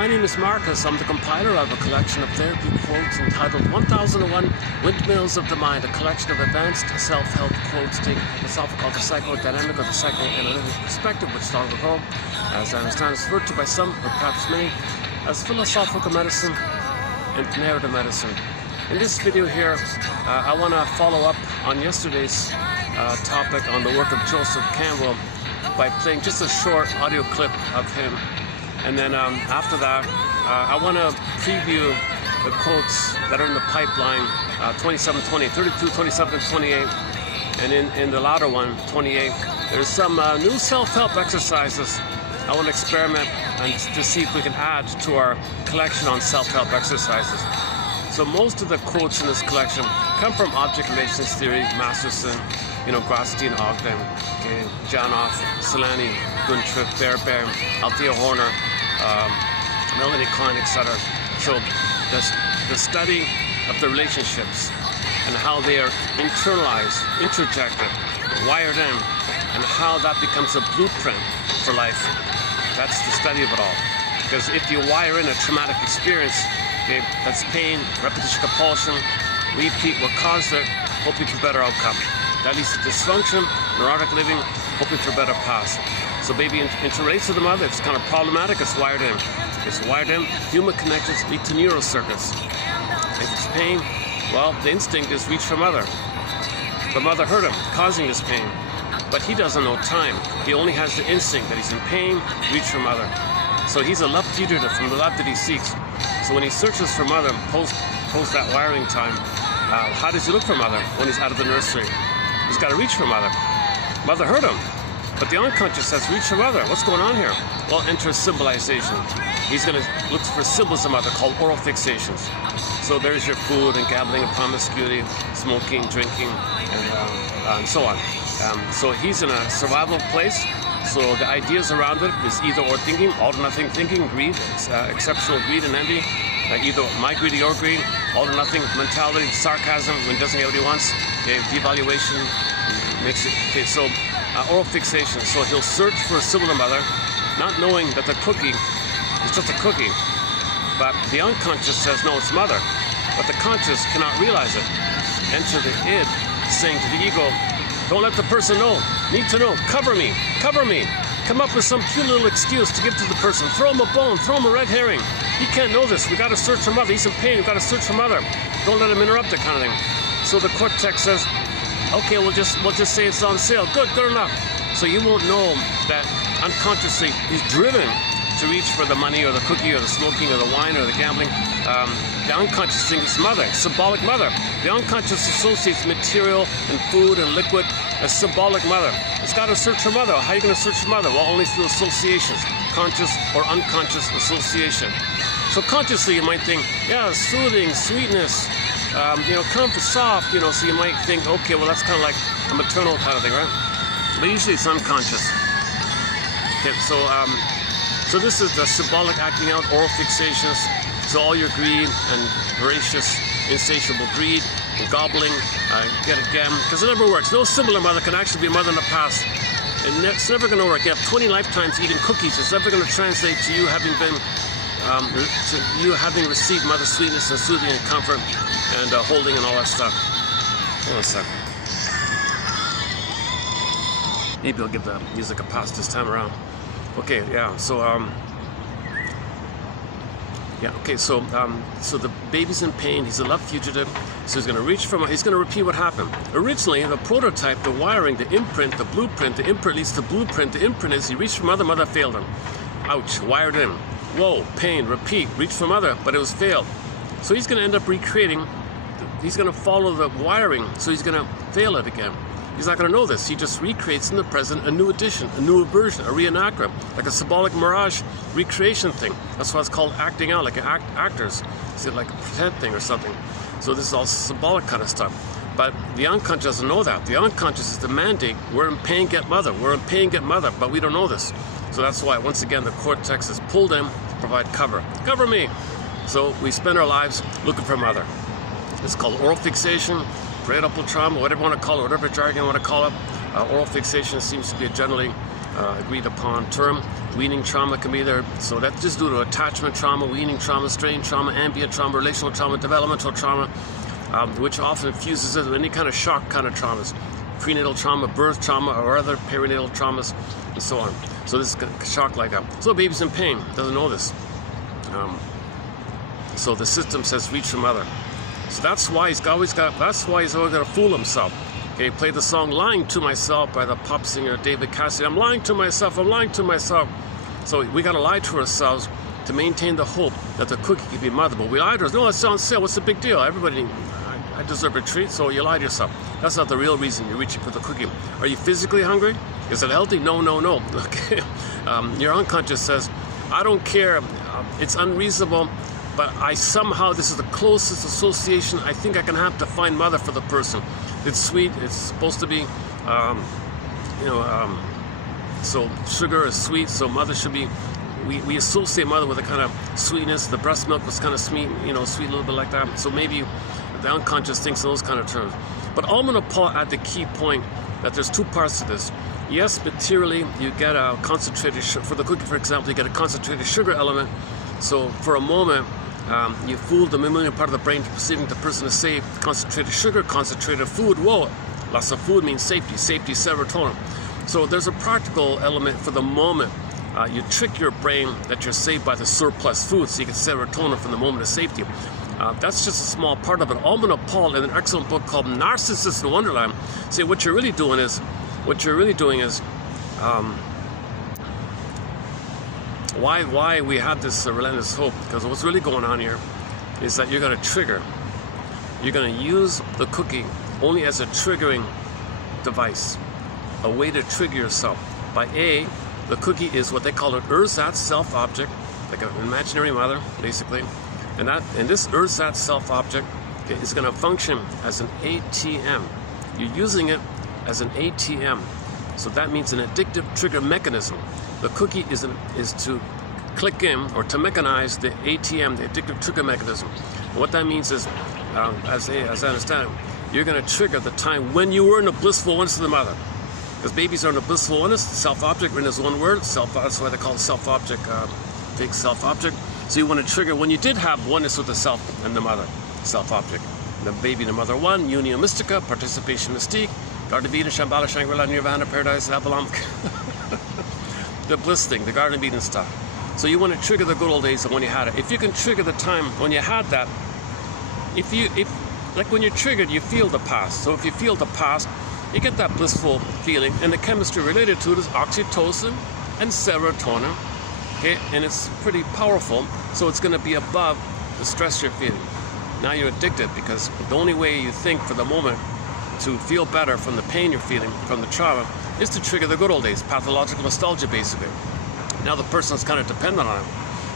my name is Marcus. I'm the compiler of a collection of therapy quotes entitled 1001 Windmills of the Mind, a collection of advanced self-help quotes taken from philosophical, the psychodynamic, or the psychoanalytic perspective, which long ago, as I understand, is referred to by some, or perhaps many, as philosophical medicine and narrative medicine. In this video here, I want to follow up on yesterday's topic on the work of Joseph Campbell by playing just a short audio clip of him. And then after that, I want to preview the quotes that are in the pipeline, 27, 28, 32, 27, and 28. And in the latter one, 28, there's some new self-help exercises I want to experiment and to see if we can add to our collection on self-help exercises. So most of the quotes in this collection come from object relations theory, Masterson, Grotstein, Ogden, Janoff, Solani, Guntrip, Bear, Althea Horner, Melanie Klein, etc. So the study of the relationships and how they are internalized, interjected, wired in, and how that becomes a blueprint for life. That's the study of it all. Because if you wire in a traumatic experience, that's pain, repetition, compulsion, repeat what caused it, hoping for better outcome. That leads to dysfunction, neurotic living, hoping for better past. So baby interrelates to the mother. It's kind of problematic. It's wired in. It's wired in. Human connections lead to neural circuits. If it's pain, well, the instinct is reach for mother. But mother hurt him, causing this pain. But he doesn't know time. He only has the instinct that he's in pain, reach for mother. So he's a love fugitive from the love that he seeks. So when he searches for mother post that wiring time, how does he look for mother when he's out of the nursery? He's got to reach for mother. Mother hurt him. But the unconscious says, reach for mother. What's going on here? Well, enters symbolization. He's going to look for symbols of mother called oral fixations. So there's your food and gambling and promiscuity, smoking, drinking, and so on. So he's in a survival place. So the ideas around it is either or thinking, all or nothing thinking, greed, exceptional greed and envy, either my greed or your greed, all or nothing mentality, sarcasm when he doesn't get what he wants, devaluation, makes it, so oral fixation. So he'll search for a symbol of mother, not knowing that the cookie is just a cookie. But the unconscious says, no, it's mother. But the conscious cannot realize it. Enter the id, saying to the ego, don't let the person know, need to know, cover me, cover me. Come up with some cute little excuse to give to the person. Throw him a bone, throw him a red herring. He can't know this, we gotta search for mother. He's in pain, we gotta search for mother. Don't let him interrupt it, kind of thing. So the cortex says, okay, we'll just say it's on sale. Good enough. So you won't know that unconsciously he's driven to reach for the money or the cookie or the smoking or the wine or the gambling. The unconscious thinks it's mother, symbolic mother. The unconscious associates material and food and liquid as symbolic mother. It's got to search for mother. How are you going to search for mother? Well, only through associations, conscious or unconscious association. So consciously you might think, yeah, soothing, sweetness, comfort, soft, so you might think, okay, well, that's kind of like a maternal kind of thing, right? But usually it's unconscious. Okay, so this is the symbolic acting out, oral fixations. So all your greed and voracious, insatiable greed and gobbling, get it again, because it never works. No symbol of mother can actually be a mother in the past. And it's never going to work. You have 20 lifetimes eating cookies. It's never going to translate to you having been, having received mother's sweetness and soothing and comfort and holding and all that stuff. Hold on a second. Maybe I'll give the music a pass this time around. Okay, yeah, so, so the baby's in pain, he's a love fugitive, so he's going to reach for, he's going to repeat what happened. Originally, the prototype, the wiring, the imprint, the blueprint leads to blueprint, the imprint is he reached for mother, mother failed him. Ouch, wired in. Whoa, pain, repeat, reach for mother, but it was failed. So he's going to end up recreating, he's going to follow the wiring, so he's going to fail it again. He's not going to know this. He just recreates in the present a new edition, a new version, a reenactment, like a symbolic mirage recreation thing. That's why it's called acting out, like actors. Is it like a pretend thing or something? So this is all symbolic kind of stuff. But the unconscious doesn't know that. The unconscious is the mandate. We're in pain, get mother. We're in pain, get mother. But we don't know this. So that's why, once again, the cortex is pulled in to provide cover. Cover me! So we spend our lives looking for mother. It's called oral fixation, parietal trauma, whatever you want to call it, whatever jargon you want to call it. Oral fixation seems to be a generally agreed upon term. Weaning trauma can be there. So that's just due to attachment trauma, weaning trauma, strain trauma, ambient trauma, relational trauma, developmental trauma, which often fuses with any kind of shock kind of traumas. Prenatal trauma, birth trauma, or other perinatal traumas, and so on. So this is shock like that. So baby's in pain, doesn't know this. So the system says reach your mother. So that's why he's always got to fool himself. Okay, play the song "Lying to Myself" by the pop singer David Cassidy. I'm lying to myself. I'm lying to myself. So we got to lie to ourselves to maintain the hope that the cookie can be mother. But we lie to ourselves. No, it's on sale. What's the big deal? Everybody, I deserve a treat. So you lie to yourself. That's not the real reason you're reaching for the cookie. Are you physically hungry? Is it healthy? No, no, no. Okay. Your unconscious says, I don't care. It's unreasonable. But somehow, this is the closest association I think I can have to find mother for the person. It's sweet. It's supposed to be, so sugar is sweet. So mother should be. We associate mother with a kind of sweetness. The breast milk was kind of sweet, sweet a little bit like that. So maybe the unconscious thinks in those kind of terms. But I'm going to pull at the key point that there's two parts to this. Yes, materially, you get a concentrated sugar. For the cookie, for example, you get a concentrated sugar element. So for a moment, you fooled the mammalian part of the brain perceiving the person to say concentrated sugar, concentrated food. Whoa, lots of food means safety, serotonin. So there's a practical element for the moment. You trick your brain that you're saved by the surplus food, so you get serotonin from the moment of safety. That's just a small part of it. Almond Paul, in an excellent book called Narcissus in Wonderland, say what you're really doing is why we have this relentless hope, because what's really going on here is that you're going to trigger. You're going to use the cookie only as a triggering device, a way to trigger yourself. By the cookie is what they call an ersatz self-object, like an imaginary mother, basically. And this ersatz self-object is going to function as an ATM. You're using it as an ATM. So that means an addictive trigger mechanism. The cookie is to click in or to mechanize the ATM, the addictive trigger mechanism. And what that means is, as I understand it, you're going to trigger the time when you were in the blissful oneness of the mother. Because babies are in the blissful oneness, self-object written as one word. That's why they call it self-object, big self-object. So you want to trigger when you did have oneness with the self and the mother, self-object. The baby and the mother one, union mystica, participation mystique, Garden of Eden, Shambhala, Shangri-La, Nirvana, Paradise, Avalon. The bliss thing, the Garden of Eden stuff. So you want to trigger the good old days of when you had it. If you can trigger the time when you had that, if like when you're triggered, you feel the past. So if you feel the past, you get that blissful feeling, and the chemistry related to it is oxytocin and serotonin. Okay, and it's pretty powerful. So it's going to be above the stress you're feeling. Now you're addicted because the only way you think for the moment to feel better from the pain you're feeling from the trauma is to trigger the good old days, pathological nostalgia basically. Now the person's kind of dependent on it,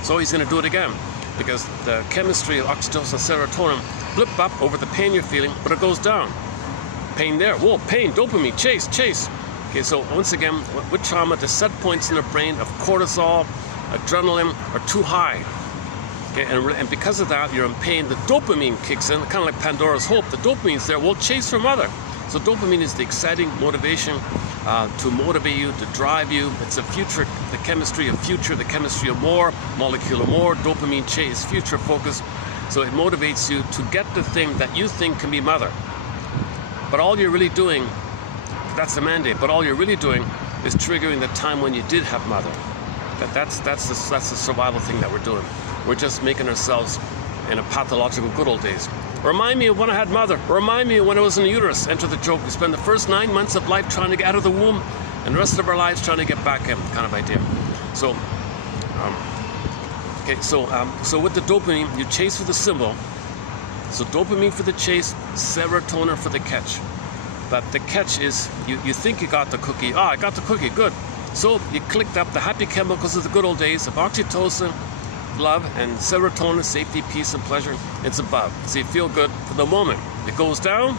so he's going to do it again because the chemistry of oxytocin and serotonin blip up over the pain you're feeling, but it goes down. Pain there, whoa, pain, dopamine, chase. Okay, so once again, with trauma, the set points in the brain of cortisol, adrenaline are too high. Okay, and because of that, you're in pain. The dopamine kicks in, kind of like Pandora's hope. The dopamine's there. Well, chase for mother. So dopamine is the exciting motivation to motivate you, to drive you. It's a future, the chemistry of future, the chemistry of more, molecular more, dopamine chase, future focus. So it motivates you to get the thing that you think can be mother. But all you're really doing, that's the mandate, but all you're really doing is triggering the time when you did have mother. That's the survival thing that we're doing. We're just making ourselves in a pathological good old days. Remind me of when I had mother. Remind me of when I was in the uterus. Enter the joke. We spend the first 9 months of life trying to get out of the womb, and the rest of our lives trying to get back in, kind of idea. So, so with the dopamine, you chase for the symbol. So dopamine for the chase, serotonin for the catch. But the catch is, you think you got the cookie. I got the cookie, good. So you clicked up the happy chemicals of the good old days of oxytocin, love, and serotonin, safety, peace, and pleasure. It's above. So you feel good for the moment. It goes down,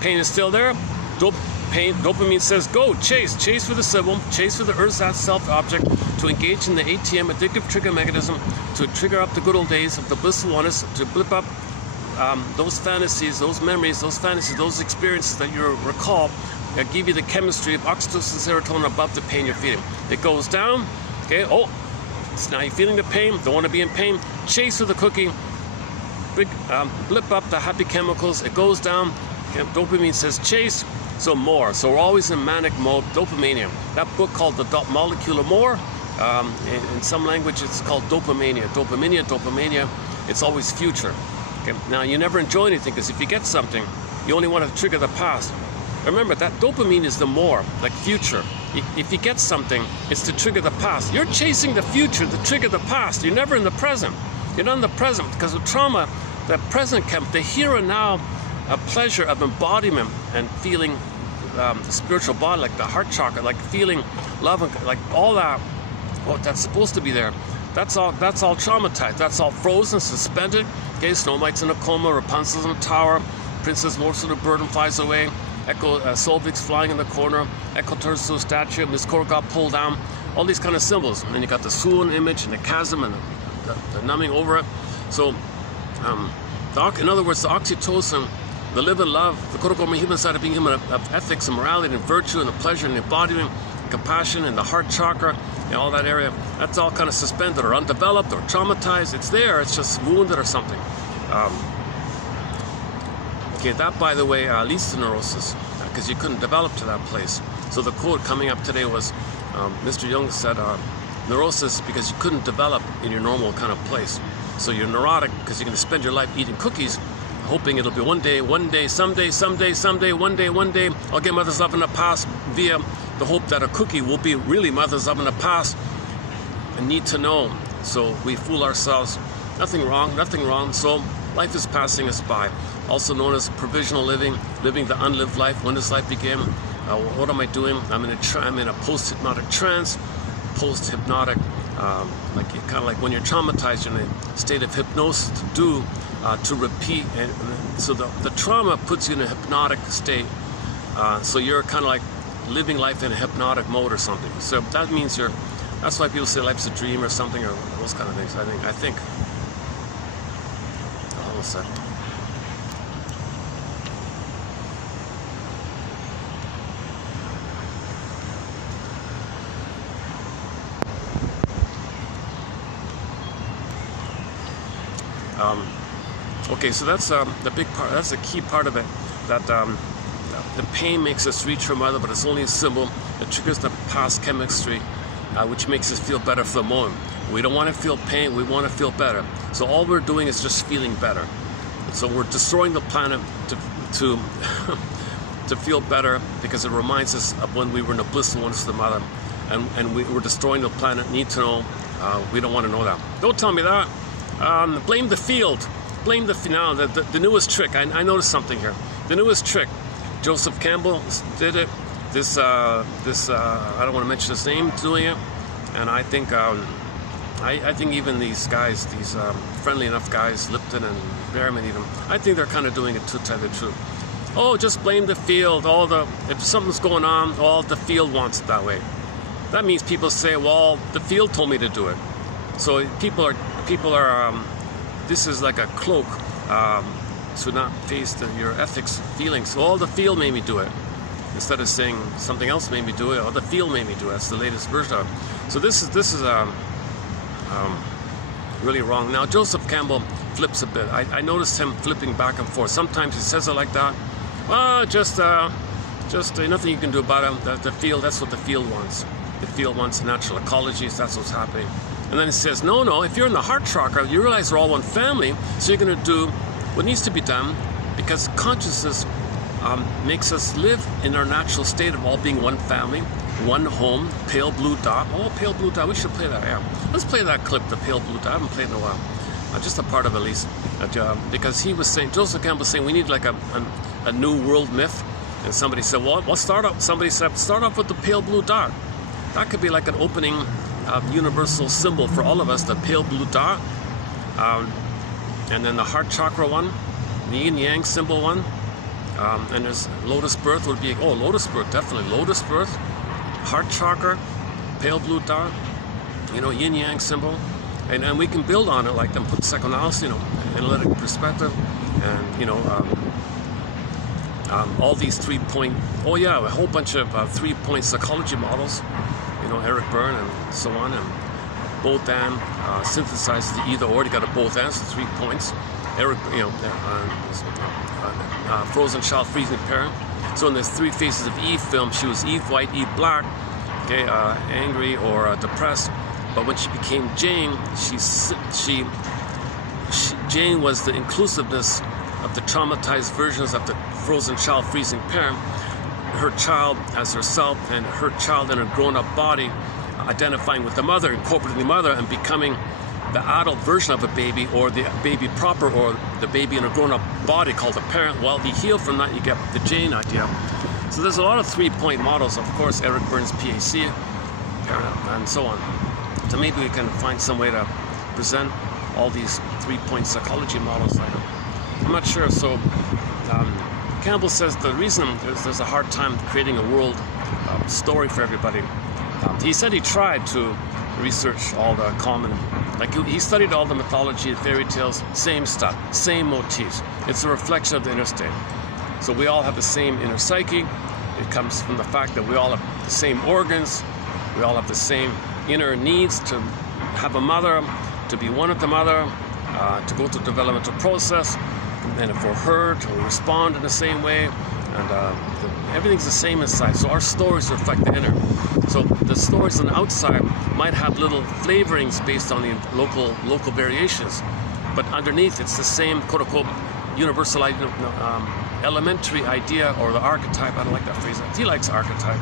pain is still there. Dopamine says, go, chase for the symbol, chase for the ersatz self-object, to engage in the ATM, addictive trigger mechanism, to trigger up the good old days of the blissful oneness, to blip up those fantasies, those memories, those fantasies, those experiences that you recall, that give you the chemistry of oxytocin, serotonin above the pain you're feeling. It goes down, Okay, oh, so now you're feeling the pain, don't want to be in pain, chase with the cookie, big, blip up the happy chemicals, it goes down, okay, dopamine says chase, so more. So we're always in manic mode, dopamania. That book called The Molecule of More, in some language it's called dopamania. Dopamania, it's always future. Okay? Now you never enjoy anything because if you get something, you only want to trigger the past. Remember that dopamine is the more, like future. If you get something, it's to trigger the past. You're chasing the future to trigger the past. You're never in the present. You're not in the present because of trauma. The present camp, the here and now, a pleasure of embodiment and feeling the spiritual body, like the heart chakra, like feeling love, and like all that. What that's supposed to be there. That's all traumatized. That's all frozen, suspended. Okay, Snow White's in a coma, Rapunzel's in a tower, Princess moves to the burden, flies away. Echo Solvik's flying in the corner. Echo turns to a statue. Miss Cora got pulled down. All these kind of symbols. And then you got the swoon image and the chasm and the numbing over it. So, in other words, the oxytocin, the live and love, the quote-unquote human side of being human, of ethics and morality and virtue and the pleasure and the embodiment, compassion and the heart chakra, and all that area, that's all kind of suspended or undeveloped or traumatized. It's there, it's just wounded or something. Okay, that, by the way, leads to neurosis, because you couldn't develop to that place. So the quote coming up today was, Mr. Jung said, neurosis because you couldn't develop in your normal kind of place. So you're neurotic because you're going to spend your life eating cookies, hoping it'll be one day, someday, one day, I'll get mother's love in the past via the hope that a cookie will be really mother's love in the past. And need to know. So we fool ourselves. Nothing wrong. So life is passing us by. Also known as provisional living the unlived life. When does life begin? What am I doing? I'm in a post-hypnotic trance, post-hypnotic, like kind of like when you're traumatized, you're in a state of hypnosis to repeat. And so the trauma puts you in a hypnotic state. So you're kind of like living life in a hypnotic mode or something. So that means that's why people say life's a dream or something, or those kind of things. I think. Hold on a second. Okay, so that's the big part. That's the key part of it. That the pain makes us reach for mother, but it's only a symbol that triggers the past chemistry, which makes us feel better for the moment. We don't want to feel pain. We want to feel better. So all we're doing is just feeling better. So we're destroying the planet to to feel better because it reminds us of when we were in the blissful oneness of the mother, and we're destroying the planet. Need to know. We don't want to know that. Don't tell me that. Blame the field. Blame now the newest trick. I noticed something here. The newest trick. Joseph Campbell did it. This I don't want to mention his name doing it, and I think I think even these guys, these friendly enough guys, Lipton and Behrman even, I think they're kind of doing it to tell the truth. Oh, just blame the field. If something's going on, the field wants it that way. That means people say, well, the field told me to do it. So people are. This is like a cloak to not face your ethics feelings. Well, the field made me do it, instead of saying something else made me do it, or the field made me do it. That's the latest version of it. So this is really wrong. Now Joseph Campbell flips a bit. I noticed him flipping back and forth. Sometimes he says it like that. Well, just nothing you can do about it. The field, that's what the field wants. The field wants natural ecologies. That's what's happening. And then he says, no, if you're in the heart chakra, you realize we're all one family, so you're going to do what needs to be done, because consciousness makes us live in our natural state of all being one family, one home, pale blue dot. Oh, pale blue dot, we should play that, yeah. Let's play that clip, the pale blue dot. I haven't played in a while. Just a part of it, at least. Because he was saying, Joseph Campbell was saying, we need like a new world myth. And somebody said, well, somebody said, start off with the pale blue dot. That could be like an opening universal symbol for all of us, the pale blue dot, and then the heart chakra one, the yin yang symbol one, and there's lotus birth would be, lotus birth, definitely lotus birth, heart chakra, pale blue dot, yin yang symbol, and we can build on it like them, put psychoanalysis, analytic perspective, and all these 3-point, a whole bunch of 3-point psychology models. you know, Eric Berne and so on, and both and synthesizes the either or. You got a both and, so 3 points. Eric, you know, frozen child, freezing parent. So in the 3 Faces of Eve film, she was Eve white, Eve black, okay, angry or depressed. But when she became Jane, Jane was the inclusiveness of the traumatized versions of the frozen child, freezing parent, her child as herself, and her child in a grown-up body, identifying with the mother, incorporating the mother, and becoming the adult version of a baby, or the baby proper, or the baby in a grown-up body called the parent. Well, you heal from that, you get the Jane idea. So there's a lot of 3-point models, of course, Eric Berne's PAC, parent, and so on. So maybe we can find some way to present all these 3-point psychology models. I'm not sure. So Campbell says the reason there's a hard time creating a world story for everybody. He said he tried to research all the common, like he studied all the mythology, fairy tales, same stuff, same motifs. It's a reflection of the inner state. So we all have the same inner psyche. It comes from the fact that we all have the same organs. We all have the same inner needs to have a mother, to be one with the mother, to go through the developmental process, and for her to respond in the same way, and everything's the same inside. So our stories reflect the inner. So the stories on the outside might have little flavorings based on the local variations, but underneath it's the same quote-unquote universal elementary idea, or the archetype. I don't like that phrase. He likes archetype.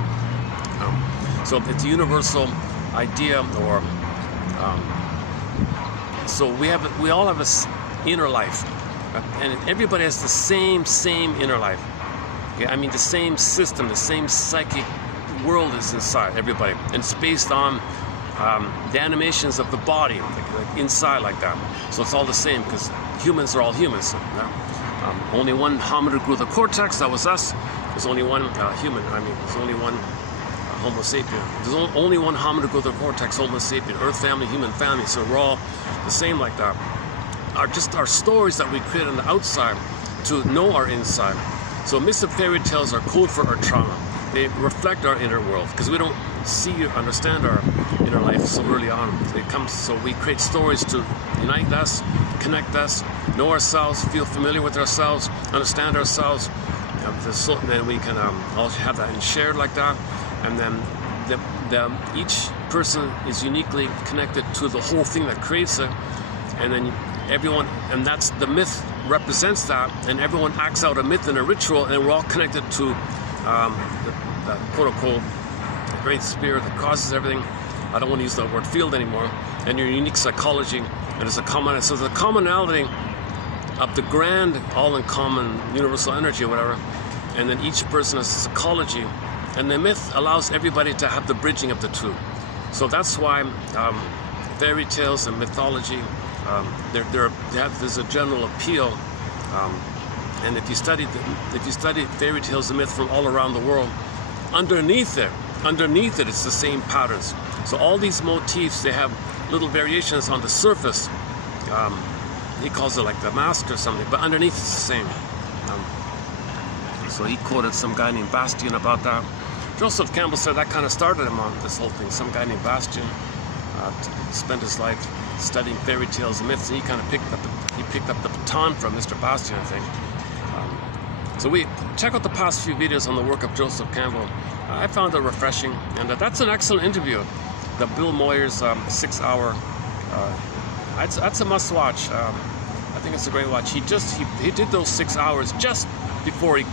So it's a universal idea, or so we all have this inner life, and everybody has the same inner life. Okay? I mean, the same system, the same psychic world is inside everybody, and it's based on the animations of the body, like inside, like that. So it's all the same, because humans are all humans. So, only one hominid grew the cortex. That was us. There's only one human. I mean, there's only one Homo sapien. There's only one hominid grew the cortex, Homo sapien. Earth family, human family. So we're all the same like that. Our stories that we create on the outside to know our inside. So myths and fairy tales are code for our trauma. They reflect our inner world, because we don't see or understand our inner life so early on. So we create stories to unite us, connect us, know ourselves, feel familiar with ourselves, understand ourselves. Then we can also have that shared like that. And then each person is uniquely connected to the whole thing that creates it. And then everyone, and that's the myth represents that, and everyone acts out a myth and a ritual, and we're all connected to the quote-unquote great spirit that causes everything. I don't want to use the word field anymore. And your unique psychology, and there's a commonality of the grand, all-in-common universal energy or whatever, and then each person has a psychology, and the myth allows everybody to have the bridging of the two. So that's why fairy tales and mythology, there's a general appeal, and if you study fairy tales and myth from all around the world, underneath it, it's the same patterns. So all these motifs, they have little variations on the surface. He calls it like the mask or something, but underneath it's the same. So he quoted some guy named Bastian about that. Joseph Campbell said that kind of started him on this whole thing. Some guy named Bastian spent his life studying fairy tales and myths, and he kind of picked up the baton from Mr. Bastian, I think. So we check out the past few videos on the work of Joseph Campbell. I found it refreshing, and that's an excellent interview. The Bill Moyers 6-hour, that's a must-watch. I think it's a great watch. He did those 6 hours just before he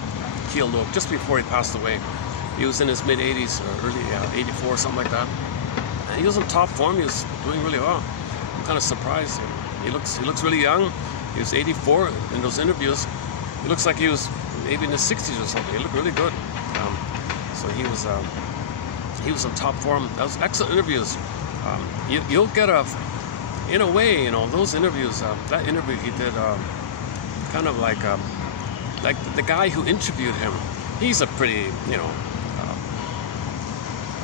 keeled over, just before he passed away. He was in his mid-80s, early 84, something like that. And he was in top form. He was doing really well. I'm kind of surprised. He looks really young. He was 84 in those interviews. He looks like he was maybe in his 60s or something. He looked really good. So he was in top form. That was excellent interviews. You'll get in a way, those interviews. That interview he did, kind of like the guy who interviewed him. He's a pretty,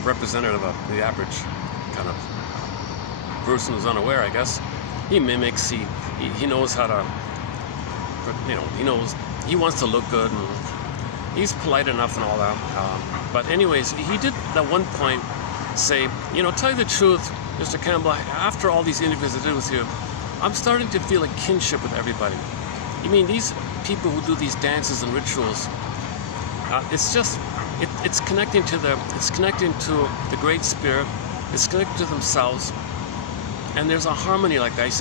representative of the average kind of person who's unaware, I guess. He mimics. He knows how to. He wants to look good, and he's polite enough and all that. But anyways, he did at one point say, you know, tell you the truth, Mr. Campbell, after all these interviews I did with you, I'm starting to feel a kinship with everybody. You mean these people who do these dances and rituals, it's just, it's connecting to the Great Spirit, it's connecting to themselves, and there's a harmony like that. He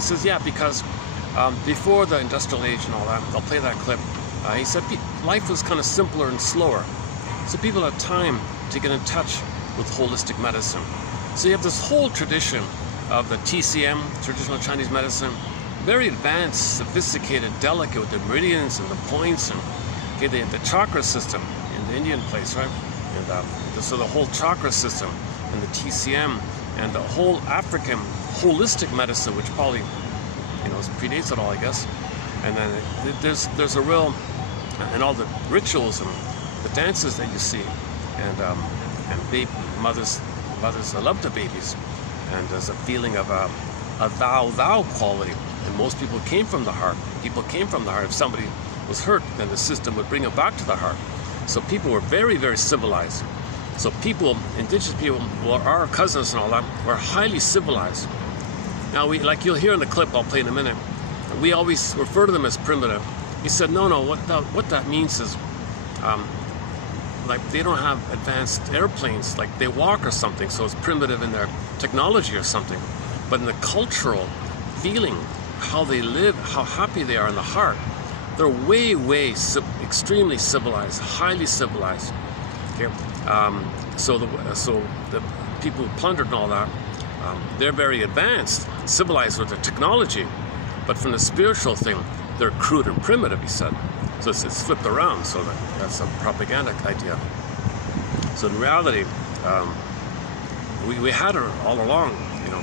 says, yeah, because before the industrial age and all that, I'll play that clip, he said life was kind of simpler and slower, so people had time to get in touch with holistic medicine. So you have this whole tradition of the TCM, traditional Chinese medicine, very advanced, sophisticated, delicate with the meridians and the points, and okay, the chakra system in the Indian place, right? And so the whole chakra system and the TCM and the whole African holistic medicine, which probably, you know, predates it all, I guess. And then there's a real, and all the rituals and the dances that you see, and mothers love the babies, and there's a feeling of a thou quality, and most people came from the heart. If somebody was hurt, then the system would bring them back to the heart. So people were very, very civilized. So people, indigenous people, well, our cousins and all that, were highly civilized. Now, like you'll hear in the clip I'll play in a minute, we always refer to them as primitive. He said, no, what that means is, like they don't have advanced airplanes, like they walk or something, so it's primitive in their technology or something. But in the cultural feeling, how they live, how happy they are in the heart, they're way, extremely civilized, highly civilized. Okay, so the people who plundered and all that, they're very advanced, civilized with their technology, but from the spiritual thing, they're crude and primitive, he said. So it's flipped around, so that's a propaganda idea. So in reality, we had her all along, you know,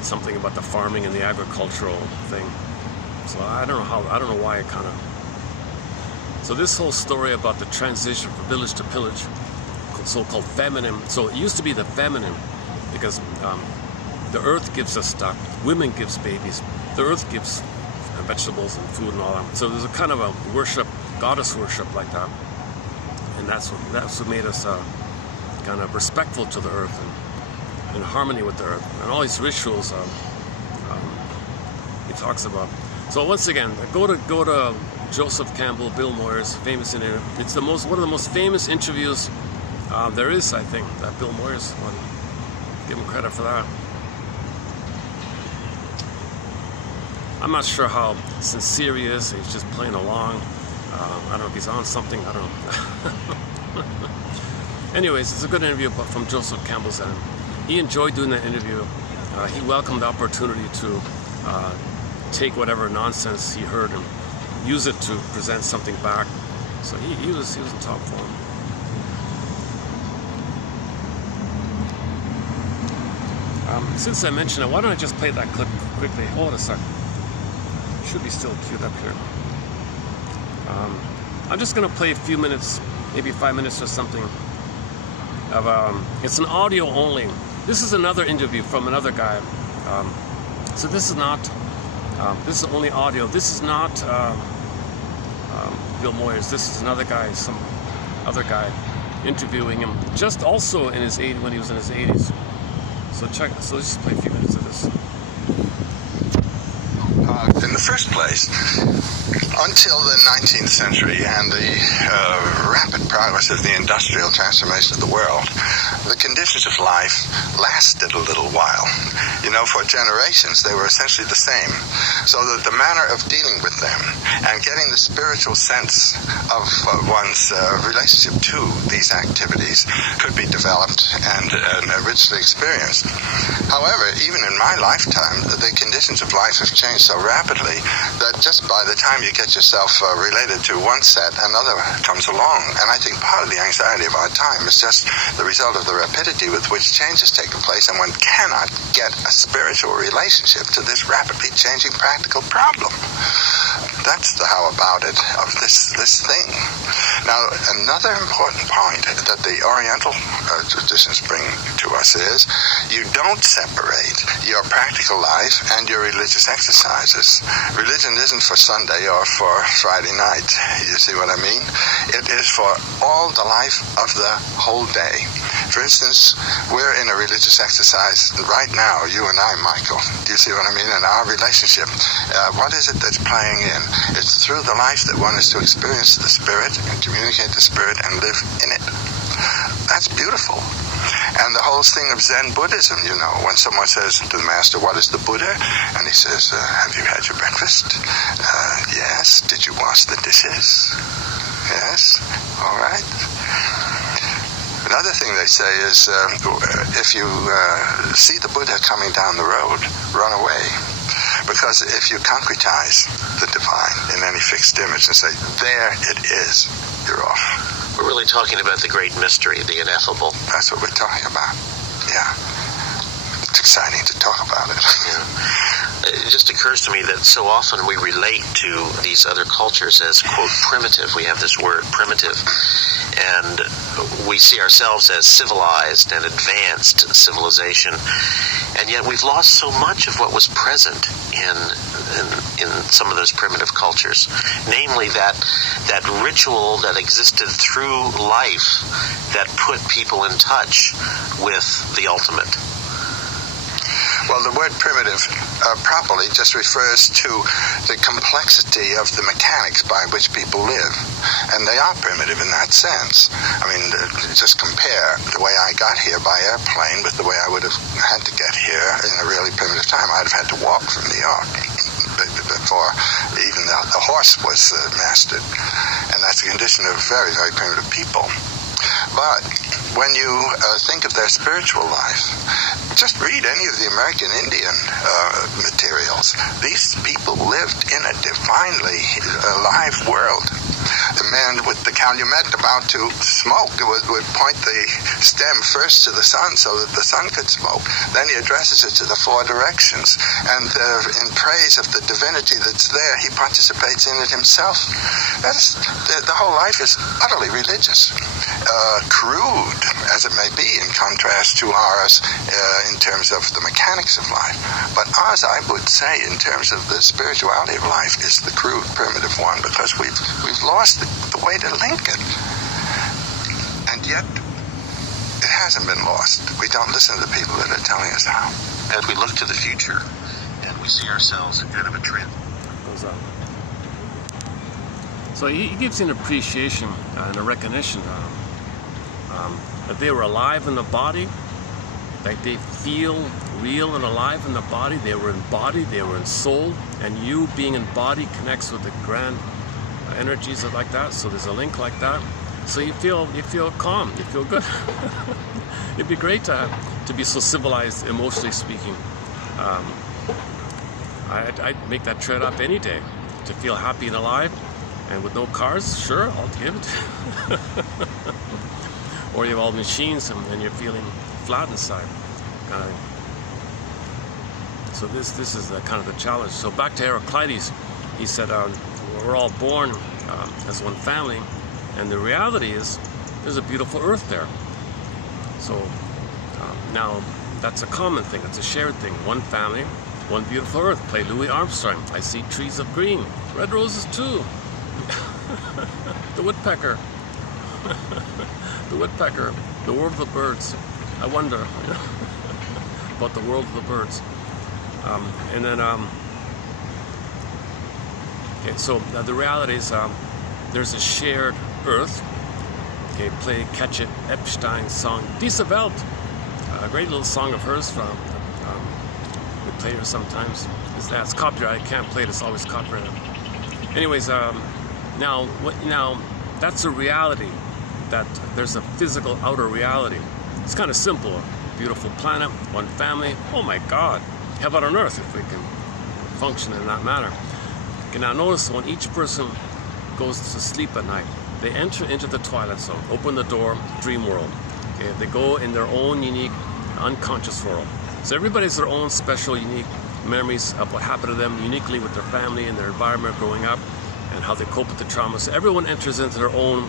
something about the farming and the agricultural thing. So I don't know why it kind of. So this whole story about the transition from village to pillage, so-called feminine. So it used to be the feminine, because the earth gives us stuff, women gives babies, the earth gives vegetables and food and all that. So there's a kind of a worship, goddess worship like that, and that's what made us kind of respectful to the earth and in harmony with the earth. And all these rituals he talks about. So once again, go to Joseph Campbell, Bill Moyers, famous interview. It's one of the most famous interviews there is, I think, that Bill Moyers one. Give him credit for that. I'm not sure how sincere he is. He's just playing along. I don't know if he's on something. I don't know. Anyways, it's a good interview from Joseph Campbell's end. He enjoyed doing that interview. He welcomed the opportunity to take whatever nonsense he heard and use it to present something back. So he was in top form. Since I mentioned it, why don't I just play that clip quickly? Hold a sec. Should be still queued up here. I'm just going to play a few minutes, maybe 5 minutes or something. It's an audio only. This is another interview from another guy. So this is not. This is only audio. This is not Bill Moyers. This is another guy, some other guy, interviewing him. Just also in his when he was in his 80s. So let's just play a few minutes of this. In the first place, until the 19th century and the rapid progress of the industrial transformation of the world, the conditions of life lasted a little while. You know, for generations they were essentially the same. So that the manner of dealing with them and getting the spiritual sense of one's relationship to these activities could be developed and richly experienced. However, even in my lifetime, the conditions of life have changed so rapidly that just by the time you get yourself related to one set, another comes along. And I think part of the anxiety of our time is just the result of the rapidity with which change has taken place, and one cannot get a spiritual relationship to this rapidly changing practical problem. That's the how about it of this thing. Now, another important point that the Oriental traditions bring to us is you don't separate your practical life and your religious exercises. Religion isn't for Sunday or for Friday night. You see what I mean? It is for all the life of the whole day. For instance, we're in a religious exercise right now, you and I, Michael. Do you see what I mean? In our relationship. What is it that's playing in? It's through the life that one is to experience the Spirit and communicate the Spirit and live in it. That's beautiful. And the whole thing of Zen Buddhism, you know, when someone says to the master, what is the Buddha? And he says, have you had your breakfast? Yes. Did you wash the dishes? Yes. All right. Another thing they say is, if you see the Buddha coming down the road, run away. Because if you concretize the divine in any fixed image and say, there it is, you're off. We're really talking about the great mystery, the ineffable. That's what we're talking about. Yeah. It's exciting to talk about it. Yeah. It just occurs to me that so often we relate to these other cultures as, quote, primitive. We have this word, primitive. And we see ourselves as civilized and advanced civilization. And yet we've lost so much of what was present in some of those primitive cultures. Namely that ritual that existed through life that put people in touch with the ultimate. Well, the word primitive properly just refers to the complexity of the mechanics by which people live. And they are primitive in that sense. I mean, just compare the way I got here by airplane with the way I would have had to get here in a really primitive time. I'd have had to walk from New York before even the horse was mastered. And that's a condition of very, very primitive people. But when you think of their spiritual life, just read any of the American Indian materials. These people lived in a divinely alive world. The man with the calumet about to smoke would point the stem first to the sun so that the sun could smoke. Then he addresses it to the four directions. And in praise of the divinity that's there, he participates in it himself. The whole life is utterly religious. Crude, as it may be, in contrast to ours in terms of the mechanics of life. But ours, I would say, in terms of the spirituality of life, is the crude, primitive one, because we've lost the way to link it. And yet, it hasn't been lost. We don't listen to the people that are telling us how. As we look to the future, and we see ourselves at the end of a trend. Goes up. So he gives you an appreciation and a recognition that they were alive in the body, like they feel real and alive in the body. They were in body, they were in soul, and you being in body connects with the grand energies like that. So there's a link like that. So you feel calm, you feel good. It'd be great to be so civilized, emotionally speaking. I'd make that trade up any day to feel happy and alive. And with no cars, sure, I'll give it. Or you have all machines and you're feeling flat inside. So this is kind of the challenge. So back to Heraclides, he said we're all born as one family, and the reality is there's a beautiful earth there. So now that's a common thing, it's a shared thing. One family, one beautiful earth. Play Louis Armstrong. I see trees of green, red roses too. The woodpecker. The woodpecker, the world of the birds. I wonder about the world of the birds. And then, okay, so the reality is there's a shared earth. Okay, play Catch It Epstein's song, Diese Welt. A great little song of hers from, we play her sometimes. It's copyright, I can't play it, it's always copyrighted. Anyways, now that's a reality. That there's a physical outer reality. It's kind of simple. Beautiful planet, one family. Oh my God. How about on Earth if we can function in that manner? Okay, now notice when each person goes to sleep at night, they enter into the twilight zone, open the door, dream world. Okay, they go in their own unique unconscious world. So everybody has their own special, unique memories of what happened to them uniquely with their family and their environment growing up and how they cope with the trauma. So everyone enters into their own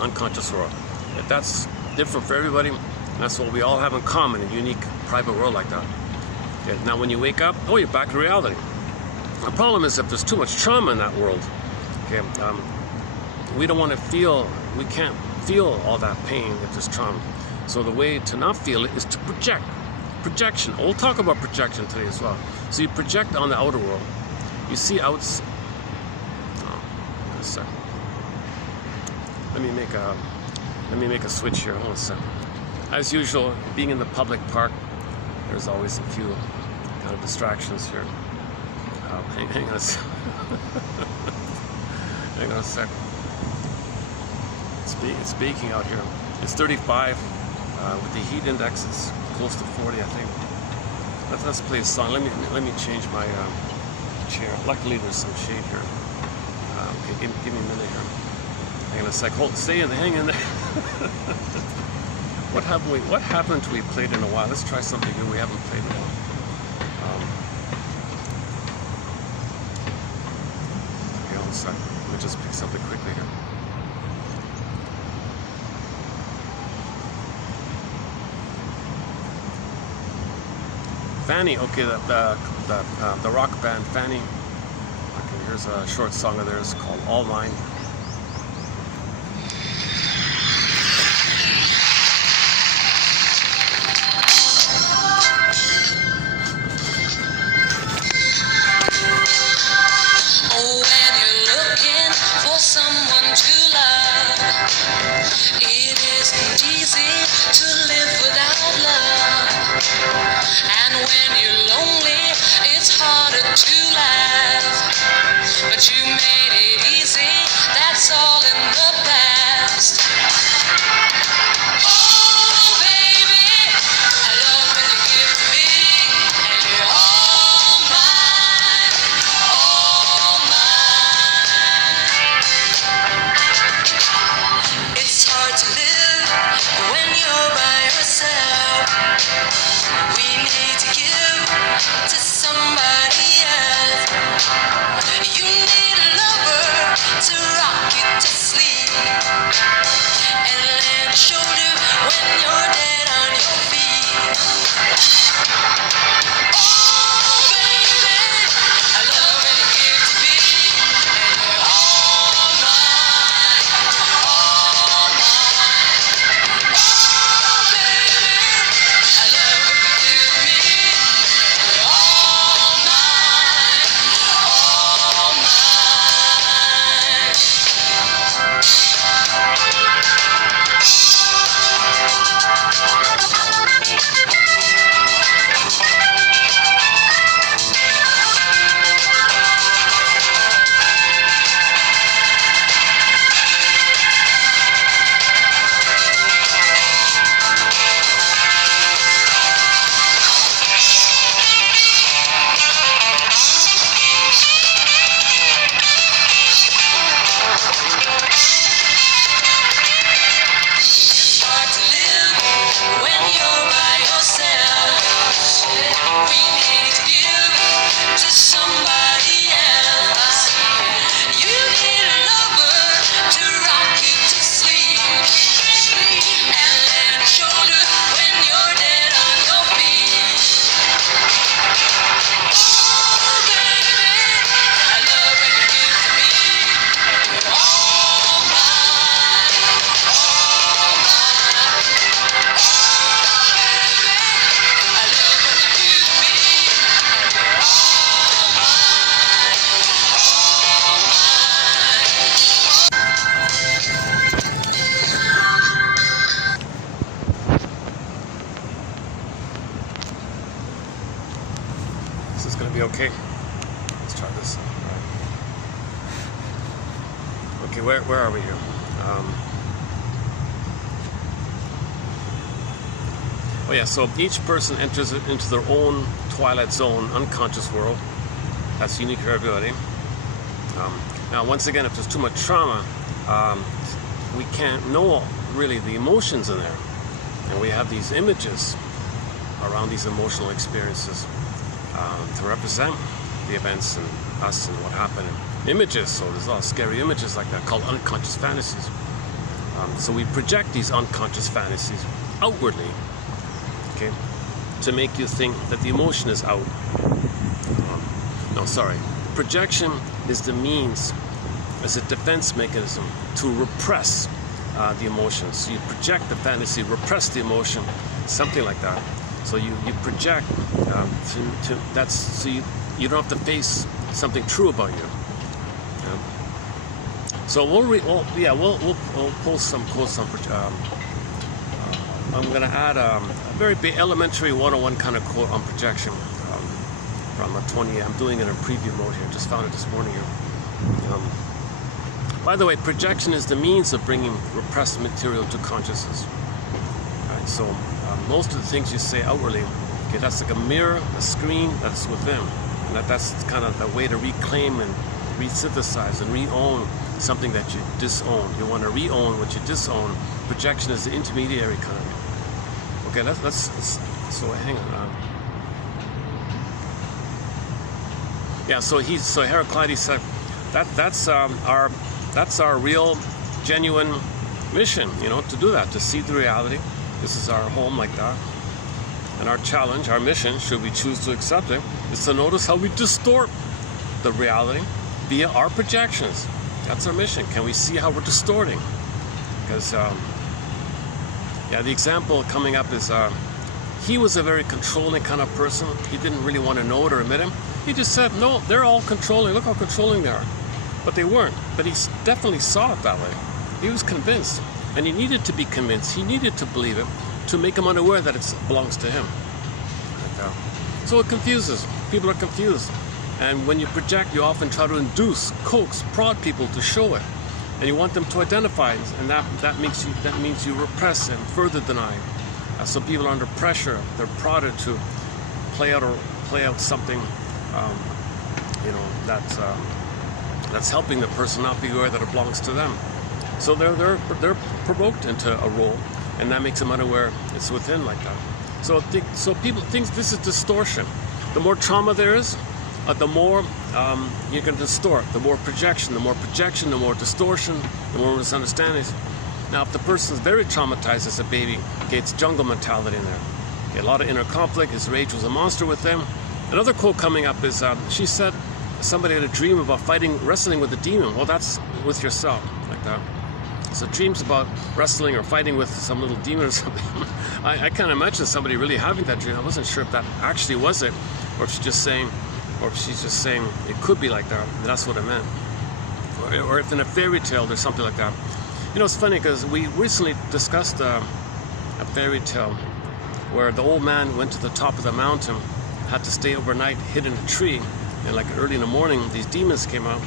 unconscious world. If that's different for everybody, That's what we all have in common, a unique private world like that. Okay, now when you wake up, oh, you're back to reality. The problem is if there's too much trauma in that world, okay, we don't want to feel, we can't feel all that pain if there's trauma. So the way to not feel it is to project. Projection. We'll talk about projection today as well. So you project on the outer world. You see outs. Oh, a second. Let me make a switch here. Hold on a second. As usual, being in the public park, there's always a few kind of distractions here. Hang on a second. Hang on a second. It's baking out here. It's 35 with the heat index. It's close to 40, I think. Let's play a song. Let me change my chair. Luckily, there's some shade here. Okay, give me a minute here. Hang on a sec. Hang in there. What happened till we played in a while? Let's try something new we haven't played in a while. Okay, hold on a sec. Let me just pick something quickly here. Fanny, okay, the rock band Fanny. Okay, here's a short song of theirs called All Mine. Okay, let's try this. Okay, where are we here? Oh yeah, so each person enters into their own twilight zone, unconscious world. That's unique for everybody. Now, once again, if there's too much trauma, we can't know really the emotions in there, and we have these images around these emotional experiences. To represent the events and us and what happened, and images. So there's a lot of scary images like that called unconscious fantasies. So we project these unconscious fantasies outwardly okay, to make you think that the emotion is out. No, sorry. Projection is the means, as a defense mechanism to repress the emotions. So you project the fantasy, repress the emotion, something like that. So you project so you don't have to face something true about you. So we'll post some quotes on. I'm going to add a very big elementary 101 kind of quote on projection from a 20. I'm doing it in preview mode here. Just found it this morning here. By the way, projection is the means of bringing repressed material to consciousness. Right, so most of the things you say outwardly, okay, that's like a mirror, a screen that's within, and that's kind of the way to reclaim and resynthesize and re-own something that you disown. You want to re-own what you disown. Projection is the intermediary kind. Okay, let's so hang on. Yeah, so Heraclides said that's our real, genuine mission, you know, to do that, to see the reality. This is our home like that. And our challenge, our mission, should we choose to accept it, is to notice how we distort the reality via our projections. That's our mission. Can we see how we're distorting? Because, the example coming up is he was a very controlling kind of person. He didn't really want to know it or admit him. He just said, no, they're all controlling. Look how controlling they are. But they weren't. But he definitely saw it that way. He was convinced. And he needed to be convinced. He needed to believe it to make him unaware that it belongs to him. So it confuses. People are confused. And when you project, you often try to induce, coax, prod people to show it. And you want them to identify it. And that means you repress and further deny. So people are under pressure. They're prodded to play out something, that's helping the person not be aware that it belongs to them. So they're provoked into a role, and that makes them unaware it's within like that. So people think this is distortion. The more trauma there is, the more you can distort. The more projection, the more distortion, the more misunderstandings. Now, if the person's very traumatized as a baby, okay, it's jungle mentality in there. Okay, a lot of inner conflict. His rage was a monster with them. Another quote coming up is she said somebody had a dream about wrestling with a demon. Well, that's with yourself, like that. So dreams about wrestling or fighting with some little demon or something. I can't imagine somebody really having that dream. I wasn't sure if that actually was it, or if she's just saying it could be like that. And that's what I meant. Or if in a fairy tale there's something like that. You know, it's funny because we recently discussed a fairy tale where the old man went to the top of the mountain, had to stay overnight, hid in a tree, and like early in the morning, these demons came out,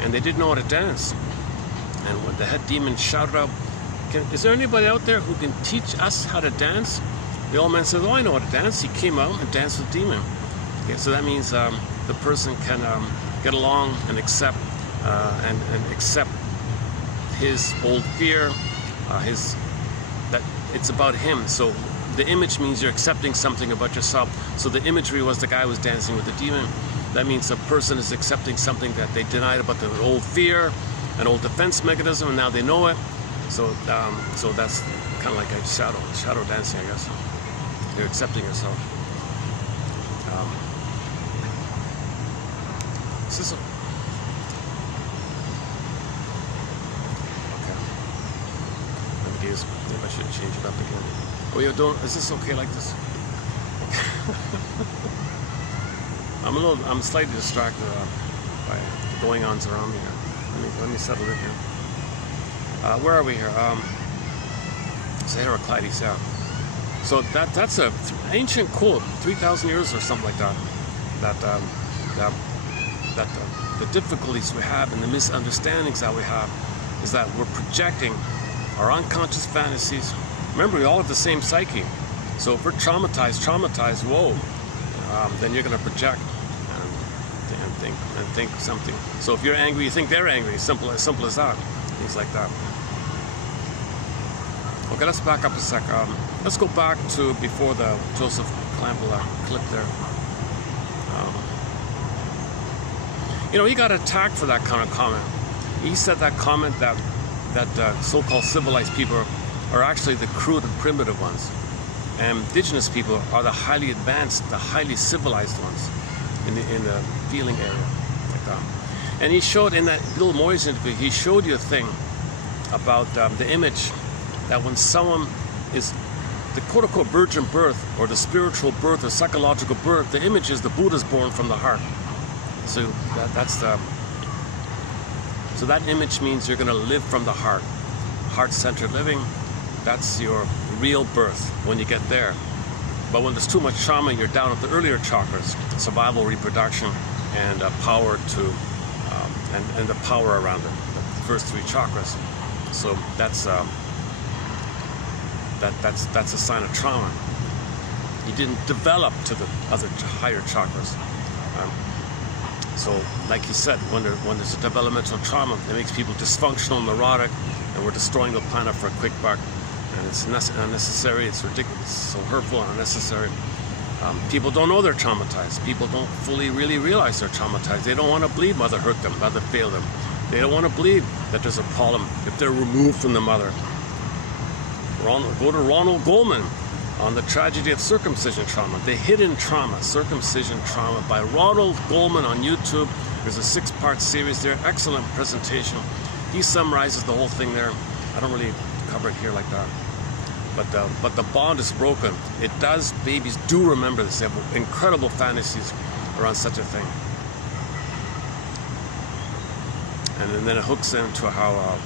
and they didn't know how to dance. And when the head demon shouted out, is there anybody out there who can teach us how to dance? The old man said, oh, I know how to dance. He came out and danced with the demon. Okay, so that means the person can get along and accept accept his old fear, that it's about him. So the image means you're accepting something about yourself. So the imagery was the guy was dancing with the demon. That means the person is accepting something that they denied about their old fear, an old defense mechanism, and now they know it. So that's kind of like a shadow dancing, I guess. You're accepting yourself. Maybe I should change it up again. Oh, you're doing? Is this okay like this? I'm slightly distracted by the going-ons around me here. Let me settle in here. Where are we here? It's Heraclides, yeah. So that's a ancient quote, 3,000 years or something like that. That the difficulties we have and the misunderstandings that we have is that we're projecting our unconscious fantasies. Remember, we all have the same psyche. So if we're traumatized, whoa, then you're going to project and think something. So if you're angry, you think they're angry. Simple as that. Things like that. Okay, let's back up a sec. Let's go back to before the Joseph Campbell clip there. He got attacked for that kind of comment. He said that comment that so-called civilized people are actually the crude and primitive ones. and indigenous people are the highly advanced, the highly civilized ones in the feeling area, like that. And he showed in that little Moyes interview, he showed you a thing about the image that when someone is the quote-unquote virgin birth, or the spiritual birth, or psychological birth, the image is the Buddha's born from the heart. So so that image means you're going to live from the heart. Heart-centered living, that's your real birth when you get there. But when there's too much trauma, you're down at the earlier chakras, survival, reproduction, and power to, and the power around it, the first three chakras. So that's a sign of trauma. You didn't develop to the other higher chakras. So, like he said, when there's a developmental trauma, it makes people dysfunctional, neurotic, and we're destroying the planet for a quick buck. And it's unnecessary, it's ridiculous, it's so hurtful and unnecessary. People don't know they're traumatized. People don't fully really realize they're traumatized. They don't want to believe mother hurt them, mother failed them. They don't want to believe that there's a problem if they're removed from the mother. Go to Ronald Goldman on the tragedy of circumcision trauma, the hidden trauma, circumcision trauma, by Ronald Goldman on YouTube. There's a 6-part series there, excellent presentation. He summarizes the whole thing there. I don't really cover it here like that. But the bond is broken. It does, babies do remember this. They have incredible fantasies around such a thing. And then it hooks into how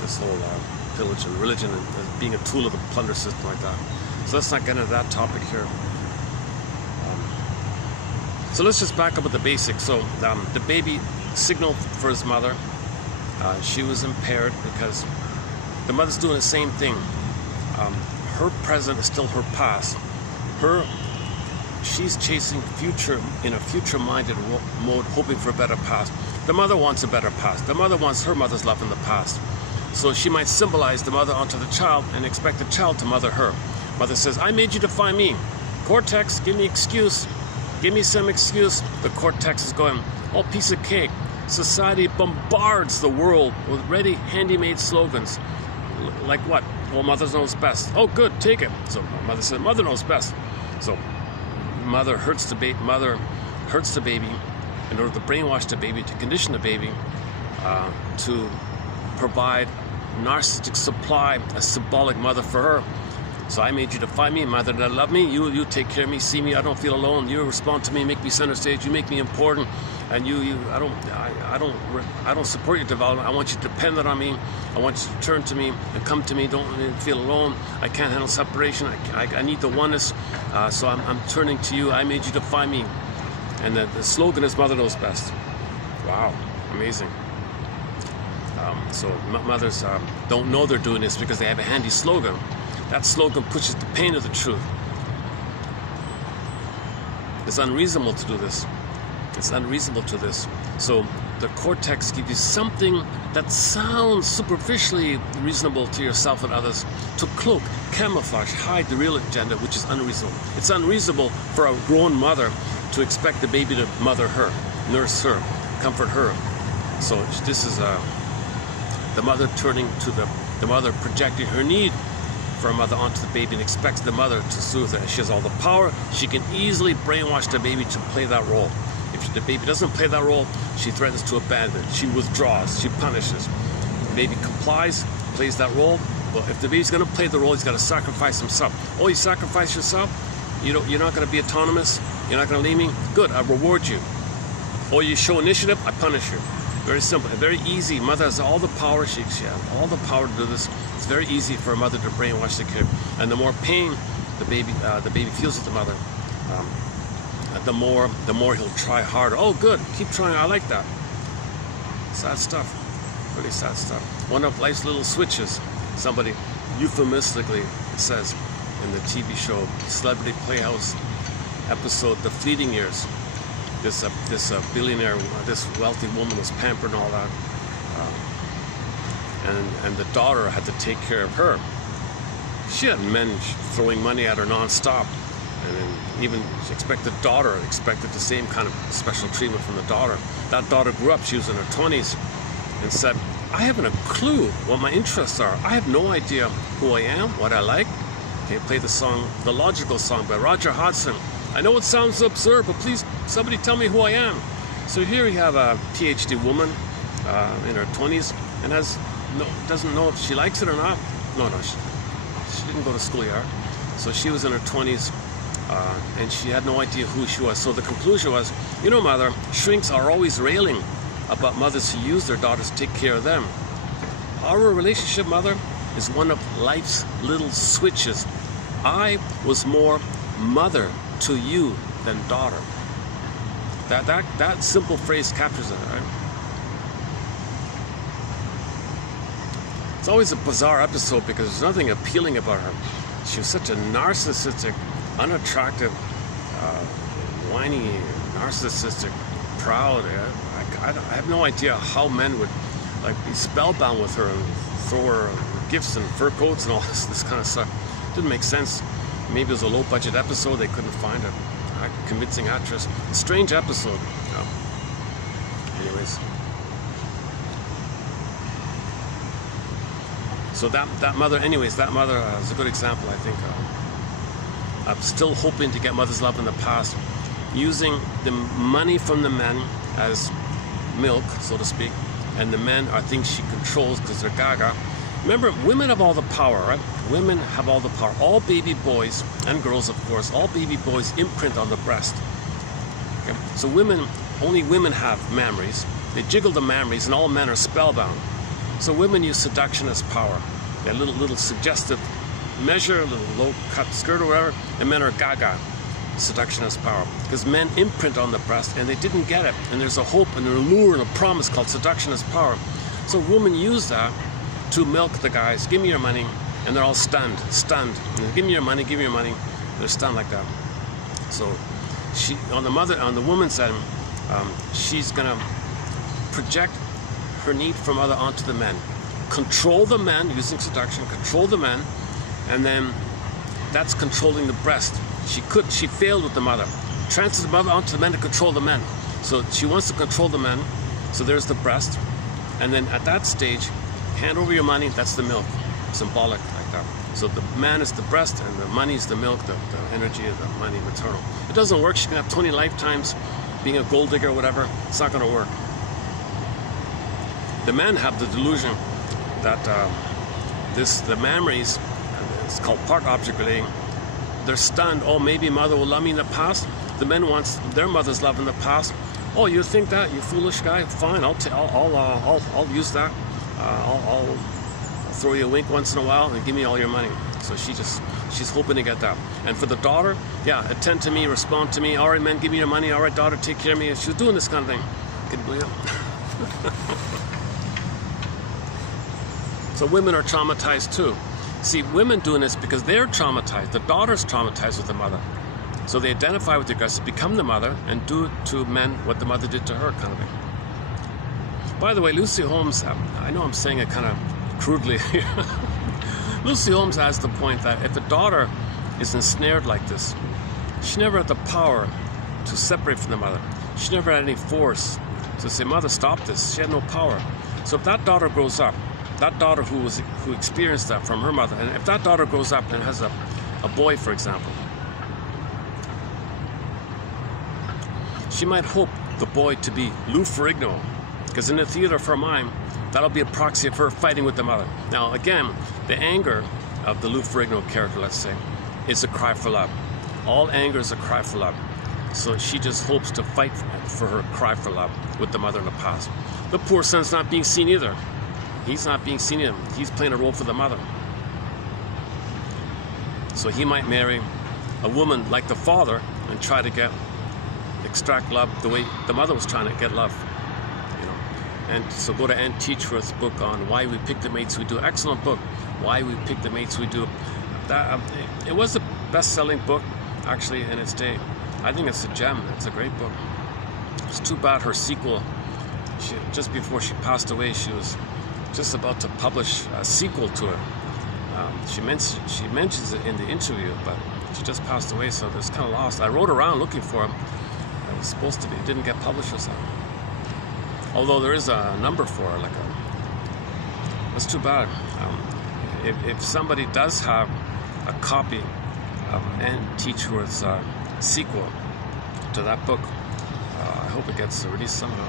this whole pillage and religion and being a tool of the plunder system like that. So let's not get into that topic here. So let's just back up with the basics. So the baby signaled for his mother. She was impaired because the mother's doing the same thing. Her present is still her past. She's chasing future in a future-minded mode, hoping for a better past. The mother wants a better past. The mother wants her mother's love in the past. So she might symbolize the mother onto the child and expect the child to mother her. Mother says, I made you define me. Cortex, give me excuse. Give me some excuse. The cortex is going, oh, piece of cake. Society bombards the world with ready, handy-made slogans. Like what? Well, mother knows best. Oh, good, take it. So mother said, mother knows best. So mother hurts the baby in order to brainwash the baby, to condition the baby, to provide narcissistic supply, a symbolic mother for her. So I made you define me, mother that love me. You take care of me, see me. I don't feel alone. You respond to me, make me center stage. You make me important, and I don't support your development. I want you dependent on me. I want you to turn to me and come to me. Don't feel alone. I can't handle separation. I need the oneness. So I'm turning to you. I made you define me. And the slogan is mother knows best. Wow, amazing. So mothers don't know they're doing this because they have a handy slogan. That slogan pushes the pain of the truth. It's unreasonable to do this. It's unreasonable to this. So the cortex gives you something that sounds superficially reasonable to yourself and others to cloak, camouflage, hide the real agenda, which is unreasonable. It's unreasonable for a grown mother to expect the baby to mother her, nurse her, comfort her. So this is the mother turning to the mother projecting her need for a mother onto the baby and expects the mother to soothe her. She has all the power. She can easily brainwash the baby to play that role. If the baby doesn't play that role, she threatens to abandon. She withdraws. She punishes. The baby complies, plays that role. Well, if the baby's going to play the role, he's got to sacrifice himself. Oh, you sacrifice yourself? You're not going to be autonomous? You're not going to leave me? Good, I reward you. Or you show initiative, I punish you. Very simple, very easy. Mother has all the power. She has all the power to do this. It's very easy for a mother to brainwash the kid. And the more pain the baby feels with the mother, the more he'll try harder. Oh, good, keep trying. I like that. Sad stuff, really sad stuff. One of life's little switches. Somebody euphemistically says in the TV show Celebrity Playhouse episode, The Fleeting Years. This billionaire, this wealthy woman was pampered and all that, and the daughter had to take care of her. She had men throwing money at her nonstop, and then even she expected the same kind of special treatment from the daughter. That daughter grew up, she was in her 20s, and said, I haven't a clue what my interests are. I have no idea who I am, what I like. Okay, play the song, the logical song by Roger Hodgson. I know it sounds absurd, but please, somebody tell me who I am. So here you have a PhD woman in her 20s and doesn't know if she likes it or not. No, she didn't go to schoolyard. So she was in her 20s and she had no idea who she was. So the conclusion was, you know, mother, shrinks are always railing about mothers who use their daughters to take care of them. Our relationship, mother, is one of life's little switches. I was more mother to you than daughter. That simple phrase captures it, right? It's always a bizarre episode because there's nothing appealing about her. She was such a narcissistic, unattractive, whiny, narcissistic, proud. I have no idea how men would like be spellbound with her and throw her gifts and fur coats and all this kind of stuff. Didn't make sense. Maybe it was a low-budget episode. They couldn't find a convincing actress. A strange episode. Anyways. So that mother is a good example, I think. I'm still hoping to get mother's love in the past, using the money from the men as milk, so to speak, and the men are things she controls because they're gaga. Remember, women have all the power, right? Women have all the power. All baby boys, and girls of course, all baby boys imprint on the breast. Okay? So only women have mammaries. They jiggle the mammaries and all men are spellbound. So women use seduction as power. A little suggestive measure, a little low-cut skirt or whatever, and men are gaga. Seduction as power. Because men imprint on the breast and they didn't get it. And there's a hope and an allure and a promise called seduction as power. So women use that to milk the guys. Give me your money. And they're all stunned. And give me your money, give me your money. They're stunned like that. So on the woman's end, she's gonna project her need for mother onto the men. Control the men using seduction, control the men, and then that's controlling the breast. She failed with the mother. Transfers the mother onto the men to control the men. So she wants to control the men. So there's the breast. And then at that stage, hand over your money, that's the milk. Symbolic like that. So the man is the breast and the money is the milk, the energy of the money, maternal. It doesn't work. She can have 20 lifetimes being a gold digger or whatever. It's not going to work. The men have the delusion that the mammaries, it's called part object relating, they're stunned. Oh, maybe mother will love me in the past. The men want their mother's love in the past. Oh, you think that, you foolish guy? Fine, I'll use that. I'll throw you a wink once in a while and give me all your money. So she's hoping to get that. And for the daughter, yeah, attend to me, respond to me. All right, man, give me your money. All right, daughter, take care of me. She's doing this kind of thing. Can you believe it? So women are traumatized too. See, women doing this because they're traumatized. The daughter's traumatized with the mother. So they identify with the aggressor, become the mother, and do to men what the mother did to her, kind of thing. By the way, Lucy Holmes, I know I'm saying it kind of crudely here. Lucy Holmes has the point that if a daughter is ensnared like this, she never had the power to separate from the mother. She never had any force to say, mother, stop this. She had no power. So if that daughter grows up, that daughter who experienced that from her mother, and if that daughter grows up and has a boy, for example, she might hope the boy to be Lou Ferrigno, because in the theater of her mind, that'll be a proxy of her fighting with the mother. Now, again, the anger of the Lou Ferrigno character, let's say, is a cry for love. All anger is a cry for love. So she just hopes to fight for her cry for love with the mother in the past. The poor son's not being seen either. He's not being seen either. He's playing a role for the mother. So he might marry a woman like the father and try to extract love the way the mother was trying to get love. And so go to Ann Teachworth's book on Why We Pick the Mates We Do. Excellent book, Why We Pick the Mates We Do. It was a best-selling book, actually, in its day. I think it's a gem. It's a great book. It's too bad her sequel, just before she passed away, she was just about to publish a sequel to it. She mentions it in the interview, but she just passed away, so it's kind of lost. I rode around looking for it. It was supposed to be. It didn't get published or something. Although there is a number for it, that's too bad. If somebody does have a copy of Anne Teachworth's sequel to that book. I hope it gets released somehow.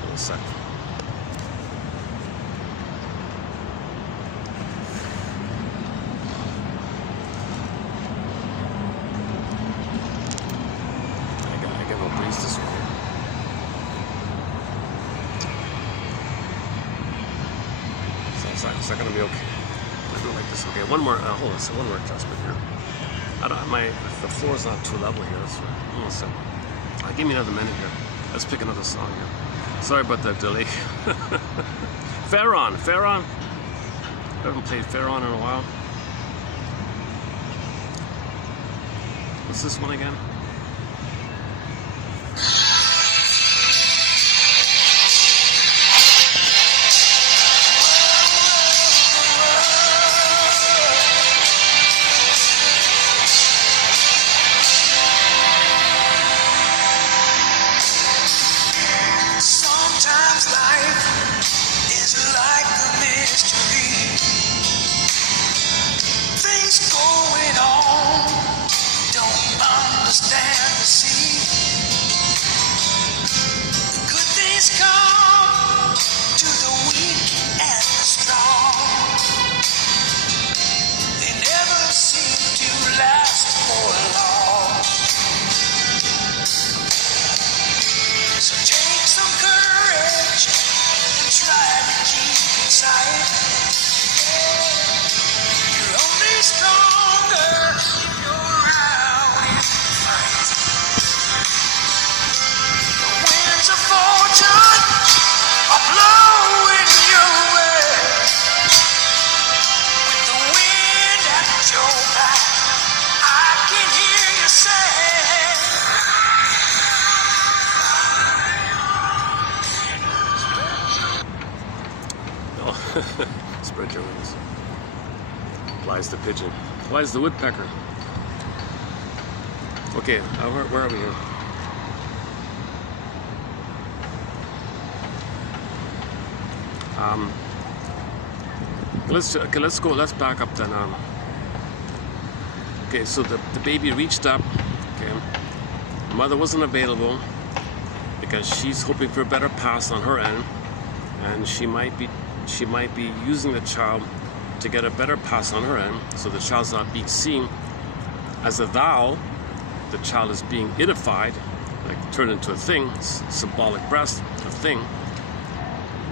Hold a sec. I got no breeze this way. Is that gonna be okay? I do like this. Okay, one more. Hold on. So one more adjustment here. The floor is not too level here. That's right. Hold on a second. Give me another minute here. Let's pick another song here. Sorry about that delay. Pharaon. I haven't played Pharaon in a while. What's this one again? Spread your wings. Flies the pigeon. Flies the woodpecker. Okay, where are we here? Let's back up then. Okay, so the baby reached up. Okay, mother wasn't available because she's hoping for a better pass on her end, and she might be using the child to get a better pass on her end, so the child's not being seen as a thou. The child is being idified, like turned into a thing, symbolic breast, a thing.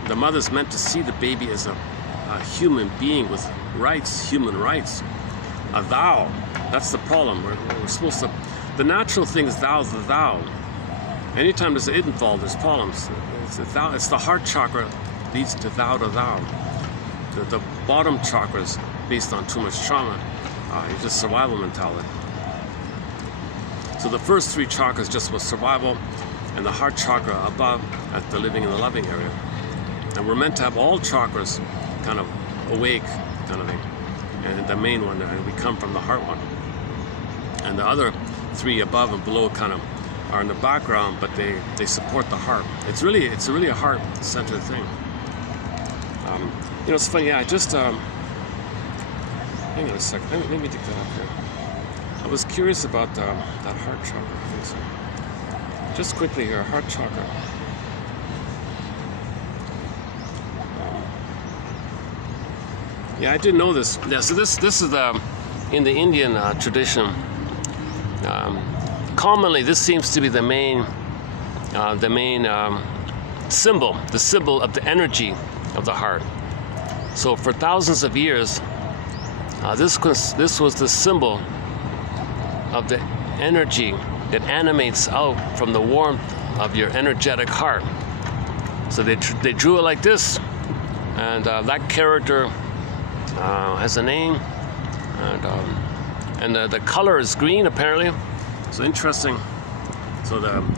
The mother's meant to see the baby as a human being with rights, human rights. A thou, that's the problem. We're supposed to, the natural thing is thou, the thou. Anytime there's an id involved, there's problems. It's the heart chakra leads to thou to thou. The bottom chakra is based on too much trauma. It's just survival mentality. So the first three chakras just was survival, and the heart chakra above at the living and the loving area. And we're meant to have all chakras kind of awake, kind of thing. And the main one, and we come from the heart one. And the other three above and below kind of are in the background, but they support the heart. It's really a heart-centered thing. It's funny. Yeah, I just hang on a second. Let me take that up here. I was curious about that heart chakra. I think so. Just quickly here, heart chakra. Yeah, I didn't know this. Yeah, so this is in the Indian tradition. Commonly, this seems to be the main symbol, the symbol of the energy of the heart. So for thousands of years, this was the symbol of the energy that animates out from the warmth of your energetic heart. So they drew it like this, and that character has a name, and the color is green apparently. So interesting. So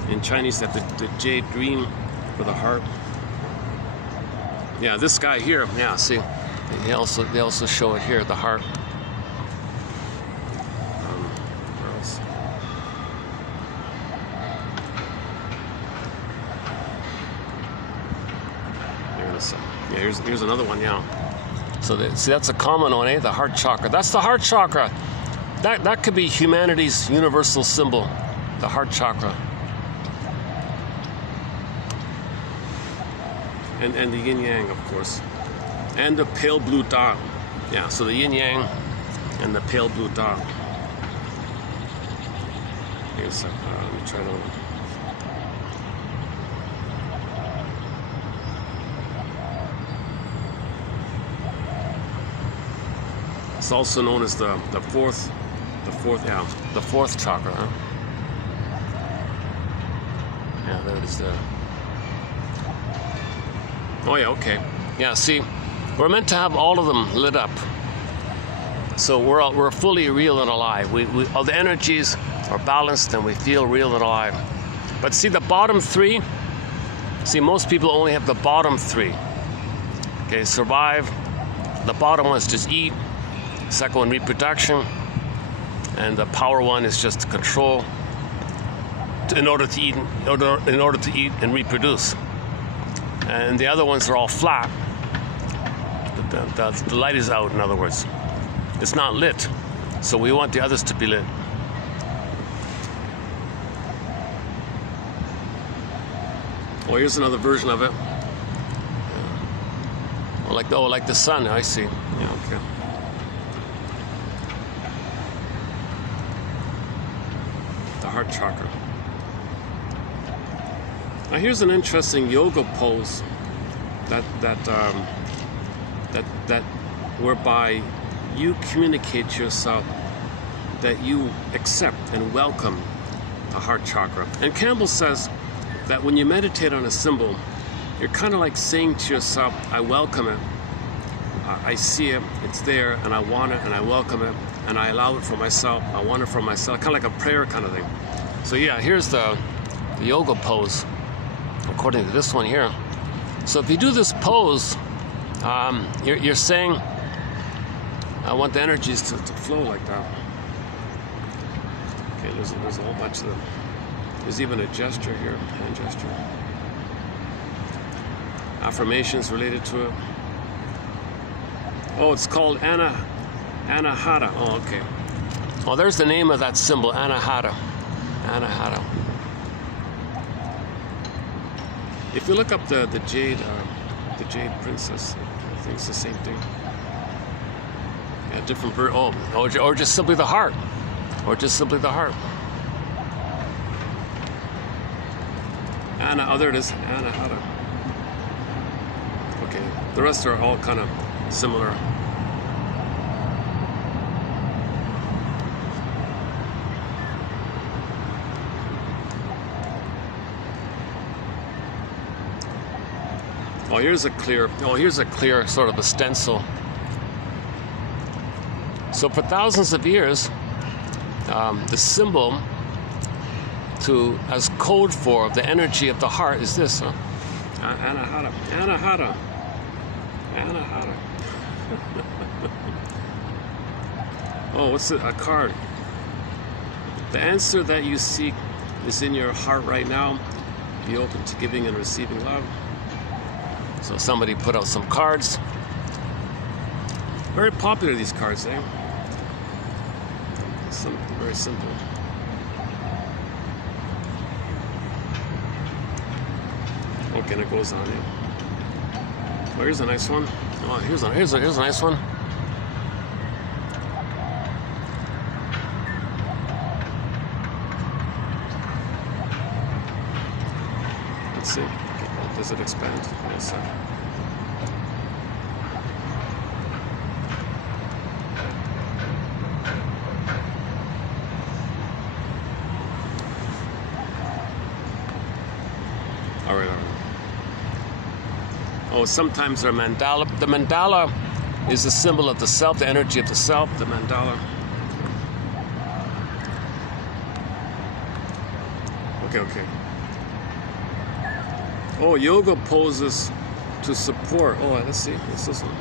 in Chinese they have the jade green for the heart. Yeah, this guy here. Yeah, see, they also show it here, the heart. Where else? Hang on a second. Yeah, here's another one, yeah. So see, that's a common one, eh? The heart chakra. That's the heart chakra. That could be humanity's universal symbol, the heart chakra. And the yin yang, of course. And the pale blue dot. Yeah, so the yin yang and the pale blue dot. Here's let me try to. It's also known as the fourth chakra, huh? Yeah, there it is there. Oh yeah, okay. Yeah, see, we're meant to have all of them lit up. So we're fully real and alive. All the energies are balanced and we feel real and alive. But see the bottom three? See, most people only have the bottom three. Okay, survive. The bottom one is just eat. Second one, reproduction. And the power one is just control in order to eat and reproduce. And the other ones are all flat. The light is out, in other words. It's not lit. So we want the others to be lit. Oh, here's another version of it. Yeah. Like the sun, I see. Yeah, okay. The heart chakra. Now here's an interesting yoga pose that whereby you communicate to yourself that you accept and welcome the heart chakra. And Campbell says that when you meditate on a symbol, you're kind of like saying to yourself, I welcome it, I see it, it's there, and I want it, and I welcome it, and I allow it for myself, I want it for myself, kind of like a prayer kind of thing. So yeah, here's the yoga pose, according to this one here. So if you do this pose, you're saying, I want the energies to flow like that. Okay, there's a whole bunch of them. There's even a gesture here, hand gesture. Affirmations related to it. Oh, it's called Anahata. Oh, okay. Oh, there's the name of that symbol, Anahata. Anahata. If you look up the jade princess, I think it's the same thing. Yeah, different bird. Oh, or just simply the heart, or just simply the heart. Oh, there it is. Anahata. Okay, the rest are all kind of similar. Oh, here's a clear sort of a stencil. So for thousands of years, the symbol as code for the energy of the heart is this, huh? Anahata. Anahata. Anahata. Oh, what's it? A card. The answer that you seek is in your heart right now. Be open to giving and receiving love. So somebody put out some cards. Very popular, these cards, eh? Something very simple. Okay, and it goes on, eh? Oh, here's a nice one. Oh, here's a nice one. Let's see. Does it expand? Yes, sir. All right. Oh, sometimes they're mandala. The mandala is the symbol of the self, the energy of the self, the mandala. Okay. Oh, yoga poses to support. Oh, let's see. What's this one?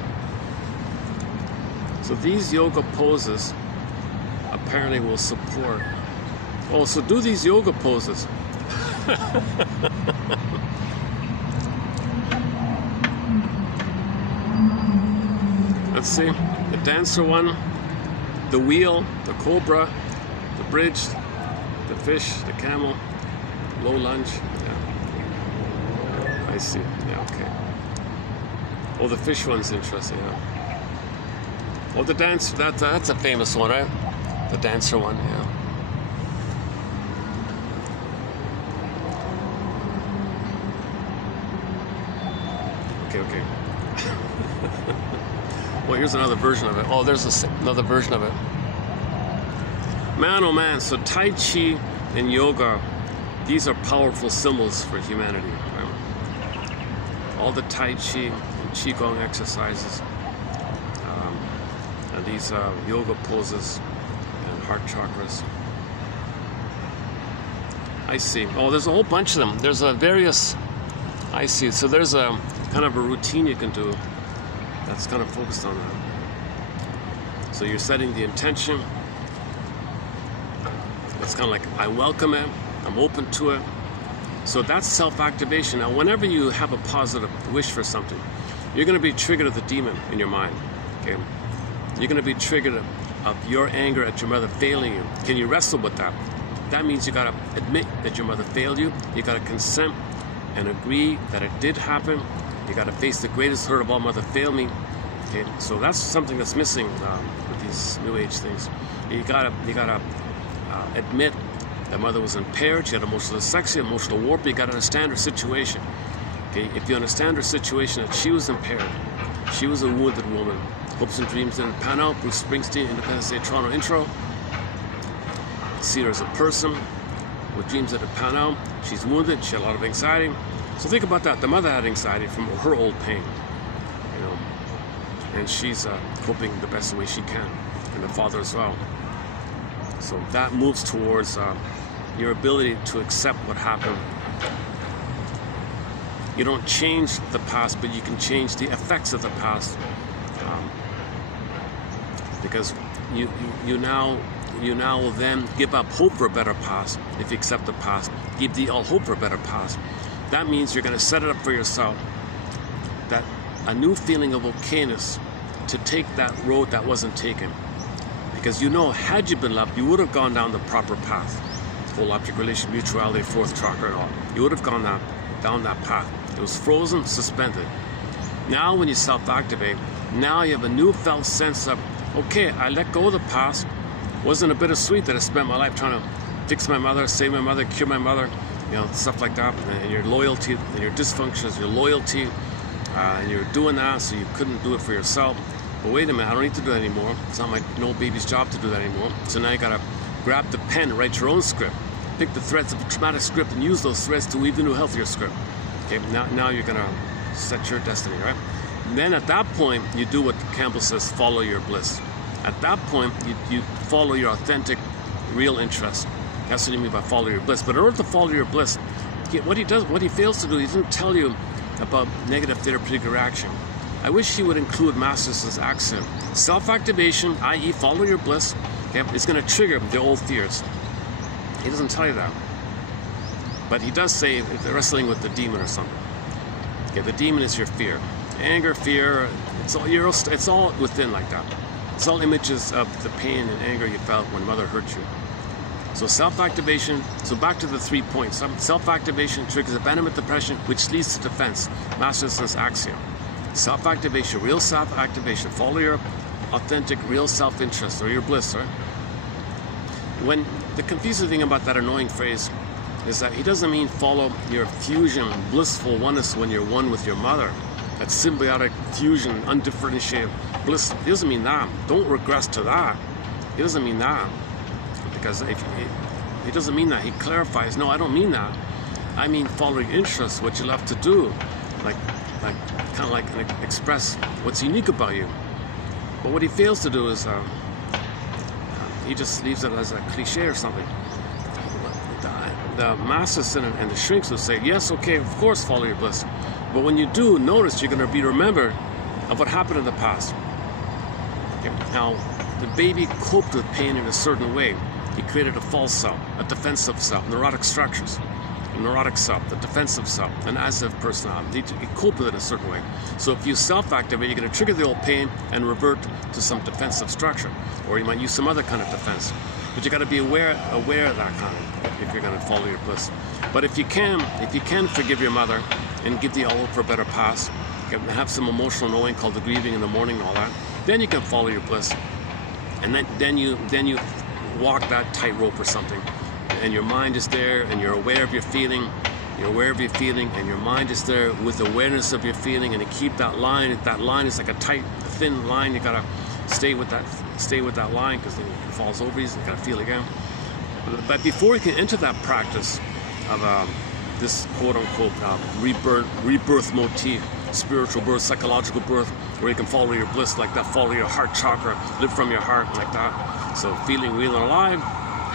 So these yoga poses apparently will support. Oh, so do these yoga poses. let's see, the dancer one, the wheel, the cobra, the bridge, the fish, the camel, low lunge. Yeah, I see. Yeah, okay. Oh, the fish one's interesting. Yeah. Oh, the dance. That's a famous one, right? The dancer one. Yeah. Okay. Well, here's another version of it. Oh, there's another version of it. Man, oh man, so Tai Chi and yoga, these are powerful symbols for humanity. Right? All the Tai Chi and Qigong exercises, and these yoga poses and heart chakras. I see. Oh, there's a whole bunch of them. There's various, I see. So there's a kind of a routine you can do that's kind of focused on that. So you're setting the intention. It's kind of like, I welcome it, I'm open to it. So that's self-activation. Now, whenever you have a positive wish for something, you're going to be triggered at the demon in your mind. Okay, you're going to be triggered of your anger at your mother failing you. Can you wrestle with that? That means you got to admit that your mother failed you. You got to consent and agree that it did happen. You got to face the greatest hurt of all, mother failed me. Okay, so that's something that's missing with these new age things. You gotta admit that mother was impaired. She had emotional dyslexia, emotional warp. You gotta understand her situation. Okay, if you understand her situation, that she was impaired, she was a wounded woman. Hopes and dreams didn't pan out. Bruce Springsteen, Independence Day, Toronto intro. See her as a person with dreams that didn't pan out. She's wounded. She had a lot of anxiety. So think about that. The mother had anxiety from her old pain, you know, and she's coping the best way she can, and the father as well. So that moves towards your ability to accept what happened. You don't change the past, but you can change the effects of the past, because you now will then give up hope for a better past. If you accept the past, give the all hope for a better past. That means you're going to set it up for yourself, that a new feeling of okayness to take that road that wasn't taken. Because you know, had you been loved, you would have gone down the proper path. Whole object relation, mutuality, fourth chakra and all. You would have gone down that path. It was frozen, suspended. Now when you self-activate, now you have a new felt sense of, okay, I let go of the past. Wasn't it bittersweet that I spent my life trying to fix my mother, save my mother, cure my mother, you know, stuff like that, and your loyalty, and your dysfunction is your loyalty, and you're doing that so you couldn't do it for yourself. But wait a minute, I don't need to do that anymore. It's not my old baby's job to do that anymore. So now you gotta grab the pen, write your own script, pick the threads of a traumatic script, and use those threads to weave a new, healthier script. Okay, now you're gonna set your destiny, right? And then at that point, you do what Campbell says: follow your bliss. At that point, you follow your authentic, real interest. That's what you mean by follow your bliss. But in order to follow your bliss, what he fails to do, he doesn't tell you about negative therapeutic reaction. I wish he would include Masterson's axiom. Self-activation, i.e. follow your bliss, okay, is going to trigger the old fears. He doesn't tell you that. But he does say if they're wrestling with the demon or something. Okay, the demon is your fear. Anger, fear, it's all within like that. It's all images of the pain and anger you felt when mother hurt you. So self-activation, so back to the 3 points. Self-activation triggers abandonment depression, which leads to defense. Masterson's axiom. Self-activation, real self-activation. Follow your authentic, real self-interest or your bliss, right? When the confusing thing about that annoying phrase is that he doesn't mean follow your fusion, blissful oneness when you're one with your mother. That symbiotic fusion, undifferentiated bliss. He doesn't mean that. Don't regress to that. He doesn't mean that. Because he doesn't mean that. He clarifies, no, I don't mean that. I mean following interests, what you love to do. Like kind of like express what's unique about you. But what he fails to do is he just leaves it as a cliche or something. The Masterson and the shrinks will say, yes, okay, of course, follow your bliss. But when you do, notice you're going to be remembered of what happened in the past. Okay. Now, the baby coped with pain in a certain way. He created a false self, a defensive self, neurotic structures. neurotic self, the defensive self, an as-if personality. You cope with it in a certain way. So if you self-activate, you're going to trigger the old pain and revert to some defensive structure, or you might use some other kind of defense. But you got to be aware of that kind of, if you're going to follow your bliss. But if you can forgive your mother and give the hope for a better past, have some emotional knowing called the grieving in the morning and all that, then you can follow your bliss. And then you walk that tightrope or something, and your mind is there, and you're aware of your feeling. You're aware of your feeling, and your mind is there with awareness of your feeling, and you keep that line. If that line is like a tight, thin line, you gotta stay with that line, because then it falls over you. So you gotta feel again. But before you can enter that practice of this quote-unquote rebirth motif, spiritual birth, psychological birth, where you can follow your bliss like that, follow your heart chakra, live from your heart like that. So feeling real and alive,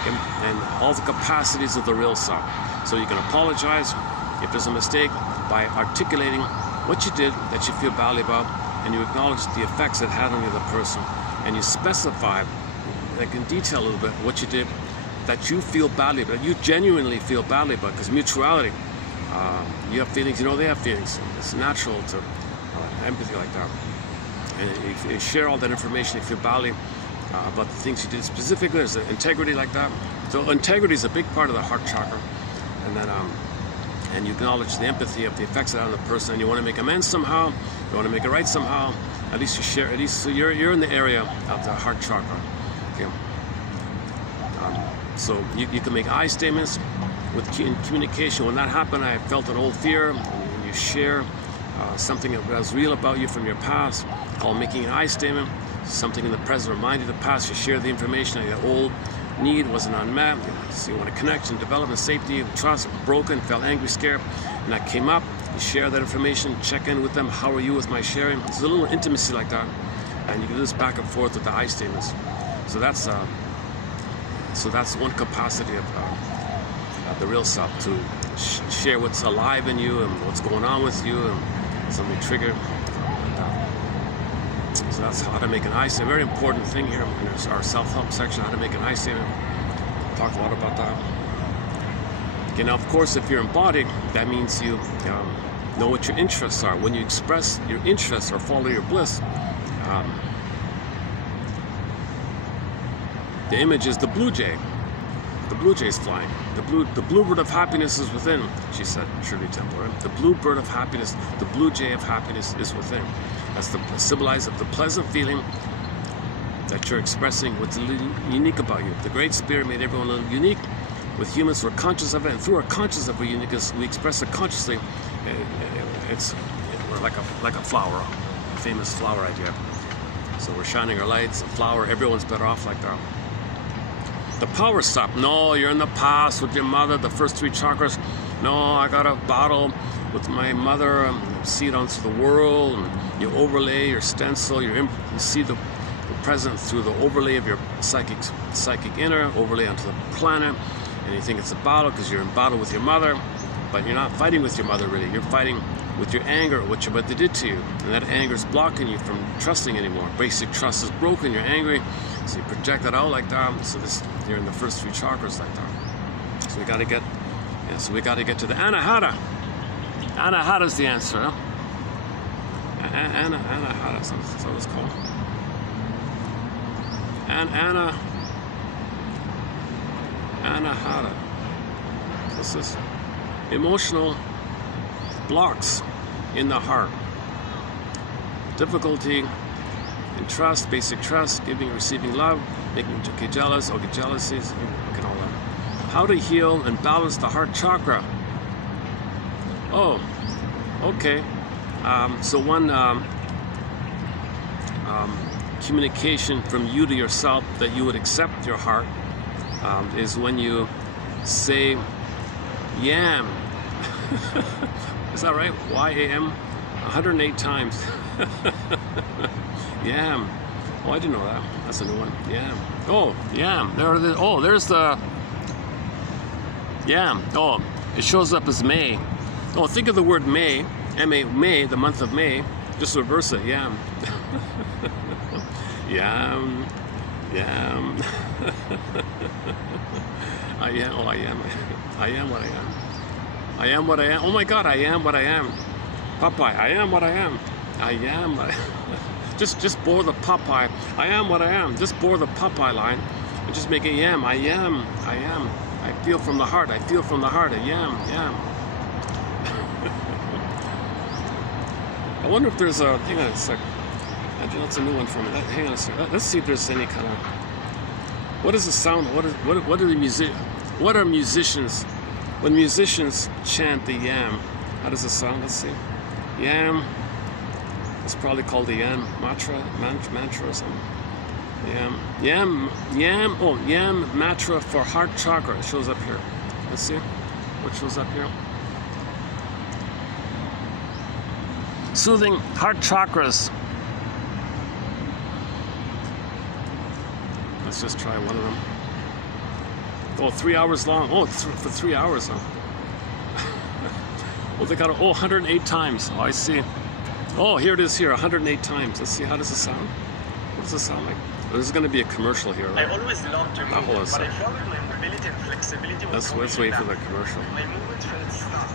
and all the capacities of the real self. So you can apologize if there's a mistake by articulating what you did that you feel badly about, and you acknowledge the effects it had on the other person, and you specify, like in detail a little bit, what you did that you feel badly about, you genuinely feel badly about, because mutuality, you have feelings, you know they have feelings. It's natural to empathy like that. And if you share all that information, you feel badly about the things you did specifically, there's integrity like that. So integrity is a big part of the heart chakra, and then and you acknowledge the empathy of the effects of that on the person, and you want to make amends somehow, you want to make it right somehow. At least you share. At least so you're in the area of the heart chakra. Okay. So you can make I statements with communication. When that happened, I felt an old fear. And you share something that was real about you from your past, called making an I statement. Something in the present remind you of the past. You share the information. That old need wasn't unmet. So you want a connection, development, safety, trust, broken, felt angry, scared, and that came up. You share that information, check in with them. How are you with my sharing? There's a little intimacy like that, and you can do this back and forth with the I statements. So that's one capacity of the real self, to share what's alive in you and what's going on with you, and something triggered. So that's how to make an I statement. A very important thing here in our self-help section, how to make an I statement. Talked a lot about that. Okay, now of course, if you're embodied, that means you know what your interests are. When you express your interests or follow your bliss, the image is the blue jay. The blue jay is flying. The bluebird of happiness is within, she said, Shirley Temple. Right? The bluebird of happiness, the blue jay of happiness is within. That's the symbolize of the pleasant feeling that you're expressing, what's unique about you. The Great Spirit made everyone unique. With humans, we're conscious of it, and through our consciousness of our uniqueness, we express it consciously. We're like a flower, a famous flower idea. So we're shining our lights, a flower. Everyone's better off like that. The power stop. No, you're in the past with your mother. The first three chakras. No, I got a bottle with my mother. See it onto the world. And you overlay your stencil. You see the present through the overlay of your psychic inner. Overlay onto the planet. And you think it's a battle because you're in battle with your mother, but you're not fighting with your mother really. You're fighting with your anger at what your mother did to you, and that anger is blocking you from trusting anymore. Basic trust is broken. You're angry, so you project that out like that. So you're in the first three chakras like that. So we got to get, to the Anahata. Anahata's the answer. Huh? Anahata, that's what it's called. Anahata. What's this? Emotional blocks in the heart. Difficulty in trust, basic trust, giving and receiving love, making jealous, jealousies, and all that. How to heal and balance the heart chakra. Oh, okay. So one communication from you to yourself that you would accept your heart is when you say yam. Is that right? Y-A-M? 108 times. Yam. Oh, I didn't know that. That's a new one. Yam. Oh, yam. There it is. Oh, there's the yam. Oh, it shows up as May. Oh, think of the word May. M-A, May, the month of May. Just reverse it. Yam. Yam. Yam. I am what I am. I am what I am. Oh my God, I am what I am. Popeye, I am what I am. I am. Just bore the Popeye. I am what I am. Just bore the Popeye line and just make it yam. I am. I am. I feel from the heart. I feel from the heart. I am. I wonder if there's a. Hang on a sec. That's a new one for me. Hang on a sec. Let's see if there's any kind of. What is the sound? What are musicians? When musicians chant the yam, how does it sound? Let's see. Yam. It's probably called the yam mantra or something. Yam mantra for heart chakra. It shows up here. Let's see what shows up here. Soothing heart chakras. Let's just try one of them. Oh, 3 hours long. Oh, it's for 3 hours, huh? Well, they got it. Oh, 108 times. Oh, I see. Oh, here it is here, 108 times. Let's see, how does it sound? What does it sound like? Oh, this is going to be a commercial here, right? I always loved to move, but I found that my mobility and flexibility was Let's wait for the commercial. My movement felt stuck.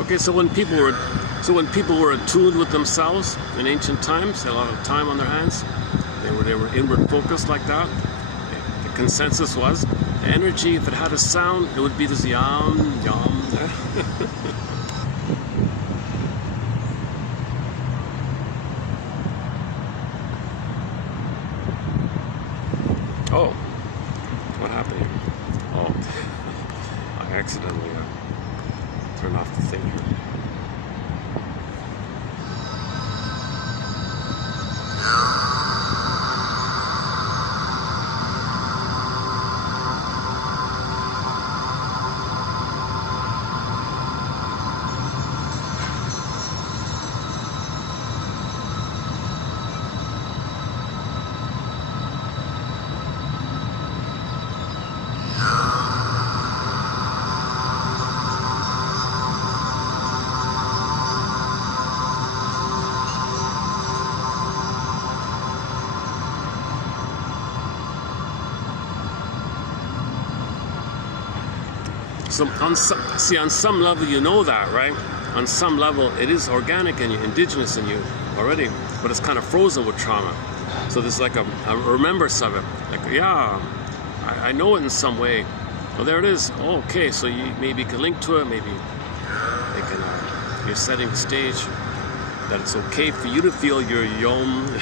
Okay, so when people were attuned with themselves in ancient times, they had a lot of time on their hands. They were inward focused like that. The consensus was the energy, if it had a sound, it would be this yam yam. Oh, what happened here? Oh, I accidentally turn off the thing here. So on some level you know that, right? On some level it is organic and indigenous in you already, but it's kind of frozen with trauma. So there's like a remembrance of it. Like, yeah, I know it in some way. Well, there it is. Oh, okay, so you maybe can link to it. Maybe they can. You're setting the stage that it's okay for you to feel your yum.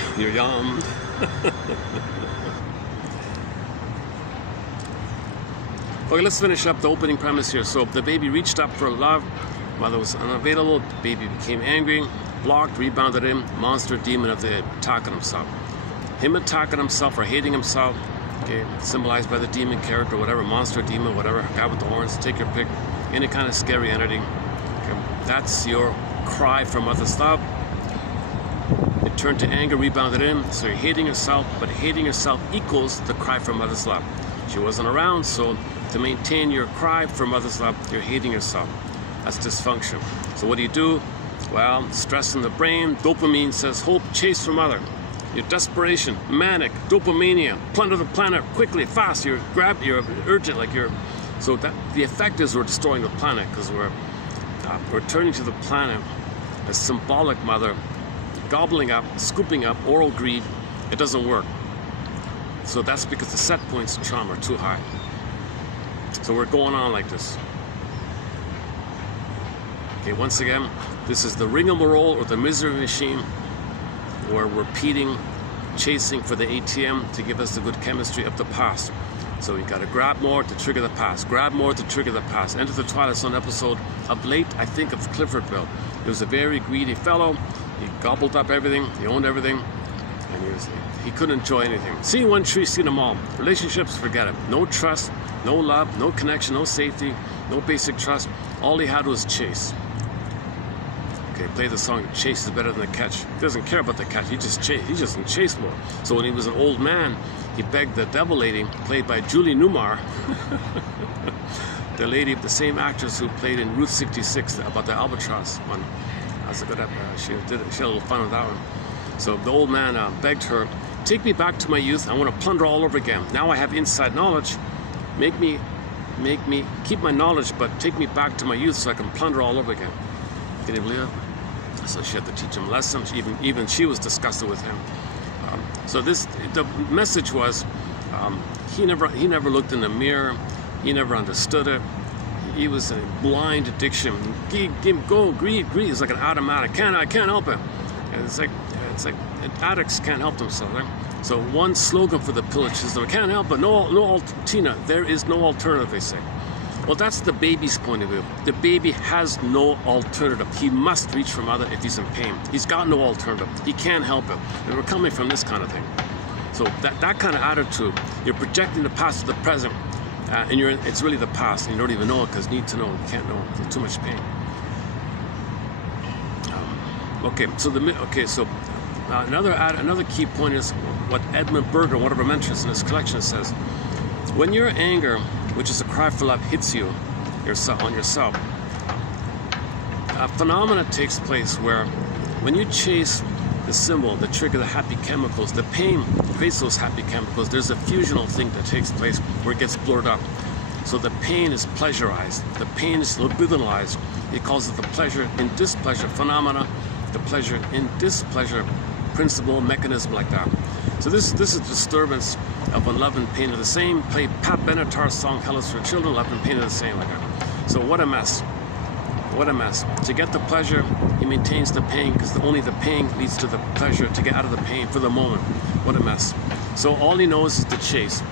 Okay, let's finish up the opening premise here. So the baby reached up for love, mother was unavailable, the baby became angry, blocked, rebounded in, monster demon of the head, attacking himself. Him attacking himself or hating himself, okay, symbolized by the demon character, whatever, monster, demon, whatever, guy with the horns, take your pick, any kind of scary entity. Okay, that's your cry for mother's love. It turned to anger, rebounded in, so you're hating yourself, but hating yourself equals the cry for mother's love. She wasn't around, so to maintain your cry for mother's love, you're hating yourself. That's dysfunction. So what do? Well, stress in the brain, dopamine says hope, chase for mother. Your desperation, manic, dopamania, plunder the planet quickly, fast. You're urgent, like you're. So that the effect is we're destroying the planet because we're turning to the planet as symbolic mother, gobbling up, scooping up, oral greed. It doesn't work. So that's because the set points of trauma are too high. So we're going on like this. Okay, once again, this is the rigmarole or the misery machine where we're repeating, chasing for the ATM to give us the good chemistry of the past. So you got to grab more to trigger the past, grab more to trigger the past. Enter the Twilight Zone episode of late, I think, of Cliffordville. He was a very greedy fellow. He gobbled up everything, he owned everything, and he couldn't enjoy anything. See one tree, see them all. Relationships, forget it. No trust, no love, no connection, no safety, no basic trust. All he had was chase. Okay, play the song, chase is better than the catch. He doesn't care about the catch, he just in chase mode. So when he was an old man, he begged the devil lady, played by Julie Newmar, the lady, the same actress who played in Route 66 about the albatross one. That's a good episode. She had a little fun with that one. So the old man begged her, take me back to my youth. I want to plunder all over again. Now I have inside knowledge. Make me keep my knowledge, but take me back to my youth so I can plunder all over again. Can you believe it? So she had to teach him lessons. Even she was disgusted with him. So the message was, he never looked in the mirror. He never understood it. He was a blind addiction. Go, greed. It's like an automatic. I can't help it. And it's like addicts can't help themselves, right? So one slogan for the pillage system: can't help it. No, Tina. There is no alternative. They say. Well, that's the baby's point of view. The baby has no alternative. He must reach for mother if he's in pain. He's got no alternative. He can't help it. And we're coming from this kind of thing. So that kind of attitude, you're projecting the past to the present, and it's really the past, and you don't even know it because you need to know. You can't know. There's too much pain. So another key point is what Edmund Berger, one of our mentors in his collection, says: when your anger, which is a cry for love, hits you on yourself, a phenomenon takes place where when you chase the symbol that trigger the happy chemicals, the pain creates those happy chemicals. There's a fusional thing that takes place where it gets blurred up. So the pain is pleasurized, the pain is libidinalized. He calls it the pleasure in displeasure phenomena, the pleasure in displeasure principle, mechanism like that. So this is disturbance of when love and pain are the same. Play Pat Benatar's song Hell is for Children, love and pain are the same like that. So what a mess. What a mess. To get the pleasure, he maintains the pain because only the pain leads to the pleasure to get out of the pain for the moment. What a mess. So all he knows is the chase.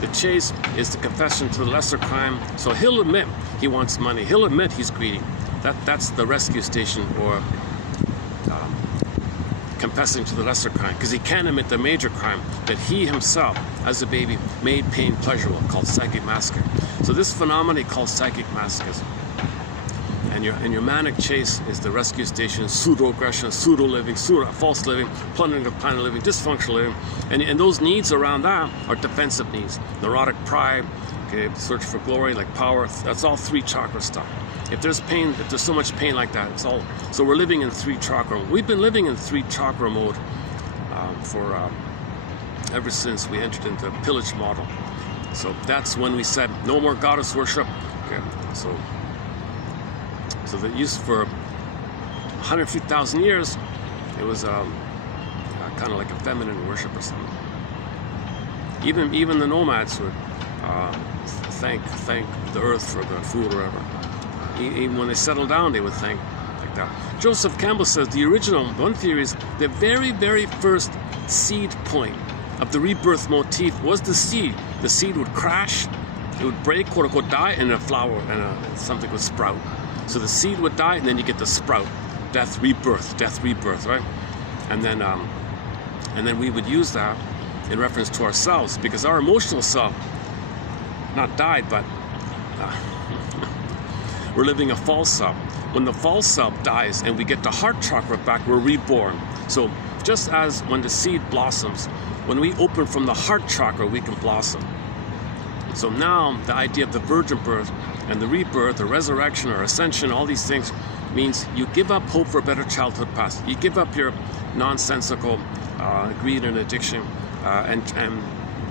The chase is the confession to the lesser crime. So he'll admit he wants money. He'll admit he's greedy. That's the rescue station, or confessing to the lesser crime, because he can't admit the major crime that he himself, as a baby, made pain pleasurable, called psychic masochism. So this phenomenon he calls psychic masochism. And your manic chase is the rescue station: pseudo-aggression, pseudo-living, false living, plundering of planet living, dysfunctional living. And those needs around that are defensive needs. Neurotic pride, okay, search for glory, like power. That's all 3 chakra stuff. If there's pain, if there's so much pain like that, it's all. So we're living in 3 chakra. We've been living in 3 chakra mode ever since we entered into the pillage model. So that's when we said no more goddess worship. Okay, so that used for 150,000 years, it was kind of like a feminine worship or something. Even the nomads would thank the earth for the food or whatever. Even when they settled down, they would thank like that. Joseph Campbell says the original, one theory is the very, very first seed point of the rebirth motif was the seed. The seed would crash, it would break, quote unquote, die, and a flower and something would sprout. So the seed would die, and then you get the sprout. Death, rebirth, right? And then we would use that in reference to ourselves, because our emotional self not died, but we're living a false self. When the false self dies and we get the heart chakra back, we're reborn. So just as when the seed blossoms, when we open from the heart chakra, we can blossom. So now the idea of the virgin birth and the rebirth, the resurrection or ascension, all these things means you give up hope for a better childhood past. You give up your nonsensical greed and addiction, and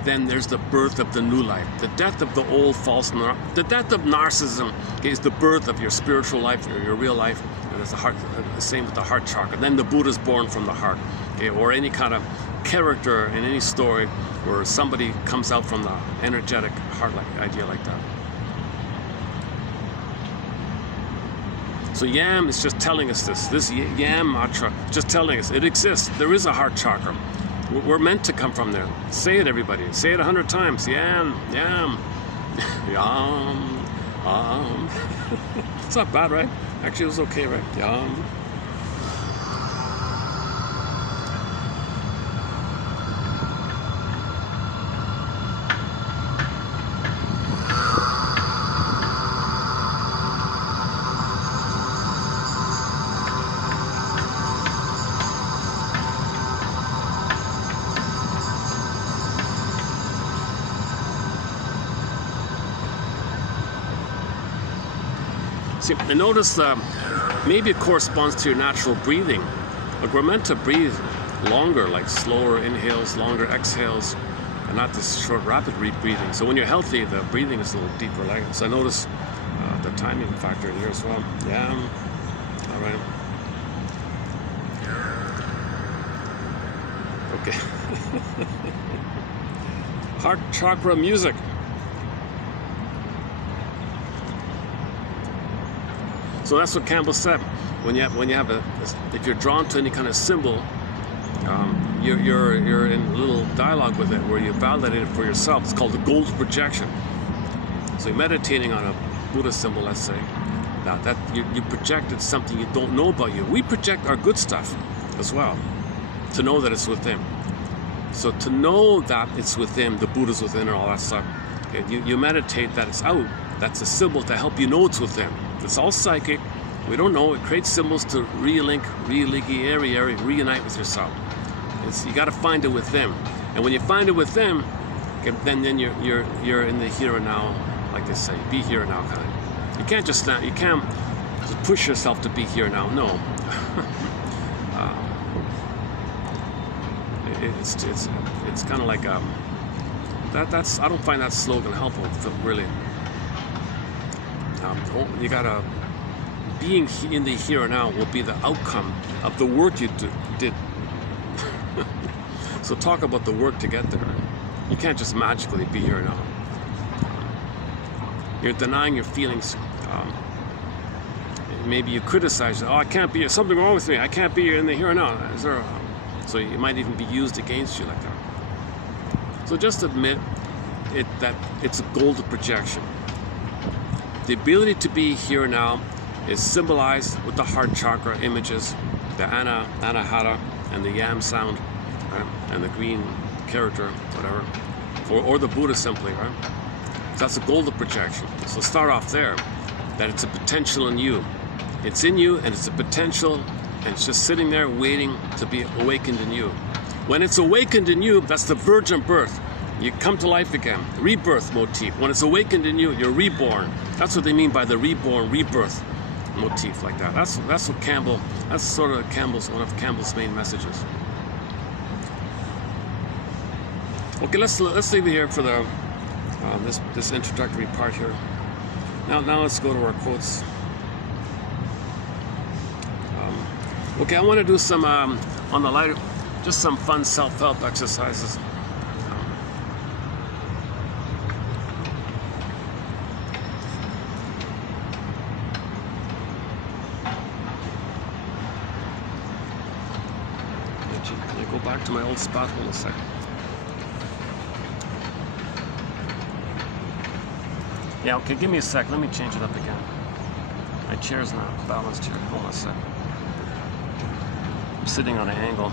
then there's the birth of the new life. The death of the old false, the death of narcissism is the birth of your spiritual life or your real life. And it's the same with the heart chakra. Then the Buddha's born from the heart, okay? Or any kind of character in any story where somebody comes out from the energetic heart-like idea like that. So Yam is just telling us this. This Yam mantra is just telling us it exists. There is a heart chakra. We're meant to come from there. Say it, everybody. Say it 100 times. Yam, yam, yum, It's not bad, right? Actually, it was okay, right? Yum. See, and notice maybe it corresponds to your natural breathing. Like we're meant to breathe longer, like slower inhales, longer exhales, and not this short, rapid breathing. So when you're healthy, the breathing is a little deeper. Like so, I notice the timing factor here as well. Yeah. All right. Okay. Heart chakra music. So that's what Campbell said. When you have if you're drawn to any kind of symbol, you're in a little dialogue with it where you validate it for yourself. It's called the gold projection. So you're meditating on a Buddha symbol, let's say, that you projected something you don't know about you. We project our good stuff as well, to know that it's within. So to know that it's within, the Buddha's within, and all that stuff, you meditate that it's out. That's a symbol to help you know it's within. It's all psychic. We don't know. It creates symbols to reunite with yourself. You got to find it within. And when you find it within, then you're in the here and now, like they say, be here and now kind of. You can't just push yourself to be here now. No. It's kind of like that's. I don't find that slogan helpful, really. You gotta being in the here and now will be the outcome of the work you did. So talk about the work to get there. You can't just magically be here now. You're denying your feelings. Maybe you criticize. Oh, I can't be here. Something wrong with me. I can't be here in the here and now. So it might even be used against you like that. So just admit that it's a golden projection. The ability to be here and now is symbolized with the heart chakra images, the anahata, and the yam sound, right? And the green character, whatever, or the Buddha simply, right? So that's a golden projection. So start off there, that it's a potential in you. It's in you, and it's a potential, and it's just sitting there waiting to be awakened in you. When it's awakened in you, that's the virgin birth. You come to life again, rebirth motif. When it's awakened in you, you're reborn. That's what they mean by the reborn, rebirth motif, like that. That's what Campbell. That's sort of one of Campbell's main messages. Okay, let's leave it here for the this introductory part here. Now let's go to our quotes. Okay, I want to do some on the lighter, just some fun self-help exercises. Go back to my old spot. Hold on a second. Yeah, okay, give me a sec. Let me change it up again. My chair's not balanced here. Hold on a sec. I'm sitting on an angle.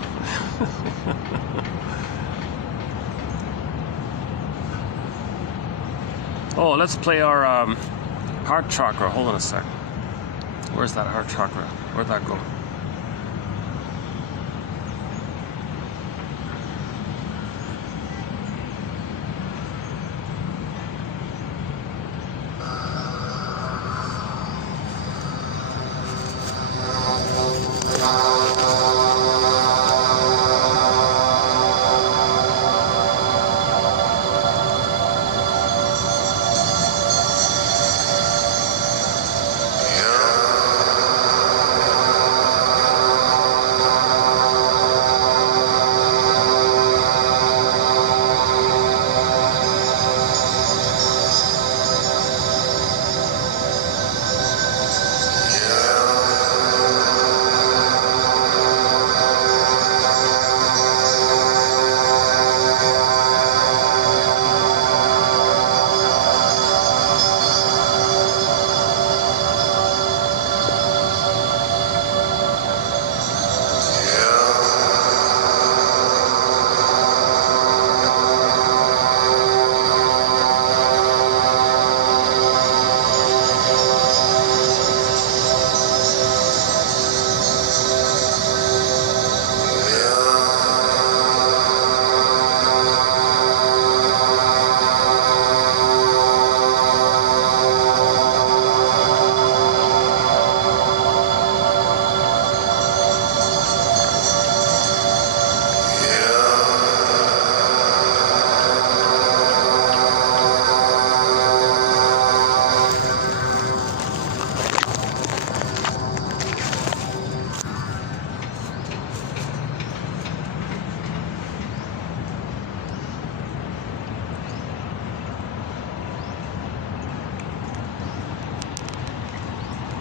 Oh, let's play our heart chakra. Hold on a sec. Where's that heart chakra? Where'd that go?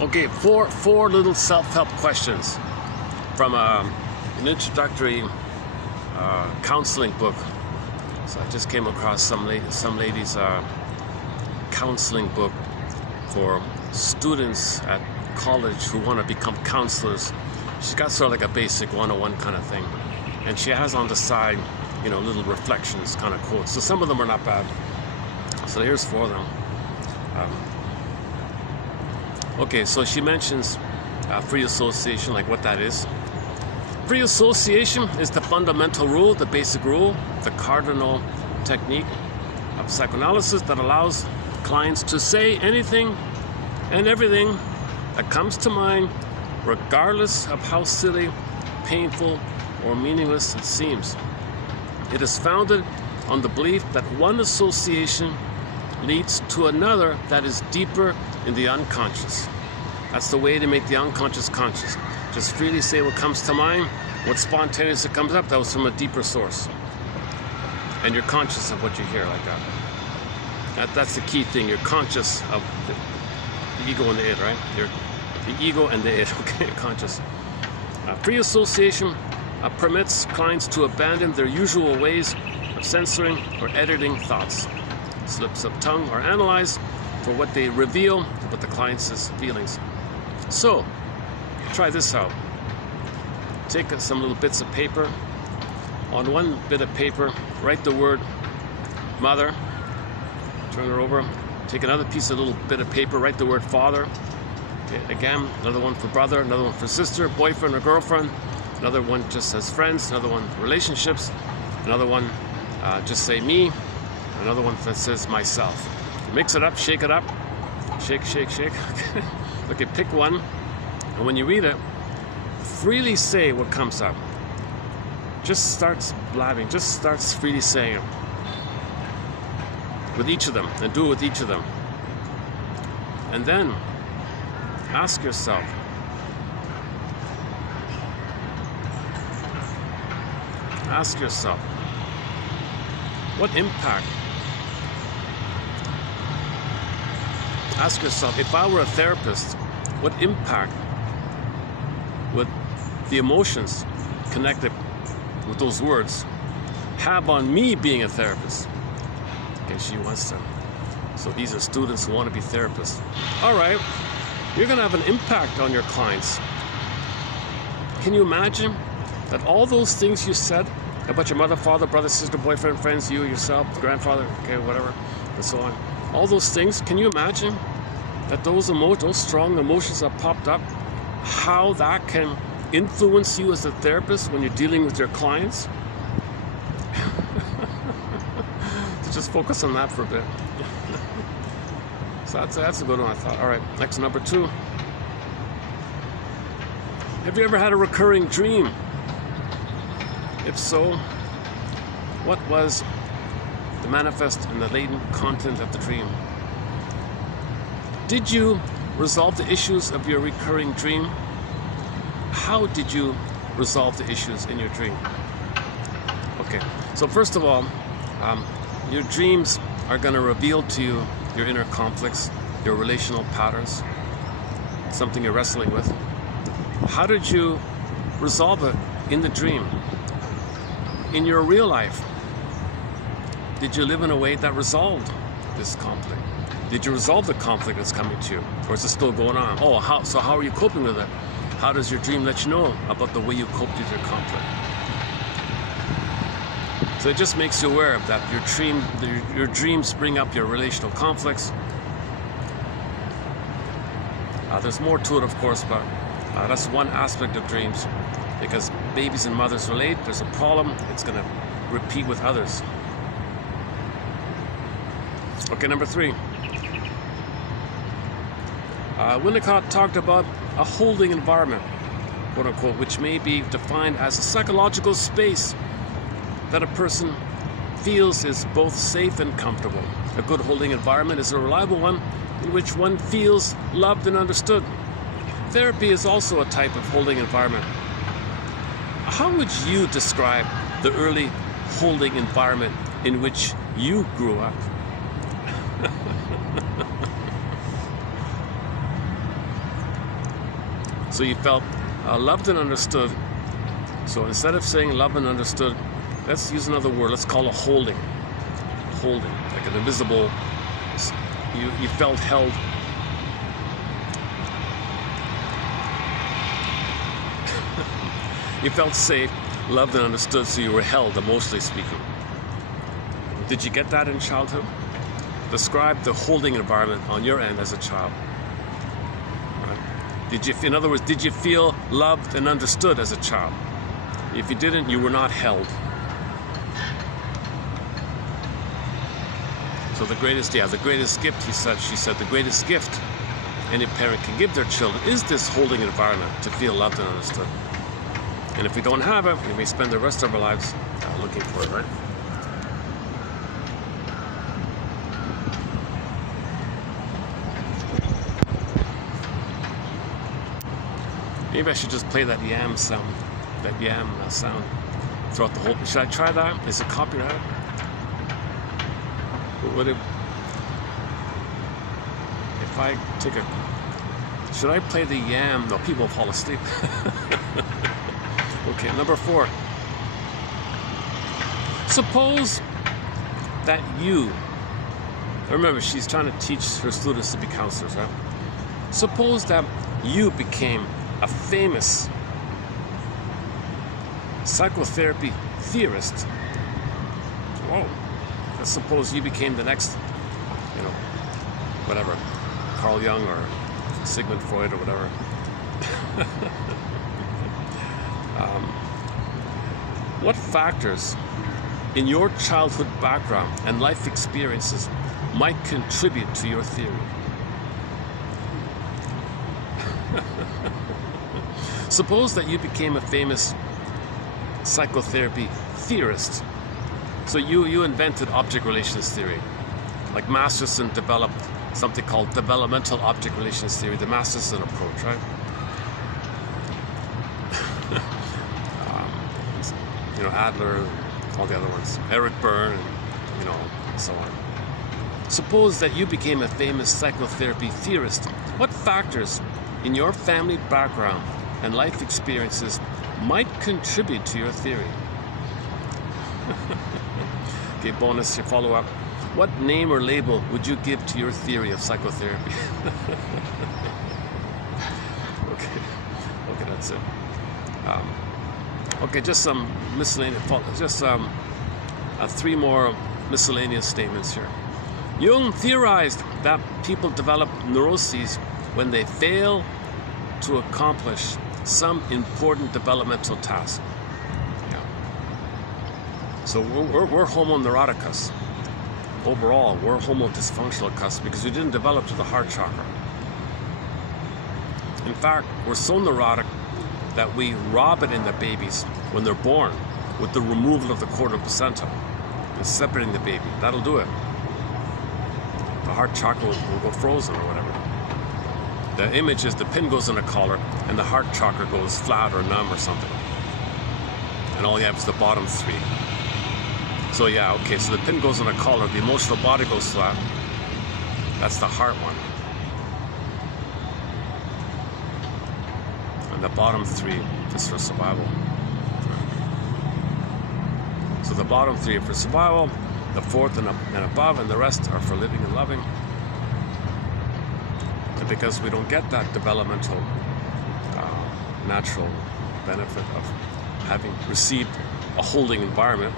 Okay, four little self-help questions from an introductory counseling book. So I just came across some lady's counseling book for students at college who want to become counselors. She's got sort of like a basic 101 kind of thing, and she has on the side, you know, little reflections kind of quotes. So some of them are not bad. So here's 4 of them. Okay, so she mentions free association, like what that is. Free association is the fundamental rule, the basic rule, the cardinal technique of psychoanalysis that allows clients to say anything and everything that comes to mind, regardless of how silly, painful, or meaningless it seems. It is founded on the belief that one association leads to another that is deeper in the unconscious. That's the way to make the unconscious conscious. Just freely say what comes to mind, what spontaneously comes up, that was from a deeper source. And you're conscious of what you hear like that. That's the key thing. You're conscious of the ego and the id, right? You're the ego and the id, okay, conscious. Free association permits clients to abandon their usual ways of censoring or editing thoughts. Slips of tongue are analyzed for what they reveal about the client's feelings. So, try this out. Take some little bits of paper. On one bit of paper, write the word mother. Turn it over. Take another little bit of paper, write the word father. Okay, again, another one for brother, another one for sister, boyfriend or girlfriend. Another one just says friends, another one relationships. Another one just say me. Another one that says myself. Mix it up, shake it up. Shake, shake, shake. Okay, pick one. And when you read it, freely say what comes up. Just starts blabbing, just starts freely saying it. With each of them, and do it with each of them. And then, ask yourself, what impact? Ask yourself, if I were a therapist, what impact would the emotions connected with those words have on me being a therapist? Okay, she wants to. So these are students who want to be therapists. All right, you're going to have an impact on your clients. Can you imagine that all those things you said about your mother, father, brother, sister, boyfriend, friends, you, yourself, grandfather, okay, whatever, and so on. All those things, can you imagine that those strong emotions that popped up, how that can influence you as a therapist when you're dealing with your clients? Just focus on that for a bit. So that's a good one, I thought. All right, next, number 2. Have you ever had a recurring dream? If so, what was the manifest and the latent content of the dream? Did you resolve the issues of your recurring dream? How did you resolve the issues in your dream? Okay, so first of all, your dreams are going to reveal to you your inner conflicts, your relational patterns, something you're wrestling with. How did you resolve it in the dream? In your real life, did you live in a way that resolved this conflict? Did you resolve the conflict that's coming to you? Or is it still going on? Oh, how are you coping with it? How does your dream let you know about the way you coped with your conflict? So it just makes you aware of that your dreams bring up your relational conflicts. There's more to it, of course, but that's one aspect of dreams. Because babies and mothers relate, there's a problem, it's going to repeat with others. Okay, number 3. Winnicott talked about a holding environment, quote unquote, which may be defined as a psychological space that a person feels is both safe and comfortable. A good holding environment is a reliable one in which one feels loved and understood. Therapy is also a type of holding environment. How would you describe the early holding environment in which you grew up? So you felt loved and understood. So instead of saying loved and understood, let's use another word. Let's call it holding. Holding, like an invisible. You felt held. You felt safe, loved and understood, so you were held, emotionally speaking. Did you get that in childhood? Describe the holding environment on your end as a child. Right? Did you, in other words, did you feel loved and understood as a child? If you didn't, you were not held. So the greatest gift, she said, the greatest gift any parent can give their children is this holding environment to feel loved and understood. And if we don't have it, we may spend the rest of our lives looking for it, right? Maybe I should just play that yam sound, sound throughout the whole. Should I try that? Is it copyrighted? Would it? If I take a, should I play the yam? No, people fall asleep. Okay, number 4. Suppose that you, remember she's trying to teach her students to be counselors, right? Suppose that you became a famous psychotherapy theorist. Whoa. Let's suppose you became the next, whatever, Carl Jung or Sigmund Freud or whatever. What factors in your childhood background and life experiences might contribute to your theory? Suppose that you became a famous psychotherapy theorist. So you invented object relations theory. Like Masterson developed something called developmental object relations theory, the Masterson approach, right? Adler, all the other ones, Eric Berne, and so on. Suppose that you became a famous psychotherapy theorist. What factors in your family background and life experiences might contribute to your theory? Okay, bonus, your follow-up. What name or label would you give to your theory of psychotherapy? Okay, that's it. Okay, just some miscellaneous, just 3 more miscellaneous statements here. Jung theorized that people develop neuroses when they fail to accomplish some important developmental task. Yeah. So we're homo neuroticus. Overall, we're homo dysfunctionalicus because we didn't develop to the heart chakra. In fact, we're so neurotic that we rob it in the babies when they're born with the removal of the chordal placenta and separating the baby. That'll do it. The heart chakra will go frozen or whatever. The image is the pin goes in a collar and the heart chakra goes flat or numb or something. And all you have is the bottom 3. So yeah, okay, so the pin goes in a collar, the emotional body goes flat. That's the heart one. The bottom 3 is for survival. So the bottom 3 are for survival, the 4th and above, and the rest are for living and loving. And because we don't get that developmental, natural benefit of having received a holding environment,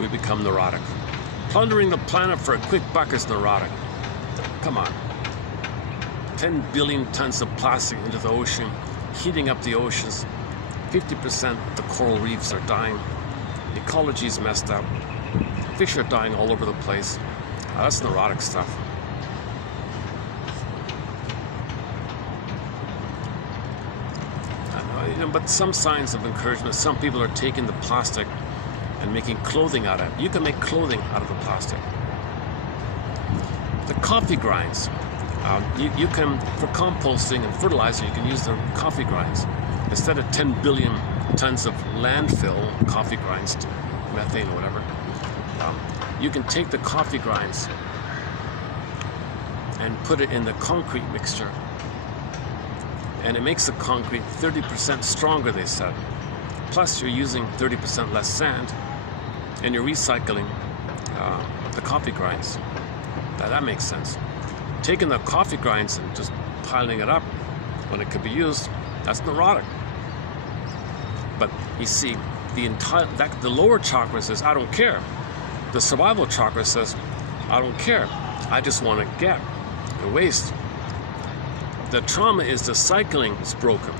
we become neurotic. Plundering the planet for a quick buck is neurotic. Come on. 10 billion tons of plastic into the ocean, heating up the oceans. 50% of the coral reefs are dying. Ecology is messed up. Fish are dying all over the place. That's neurotic stuff. But some signs of encouragement. Some people are taking the plastic and making clothing out of it. You can make clothing out of the plastic. The coffee grinds. You can, for composting and fertilizer, you can use the coffee grinds. Instead of 10 billion tons of landfill coffee grinds, to methane or whatever, you can take the coffee grinds and put it in the concrete mixture and it makes the concrete 30% stronger, they said. Plus, you're using 30% less sand, and you're recycling the coffee grinds. That makes sense. Taking the coffee grinds and just piling it up when it could be used, that's neurotic. But you see, the lower chakra says, I don't care. The survival chakra says, I don't care. I just want to get and waste. The trauma is the cycling is broken.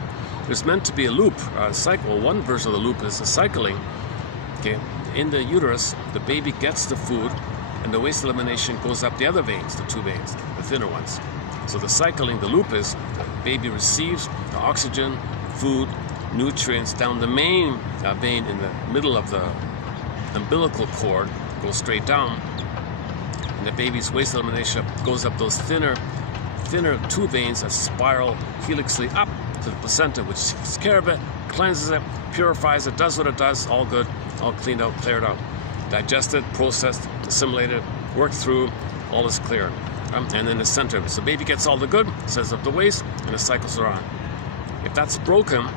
There's meant to be a loop, a cycle. One version of the loop is the cycling. Okay, in the uterus, the baby gets the food, and the waste elimination goes up the other veins, the two veins, the thinner ones. So the cycling, the loop is the baby receives the oxygen, food, nutrients down the main vein in the middle of the umbilical cord, goes straight down, and the baby's waste elimination goes up those thinner two veins that spiral helixally up to the placenta, which takes care of it, cleanses it, purifies it, does what it does, all good, all cleaned out, cleared out, digested, processed, assimilated, worked through, all is clear. And then the center of it. So baby gets all the good, sends up the waste, and the cycles are on. If that's broken,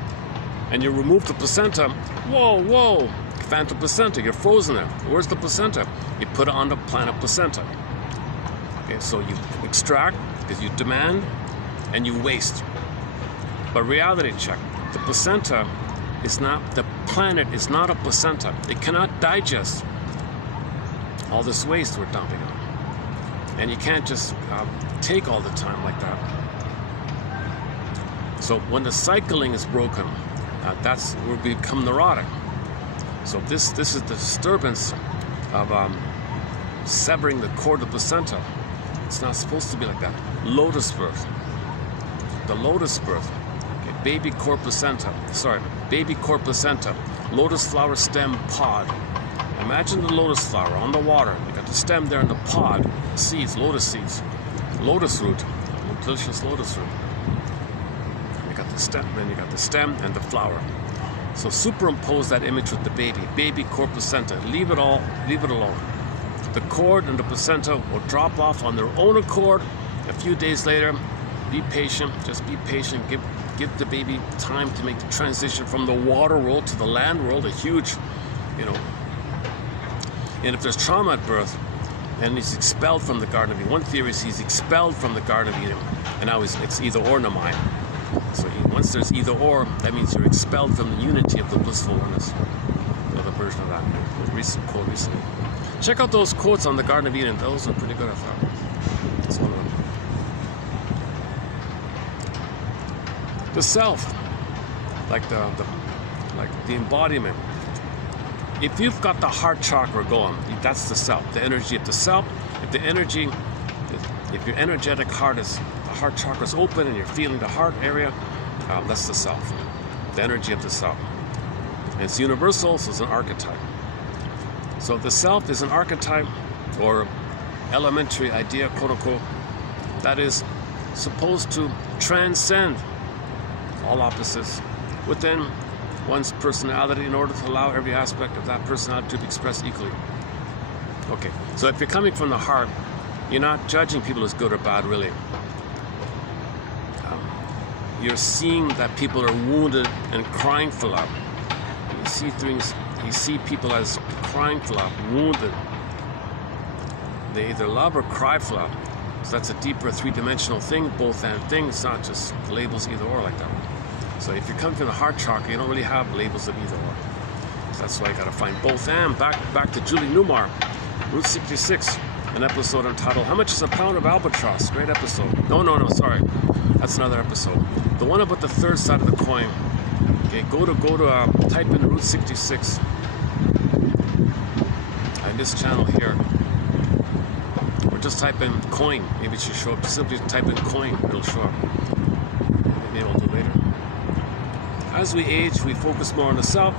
and you remove the placenta, whoa, phantom placenta, you're frozen there. Where's the placenta? You put it on the planet placenta. Okay, so you extract, because you demand, and you waste. But reality check, the placenta is not, the planet is not a placenta. It cannot digest all this waste we're dumping on. And you can't just take all the time like that. So when the cycling is broken, that's where we become neurotic. So this is the disturbance of severing the cord of the placenta. It's not supposed to be like that. Lotus birth. The lotus birth. Okay, baby cord placenta. Lotus flower stem pod. Imagine the lotus flower on the water. You got the stem there in the pod, seeds, lotus root, delicious lotus root. You got the stem, then you got the stem and the flower. So superimpose that image with the baby cord placenta. Leave it alone. The cord and the placenta will drop off on their own accord. A few days later, be patient. Just be patient. Give the baby time to make the transition from the water world to the land world. A huge, And if there's trauma at birth, and he's expelled from the Garden of Eden. One theory is he's expelled from the Garden of Eden, and now it's either or, no mind. So once there's either or, that means you're expelled from the unity of the blissful oneness. Another version of that recent quote recently. Check out those quotes on the Garden of Eden. Those are pretty good, I thought. That's one of them. The self, like the embodiment. If you've got the heart chakra going, that's the self, the energy of the self. If your energetic heart the heart chakra is open and you're feeling the heart area, that's the self, the energy of the self. And it's universal, so it's an archetype. So the self is an archetype or elementary idea, quote unquote, that is supposed to transcend all opposites within one's personality in order to allow every aspect of that personality to be expressed equally. Okay, so if you're coming from the heart, you're not judging people as good or bad, really. You're seeing that people are wounded and crying for love. You see people as crying for love, wounded. They either love or cry for love. So that's a deeper three-dimensional thing, both and thing. It's not just labels either or like that. So if you're coming from the heart chakra, you don't really have labels of either or. So that's why you got to find both and. Back to Julie Newmar, Route 66, an episode entitled "How Much Is a Pound of Albatross?" Great episode. No, sorry, that's another episode. The one about the third side of the coin. Okay, go to type in Route 66 and this channel here, or just type in coin. Maybe it should show up. Simply type in coin, it'll show up. Maybe I'll do it later. As we age, we focus more on the self.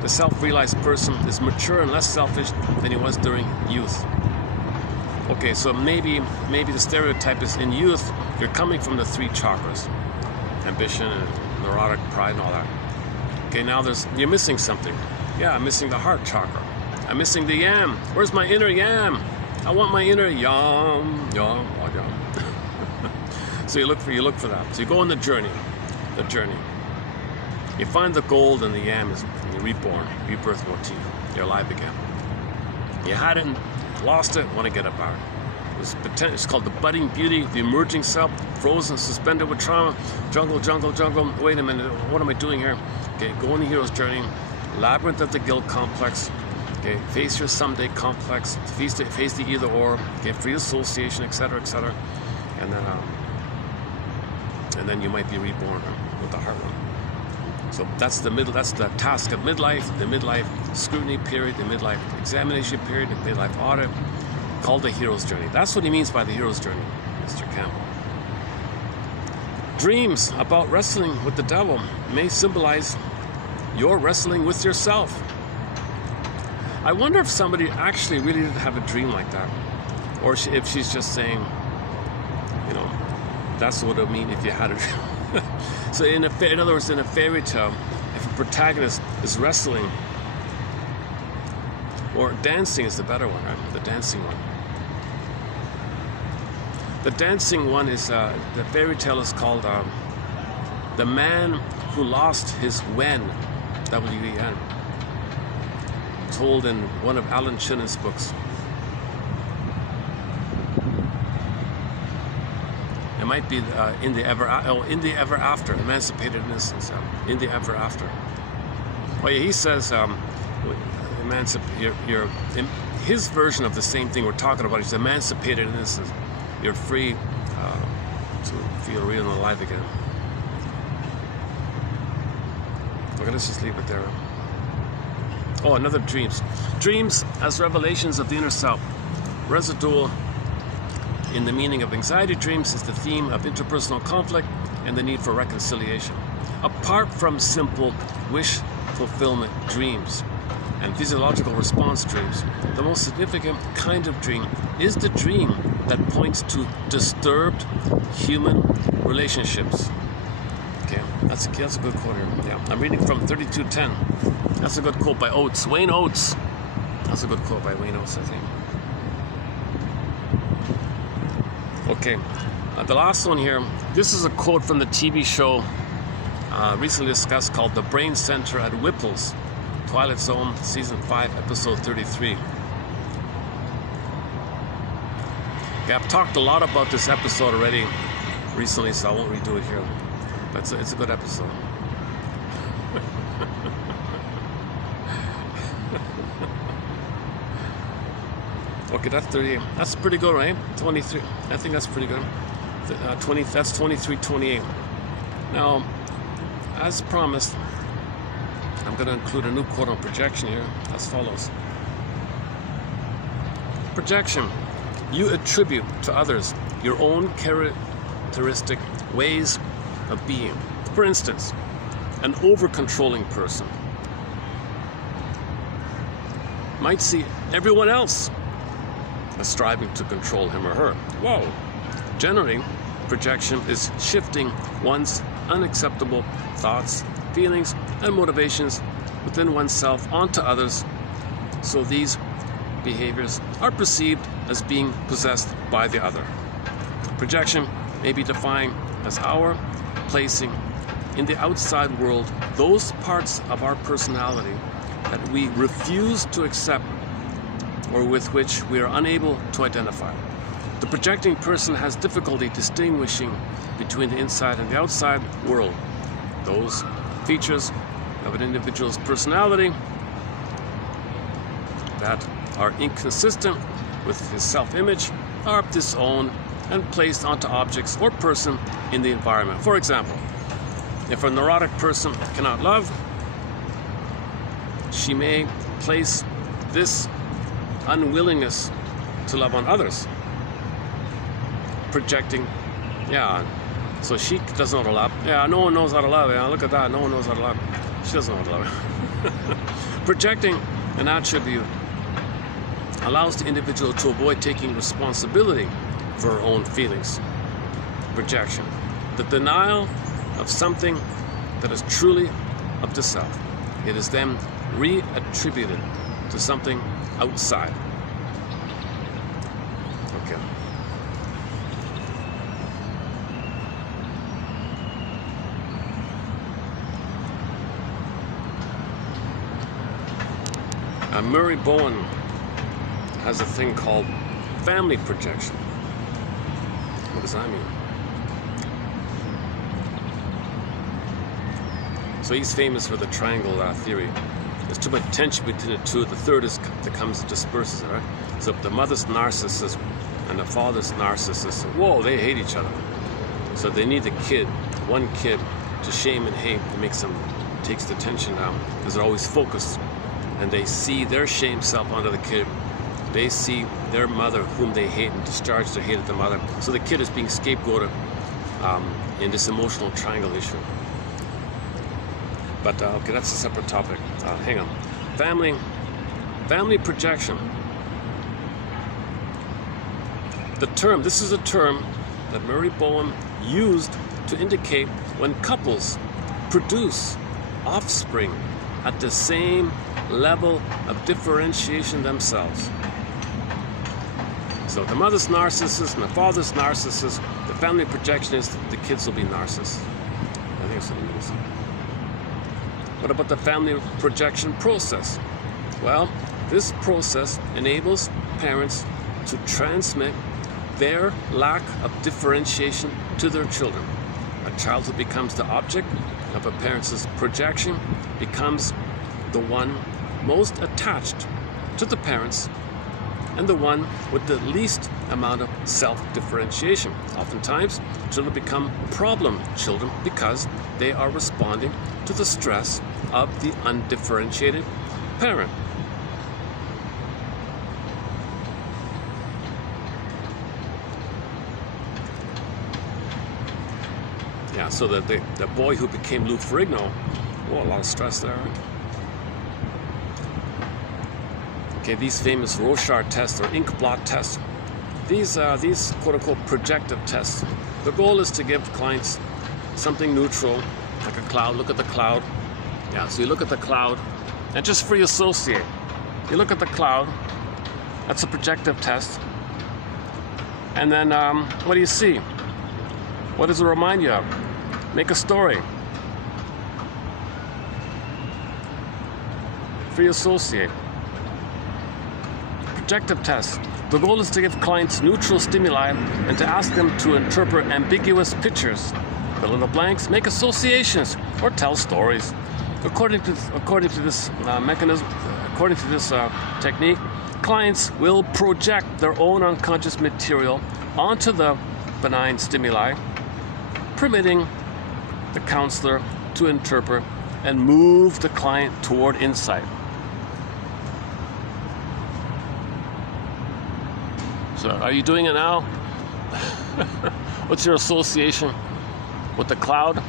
The self-realized person is mature and less selfish than he was during youth. Okay, so maybe the stereotype is in youth, you're coming from the three chakras. Ambition and neurotic pride and all that. Okay, now you're missing something. Yeah, I'm missing the heart chakra. I'm missing the yam. Where's my inner yam? I want my inner yam. So you look for that. So you go on the journey. the journey. You find the gold in the yam is reborn, rebirth motif. You're alive again. You had it, lost it, want to get it back. It's called the budding beauty, the emerging self, frozen, suspended with trauma, jungle, jungle, jungle. Wait a minute, what am I doing here? Okay, go on the hero's journey, labyrinth of the guilt complex. Okay, face your someday complex, face the either or. Okay, free association, etc., etc. And then you might be reborn with the heart one. So that's the task of midlife, the midlife scrutiny period, the midlife examination period, the midlife audit, called the hero's journey. That's what he means by the hero's journey, Mr. Campbell. Dreams about wrestling with the devil may symbolize your wrestling with yourself. I wonder if somebody actually really did have a dream like that, or if she's just saying, you know, that's what it would mean if you had a dream. So in other words, in a fairy tale, if a protagonist is wrestling, or dancing is the better one, right? The dancing one. The dancing one is, the fairy tale is called The Man Who Lost His Wen, W-E-N. Told in one of Alan Chinnon's books. It might be in the ever after, emancipated innocence. In the ever after. Well, yeah, he says, his version of the same thing we're talking about is emancipated innocence. You're free to feel real and alive again. Okay, let's just leave it there. Oh, another dreams. Dreams as revelations of the inner self. Residual in the meaning of anxiety dreams is the theme of interpersonal conflict and the need for reconciliation. Apart from simple wish fulfillment dreams and physiological response dreams, the most significant kind of dream is the dream that points to disturbed human relationships. Okay, that's a good quote here. Yeah, I'm reading from 3210. That's a good quote by Oates, Wayne Oates. That's a good quote by Wayne Oates, I think. Okay, the last one here. This is a quote from the TV show recently discussed called The Brain Center at Whipple's, Twilight Zone, Season 5, Episode 33. Okay, I've talked a lot about this episode already recently, so I won't redo it here. But it's a good episode. Okay, that's 38. That's pretty good, right? 23. I think that's pretty good. 20. That's 23:28. Now, as promised, I'm going to include a new quote on projection here, as follows. Projection. You attribute to others your own characteristic ways of being. For instance, an over-controlling person might see everyone else as striving to control him or her. Whoa! Generally, projection is shifting one's unacceptable thoughts, feelings, and motivations within oneself onto others, so these behaviors are perceived as being possessed by the other. Projection may be defined as our placing in the outside world those parts of our personality that we refuse to accept or with which we are unable to identify. The projecting person has difficulty distinguishing between the inside and the outside world. Those features of an individual's personality that are inconsistent with his self-image are disowned and placed onto objects or person in the environment. For example, if a neurotic person cannot love, she may place this unwillingness to love on others. Projecting, yeah, so she doesn't know how to love. Yeah, no one knows how to love. Yeah, look at that, no one knows how to love. She doesn't know how to love. Projecting an attribute allows the individual to avoid taking responsibility for her own feelings. Projection, the denial of something that is truly of the self. It is then reattributed to something outside. Okay. Murray Bowen has a thing called family projection. What does that mean? So he's famous for the triangle theory. There's too much tension between the two. The third is that comes and disperses it, right? So if the mother's narcissist and the father's narcissist, whoa, they hate each other. So they need the kid, one kid, to shame and hate. It makes them, takes the tension down because they're always focused. And they see their shame self onto the kid. They see their mother, whom they hate, and discharge their hate at the mother. So the kid is being scapegoated in this emotional triangle issue. But okay, that's a separate topic. Hang on. Family projection. The term, this is a term that Murray Bowen used to indicate when couples produce offspring at the same level of differentiation themselves. So the mother's narcissist and the father's narcissist, the family projection is the kids will be narcissists. I think that's what it means. What about the family projection process? Well, this process enables parents to transmit their lack of differentiation to their children. A child who becomes the object of a parent's projection becomes the one most attached to the parents and the one with the least amount of self-differentiation. Oftentimes, children become problem children because they are responding to the stress of the undifferentiated parent. Yeah, so the boy who became Lou Ferrigno, oh, a lot of stress there. Okay, these famous Rorschach tests or ink blot tests, these quote-unquote projective tests, the goal is to give clients something neutral, like a cloud. Look at the cloud. Yeah, so you look at the cloud and just free associate. You look at the cloud, that's a projective test. And then what do you see? What does it remind you of? Make a story. Free associate. Projective test. The goal is to give clients neutral stimuli and to ask them to interpret ambiguous pictures. Fill in the blanks, make associations, or tell stories. According to this mechanism, according to this technique, clients will project their own unconscious material onto the benign stimuli, permitting the counselor to interpret and move the client toward insight. So, are you doing it now? What's your association with the cloud?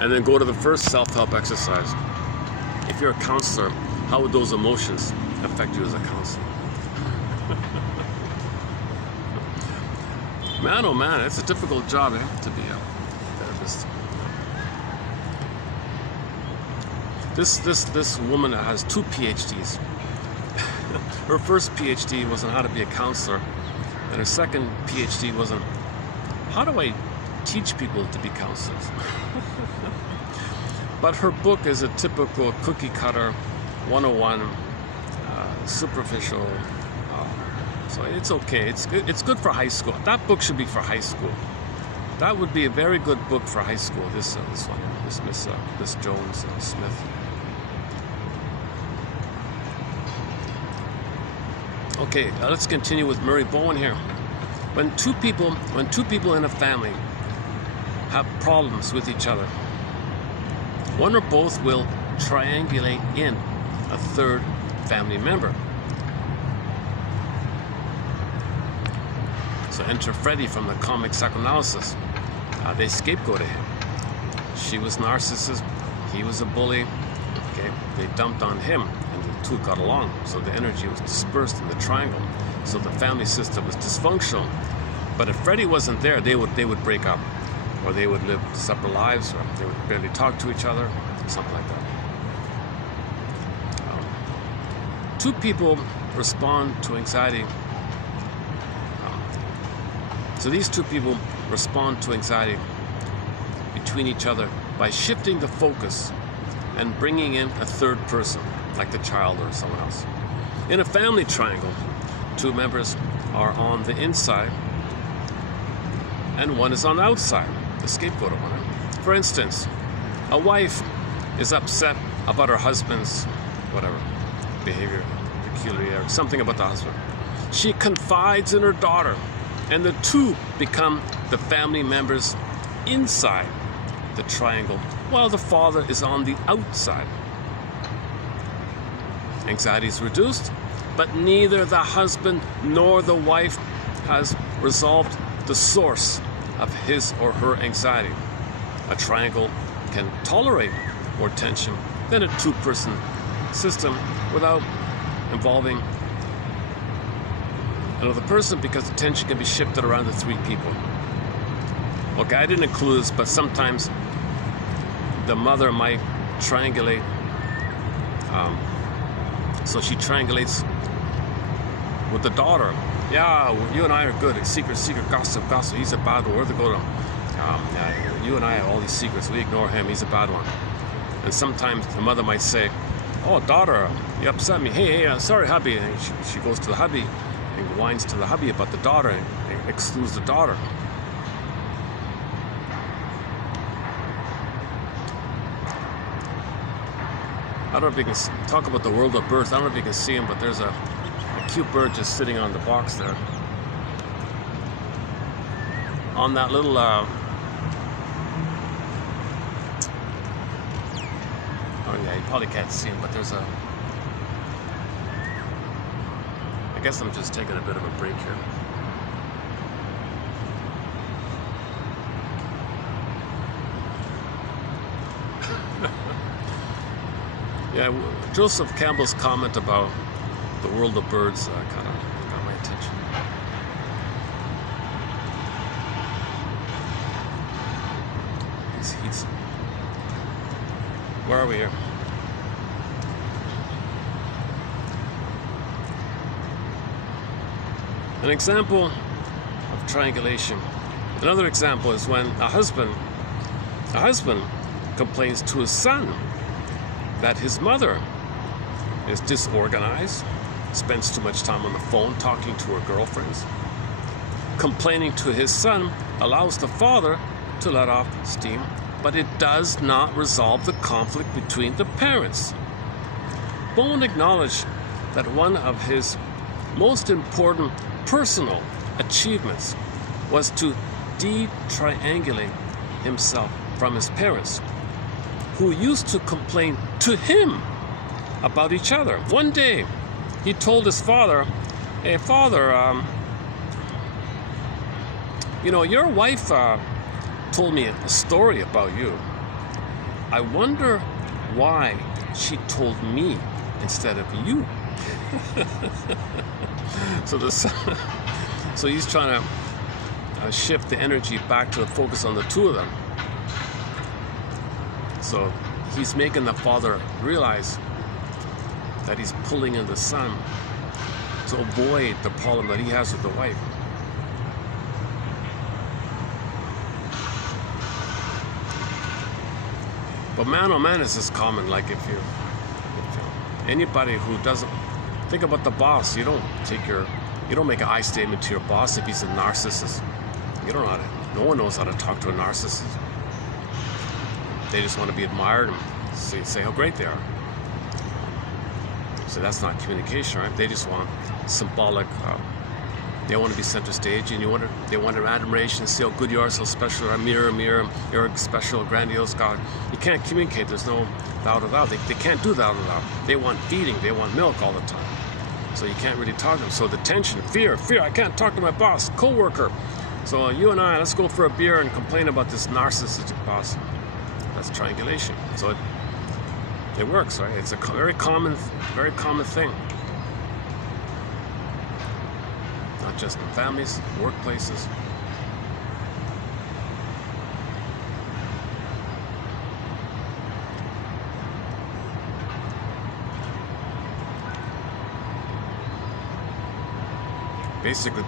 And then go to the first self-help exercise. If you're a counselor, how would those emotions affect you as a counselor? Man, oh man, it's a difficult job, to be a therapist. This woman has 2 PhDs. Her first PhD was on how to be a counselor, and her second PhD was on how do I teach people to be counselors. But her book is a typical cookie cutter 101, superficial. So it's okay. It's good for high school. That book should be for high school. That would be a very good book for high school. This one, Miss Jones Smith. Okay, let's continue with Murray Bowen here. When two people in a family have problems with each other, one or both will triangulate in a third family member. So enter Freddie from the comic psychoanalysis. They scapegoated him. She was narcissist, he was a bully. Okay, they dumped on him, and the two got along. So the energy was dispersed in the triangle. So the family system was dysfunctional. But if Freddie wasn't there, they would break up, or they would live separate lives, or they would barely talk to each other, something like that. Two people respond to anxiety. So these two people respond to anxiety between each other by shifting the focus and bringing in a third person, like the child or someone else. In a family triangle, two members are on the inside and one is on the outside, the scapegoat one. For instance, a wife is upset about her husband's whatever behavior, peculiar, something about the husband. She confides in her daughter, and the two become the family members inside the triangle, while the father is on the outside. Anxiety is reduced, but neither the husband nor the wife has resolved the source of his or her anxiety. A triangle can tolerate more tension than a two-person system without involving another person, because the tension can be shifted around the three people. Okay, I didn't include this, but sometimes the mother might triangulate. So she triangulates with the daughter. Yeah, you and I are good. Secret, gossip. He's a bad one. Where to go to? Yeah, you and I have all these secrets. We ignore him. He's a bad one. And sometimes the mother might say, "Oh, daughter, you upset me. Hey, sorry, hubby." And she goes to the hubby and whines to the hubby about the daughter and excludes the daughter. I don't know if you can talk about the world of birds. I don't know if you can see him, but there's a cute bird just sitting on the box there. On that little oh yeah, you probably can't see him, but there's a, I guess I'm just taking a bit of a break here. Yeah, Joseph Campbell's comment about the world of birds kind of got my attention. Where are we here? An example of triangulation. Another example is when a husband complains to his son that his mother is disorganized, spends too much time on the phone talking to her girlfriends. Complaining to his son allows the father to let off steam, but it does not resolve the conflict between the parents. Bowen acknowledged that one of his most important personal achievements was to de-triangulate himself from his parents, who used to complain to him about each other. One day, he told his father, "Hey, father, your wife told me a story about you. I wonder why she told me instead of you." So he's trying to shift the energy back to the focus on the two of them. So he's making the father realize that he's pulling in the son to avoid the problem that he has with the wife. But man, oh man, is this common. Like if you anybody who doesn't think about the boss, you don't make an I statement to your boss if he's a narcissist. You don't know how to. No one knows how to talk to a narcissist. They just want to be admired and say how great they are. So that's not communication, right? They just want symbolic. They want to be center stage, and they want admiration, see how good you are, so special. Mirror, you're a special, grandiose God. You can't communicate. There's no without a doubt. They can't do that without. They want feeding. They want milk all the time. So you can't really talk to them. So the tension, fear. I can't talk to my boss, co-worker. So you and I, let's go for a beer and complain about this narcissistic boss. That's triangulation. So it works, right? It's a very common thing. Not just in families, workplaces.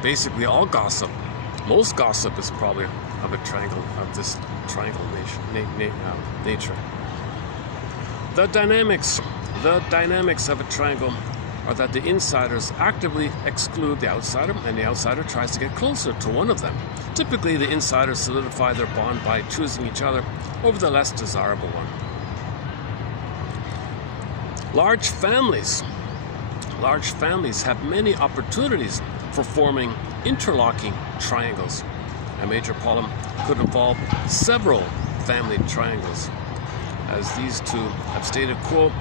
Basically all gossip Most gossip is probably of a triangle, of this triangle nature. The dynamics of a triangle are that the insiders actively exclude the outsider, and the outsider tries to get closer to one of them. Typically, the insiders solidify their bond by choosing each other over the less desirable one. Large families have many opportunities for forming interlocking triangles. A major problem could involve several family triangles. As these two have stated, quote,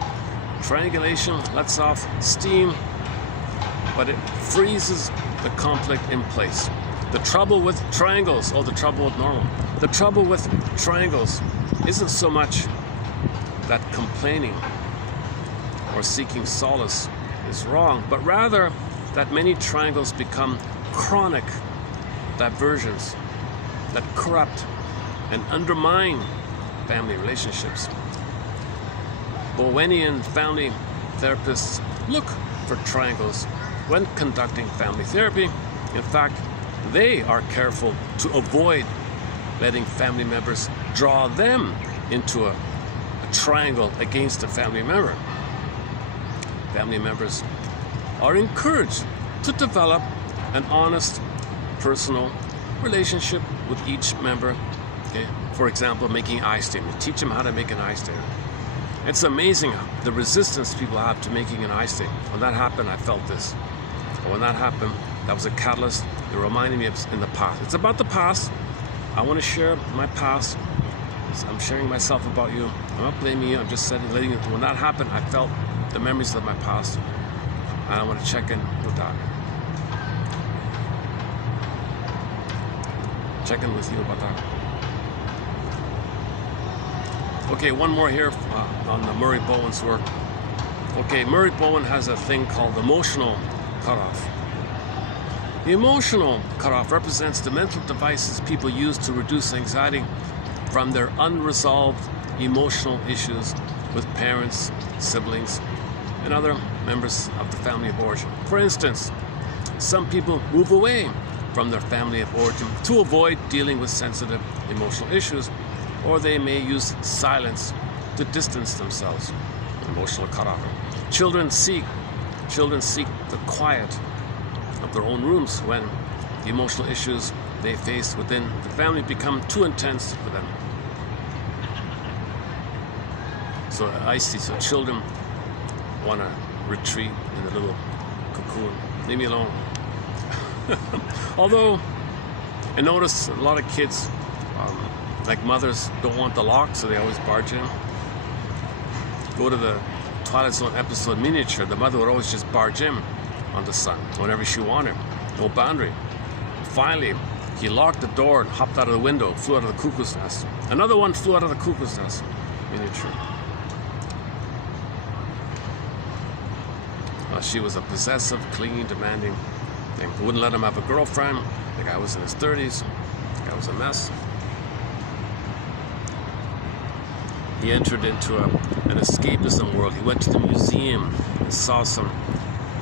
triangulation lets off steam, but it freezes the conflict in place. The trouble with triangles, the trouble with triangles isn't so much that complaining or seeking solace is wrong, but rather that many triangles become chronic diversions that corrupt and undermine family relationships. Bowenian family therapists look for triangles when conducting family therapy. In fact, they are careful to avoid letting family members draw them into a triangle against a family member. Family members are encouraged to develop an honest, personal relationship with each member. Okay? For example, making I statement. Teach them how to make an I statement. It's amazing the resistance people have to making an I statement. When that happened, I felt this. And when that happened, that was a catalyst. It reminded me of in the past. It's about the past. I want to share my past. I'm sharing myself about you. I'm not blaming you. I'm just letting you. When that happened, I felt the memories of my past. And I want to check in with that. Check in with you about that. Okay, one more here on the Murray Bowen's work. Okay, Murray Bowen has a thing called emotional cutoff. The emotional cutoff represents the mental devices people use to reduce anxiety from their unresolved emotional issues with parents, siblings, and other members of the family of origin. For instance, some people move away from their family of origin to avoid dealing with sensitive emotional issues, or they may use silence to distance themselves. Emotional cutoff. Children seek the quiet of their own rooms when the emotional issues they face within the family become too intense for them. So I see, so children want to retreat in the little cocoon. Leave me alone. Although, I notice a lot of kids, like mothers, don't want the lock, so they always barge in. Go to the Twilight Zone episode Miniature, the mother would always just barge in on the son whenever she wanted. No boundary. Finally, he locked the door and hopped out of the window, flew out of the cuckoo's nest. Another one flew out of the cuckoo's nest. Miniature. She was a possessive, clingy, demanding thing. Wouldn't let him have a girlfriend. The guy was in his 30s. The guy was a mess. He entered into an escapism world. He went to the museum and saw some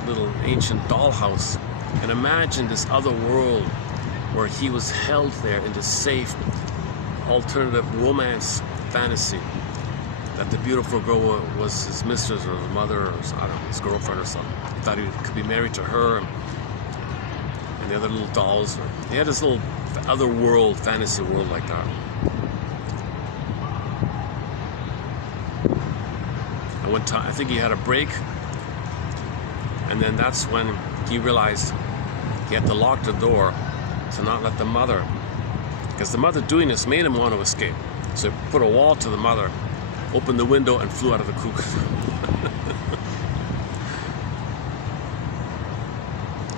little ancient dollhouse and imagined this other world where he was held there in this safe, alternative romance fantasy that the beautiful girl was his mistress or his mother or I don't know, his girlfriend or something. He thought he could be married to her and the other little dolls. He had this little other world, fantasy world like that. And one time, I think he had a break, and then that's when he realized he had to lock the door to not let the mother, because the mother doing this made him want to escape. So he put a wall to the mother, opened the window, and flew out of the coop.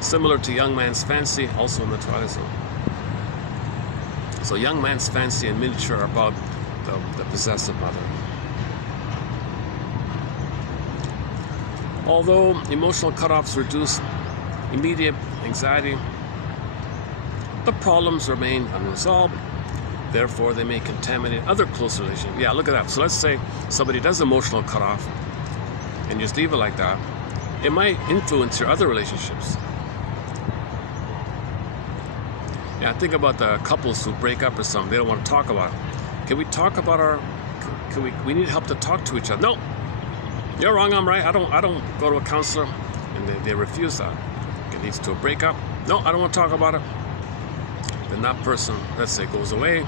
Similar to Young Man's Fancy, also in the Twilight Zone. So Young Man's Fancy and Miniature are about the possessive mother. Although emotional cutoffs reduce immediate anxiety, the problems remain unresolved. Therefore, they may contaminate other close relationships. Yeah, look at that. So let's say somebody does emotional cutoff and you just leave it like that. It might influence your other relationships. Yeah, think about the couples who break up or something. They don't want to talk about it. Can we talk about our? We need help to talk to each other. No, you're wrong. I'm right. I don't go to a counselor, and they refuse that. It leads to a breakup. No, I don't want to talk about it. Then that person, let's say, goes away.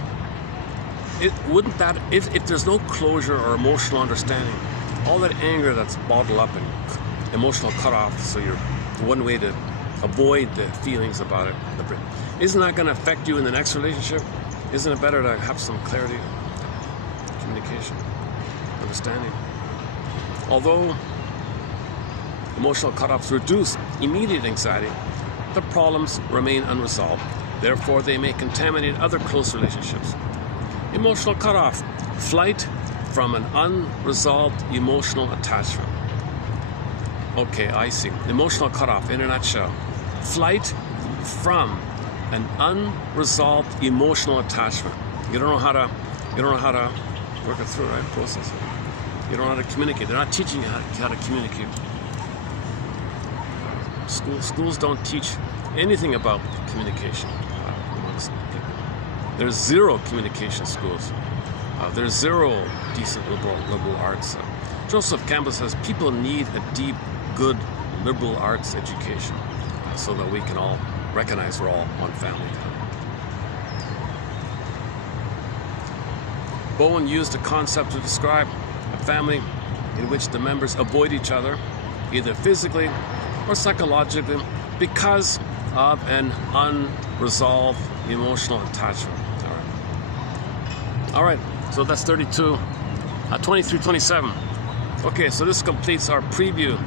Wouldn't that, if there's no closure or emotional understanding, all that anger that's bottled up and emotional cutoff, so you're one way to avoid the feelings about it, isn't that going to affect you in the next relationship? Isn't it better to have some clarity, communication, understanding? Although emotional cutoffs reduce immediate anxiety, the problems remain unresolved. Therefore, they may contaminate other close relationships. Emotional cutoff, flight from an unresolved emotional attachment. Okay, I see. Emotional cutoff, in a nutshell. Flight from an unresolved emotional attachment. You don't know how to work it through, right? Process it. You don't know how to communicate. They're not teaching you how to communicate. Schools don't teach anything about communication amongst people. There's zero communication schools. There's zero decent liberal arts. Joseph Campbell says people need a deep, good liberal arts education so that we can all recognize we're all one family. Bowen used a concept to describe a family in which the members avoid each other, either physically or psychologically, because of an unresolved emotional attachment. All right, so that's 32, 23, 27. Okay, so this completes our preview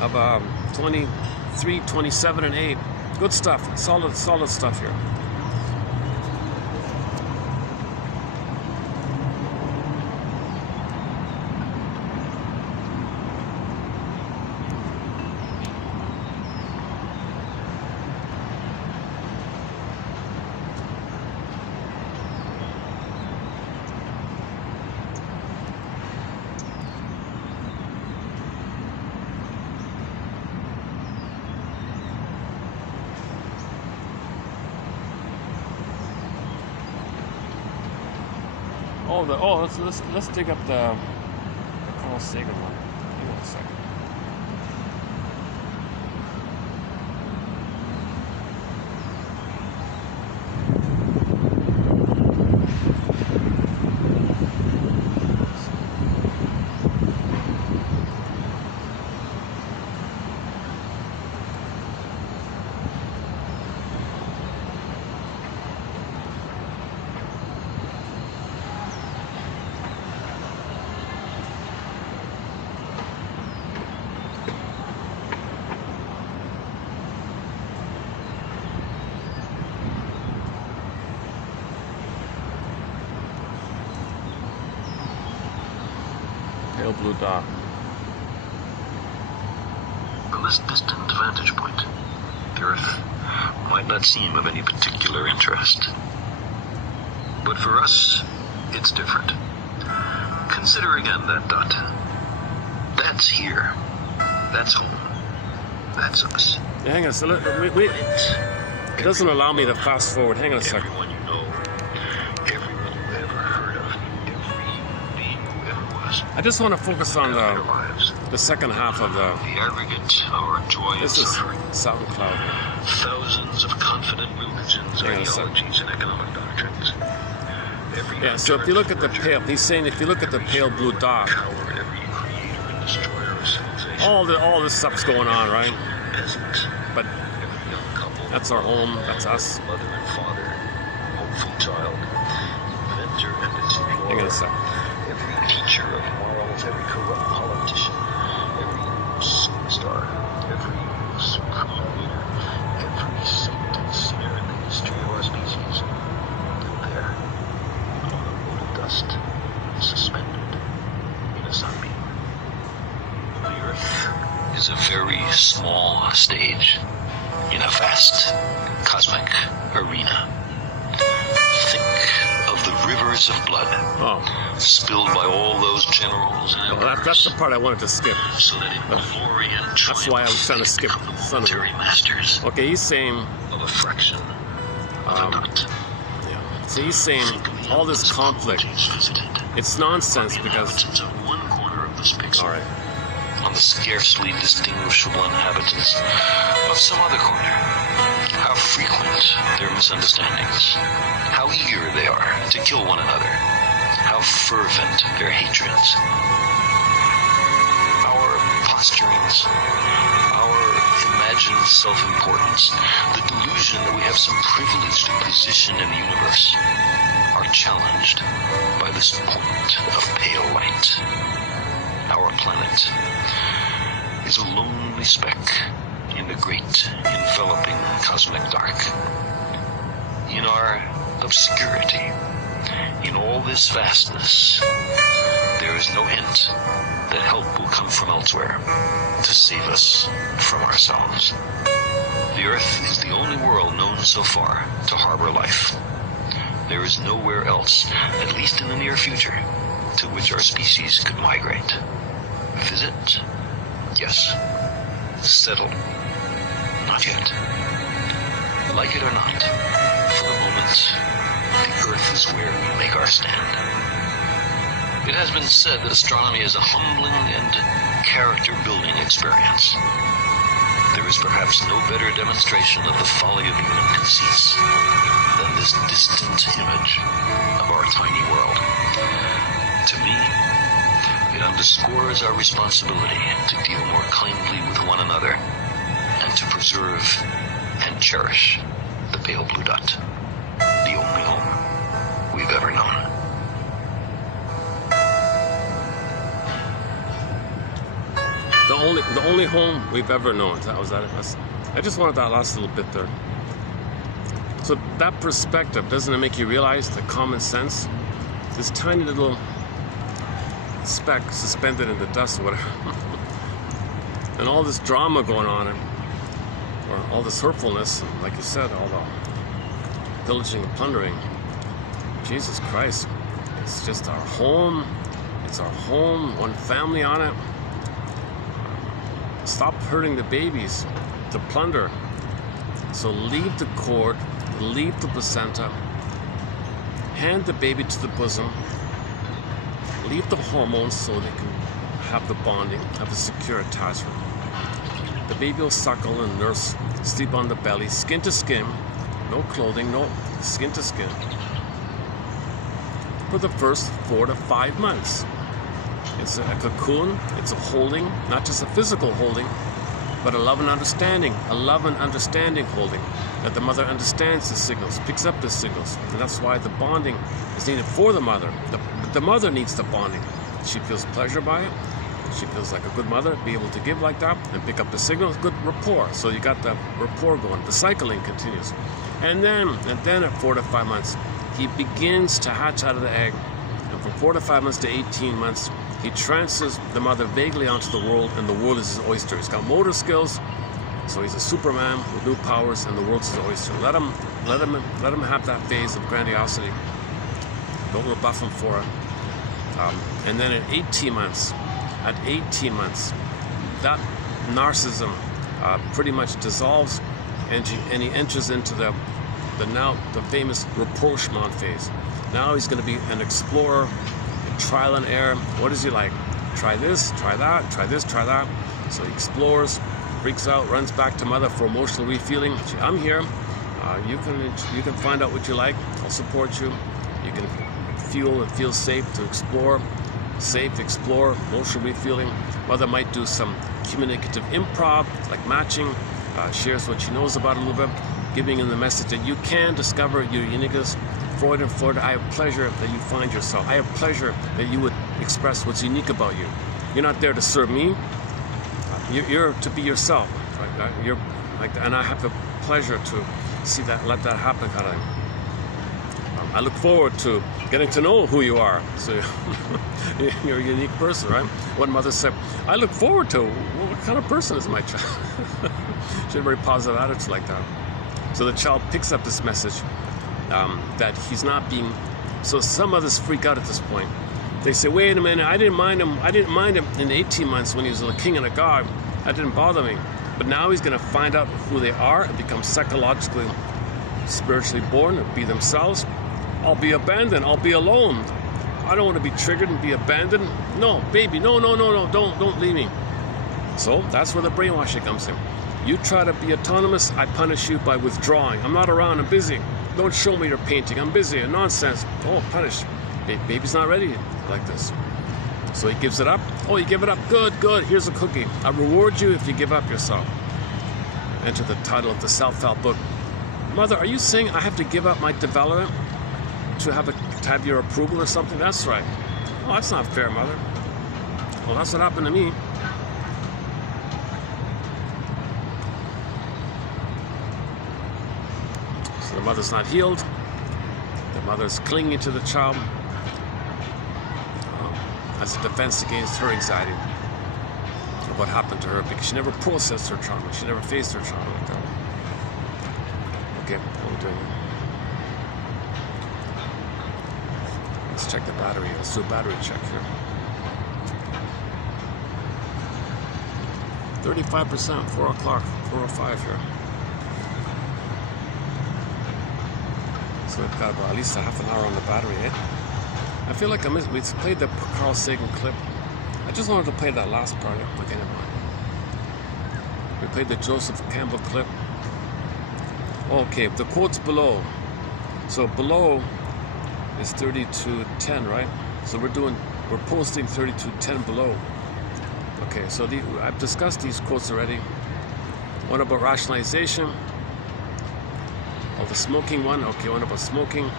of 23, 27, and 8. Good stuff, solid stuff here. Let's dig up the Carl Sagan one. Hang on a second. Blue dot. From this distant vantage point, the Earth might not seem of any particular interest. But for us, it's different. Consider again that dot. That's here. That's home. That's us. Yeah, hang on. So it doesn't allow me to fast forward. Hang on a second. Everyone you know, everyone you've ever heard of, everything who ever was. I just want to focus on the second half of the aggregate of our joy and suffering. SoundCloud. Thousands of confident religions, ideologies, and economic doctrines. Yeah, so if you look at the pale, he's saying if you look at the pale blue dot, all this stuff's going on, right? But that's our home, that's us. Mother and father, hopeful child, inventor and explorer. Hang on a second. Every teacher of morals, every corrupt politician, every superstar, every supreme leader, every saint and sinner in the history of our species. There, on a mote of dust, suspended in a sunbeam. The Earth is a very small stage in a vast cosmic arena. Think of the rivers of blood spilled by all those generals and emperors. That's the part I wanted to skip. So that in glory and triumph, that's why I was trying to skip. military masters Okay, he's saying of a fraction Yeah. So he's saying all this conflict, it's nonsense because... one corner of the space. All right. On the scarcely distinguishable inhabitants of some other corner. How frequent their misunderstandings. How eager they are to kill one another. How fervent their hatreds. Our posturings, our imagined self-importance, the delusion that we have some privileged position in the universe, are challenged by this point of pale light. Our planet is a lonely speck in the great enveloping cosmic dark. In our obscurity, in all this vastness, there is no hint that help will come from elsewhere to save us from ourselves. The Earth is the only world known so far to harbor life. There is nowhere else, at least in the near future, to which our species could migrate. Visit? Yes. Settle? Not yet. Like it or not, for the moment, the Earth is where we make our stand. It has been said that astronomy is a humbling and character-building experience. There is perhaps no better demonstration of the folly of human conceits than this distant image of our tiny world. To me, it underscores our responsibility to deal more kindly with one another and to preserve and cherish the pale blue dot, the only home we've ever known. The only home we've ever known. That was that. I just wanted that last little bit there. So that perspective, doesn't it make you realize the common sense? This tiny little speck suspended in the dust or whatever. And all this drama going on, or all this hurtfulness, and like you said, all the pillaging and plundering. Jesus Christ. It's just our home. It's our home, one family on it. Stop hurting the babies to plunder. So leave the cord, leave the placenta, hand the baby to the bosom, leave the hormones so they can have the bonding, have a secure attachment. The baby will suckle and nurse, sleep on the belly, skin to skin, no clothing, no skin to skin, for the first 4 to 5 months. It's a cocoon, it's a holding, not just a physical holding, but a love and understanding holding, that the mother understands the signals, picks up the signals, and that's why the bonding is needed for the mother. The mother needs the bonding. She feels pleasure by it. She feels like a good mother, be able to give like that and pick up the signals, good rapport. So you got the rapport going, the cycling continues. And then at 4 to 5 months, he begins to hatch out of the egg, and from 4 to 5 months to 18 months, he transfers the mother vaguely onto the world, and the world is his oyster. He's got motor skills, so he's a Superman with new powers, and the world's his oyster. Let him have that phase of grandiosity. Don't rebuff him for it. And then at 18 months, that narcissism pretty much dissolves, and he enters into the famous rapprochement phase. Now he's going to be an explorer. Trial and error. What is he like? Try this, try that, try this, try that. So he explores, freaks out, runs back to mother for emotional refeeling. I'm here. You can find out what you like. I'll support you. You can feel safe to explore. Safe, explore, emotional refeeling. Mother might do some communicative improv, like matching. Shares what she knows about a little bit, giving him the message that you can discover your uniqueness. Freud and Freud, I have pleasure that you find yourself. I have pleasure that you would express what's unique about you. You're not there to serve me. You're to be yourself. Right? You're like, and I have the pleasure to see that, let that happen, kind of thing. I look forward to getting to know who you are. So you're a unique person, right? One mother said, I look forward to, well, what kind of person is my child? She had a very positive attitude like that. So the child picks up this message. That he's not being, so some mothers freak out at this point. They say, wait a minute, I didn't mind him in 18 months when he was a king and a god. That didn't bother me. But now he's going to find out who they are and become psychologically spiritually born and be themselves. I'll be abandoned. I'll be alone. I don't want to be triggered and be abandoned. No, baby, no, don't leave me. So that's where the brainwashing comes in. You try to be autonomous, I punish you by withdrawing. I'm not around, I'm busy. Don't show me your painting, I'm busy. Nonsense. Oh, punish. Baby's not ready like this. So he gives it up. Oh, you give it up. Good. Here's a cookie. I reward you if you give up yourself. Enter the title of the self-help book. Mother, are you saying I have to give up my development to have your approval or something? That's right. Oh, that's not fair, Mother. Well, that's what happened to me. So the mother's not healed. The mother's clinging to the child as a defense against her anxiety of what happened to her, because she never processed her trauma. She never faced her trauma like that. Okay, what are we doing? Let's check the battery. Let's do a battery check here. 35%, 4 o'clock, 4:05 here. So we've got about at least a half an hour on the battery, eh? I feel like we played the Carl Sagan clip. I just wanted to play that last part. Okay, never mind. We played the Joseph Campbell clip. Okay, the quotes below. So below is 32:10, right? So we're posting 32:10 below. Okay, so I've discussed these quotes already. One about rationalization. Oh, the smoking one. Okay, one about smoking.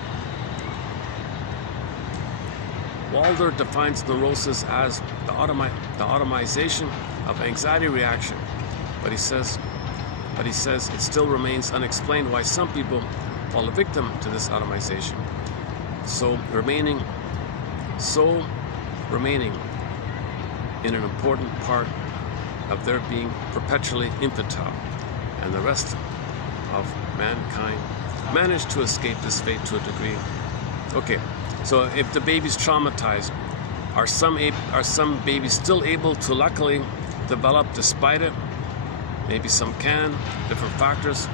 Walder defines neurosis as the automation of anxiety reaction, but he says it still remains unexplained why some people fall a victim to this automation. So remaining in an important part of their being perpetually infantile, and the rest of mankind managed to escape this fate to a degree. Okay. So if the baby's traumatized, are some babies still able to luckily develop despite it? Maybe some can, different factors.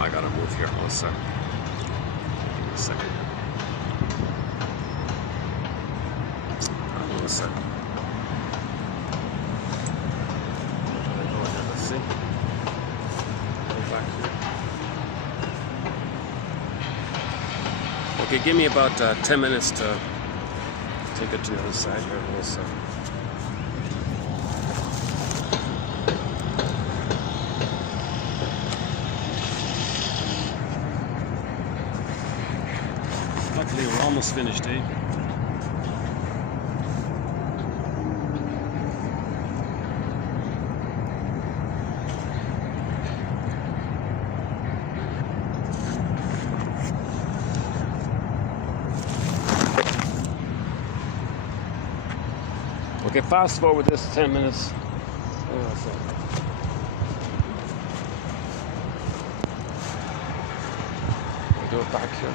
I gotta move here. One second. Give me a second. One second. Let's see. Go back here. Okay, give me about 10 minutes to take it to the other side here. Luckily, we're almost finished, eh? Okay, fast forward this 10 minutes. We'll do it back here.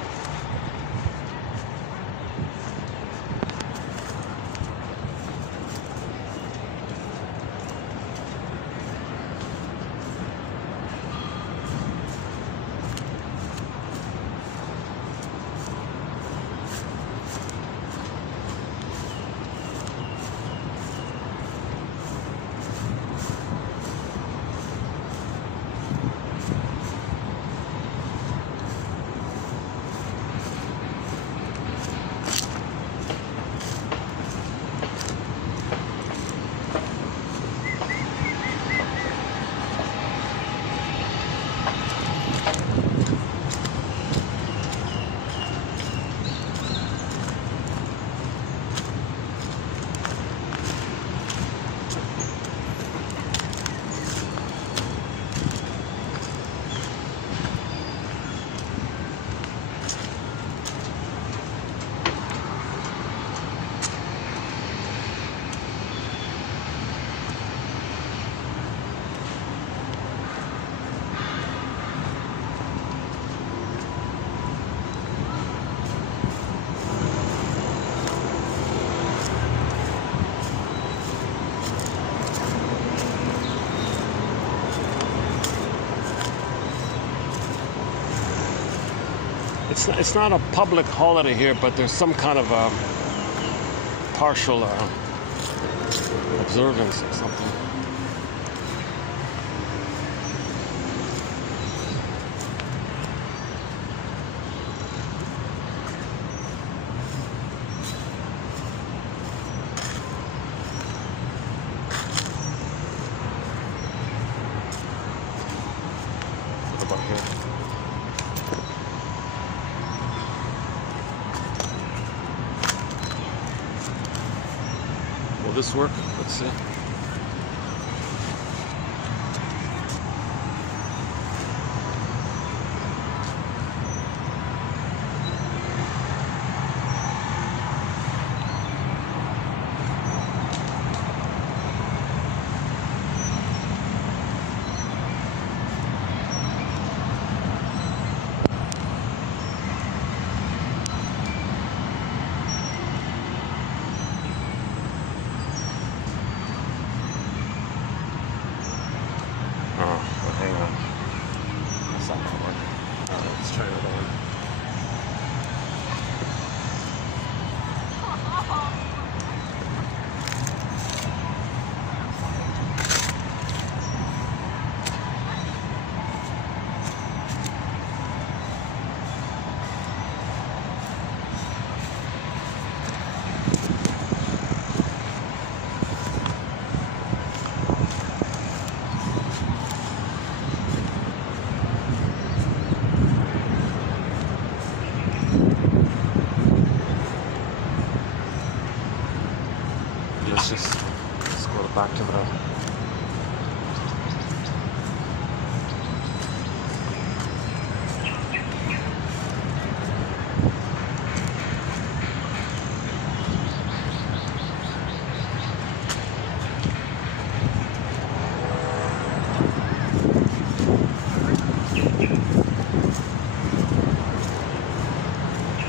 It's not a public holiday here, but there's some kind of a partial observance or something. What about here? Will this work? Let's see. Hang on. That's not gonna work. Let's try another one. Let's go back to the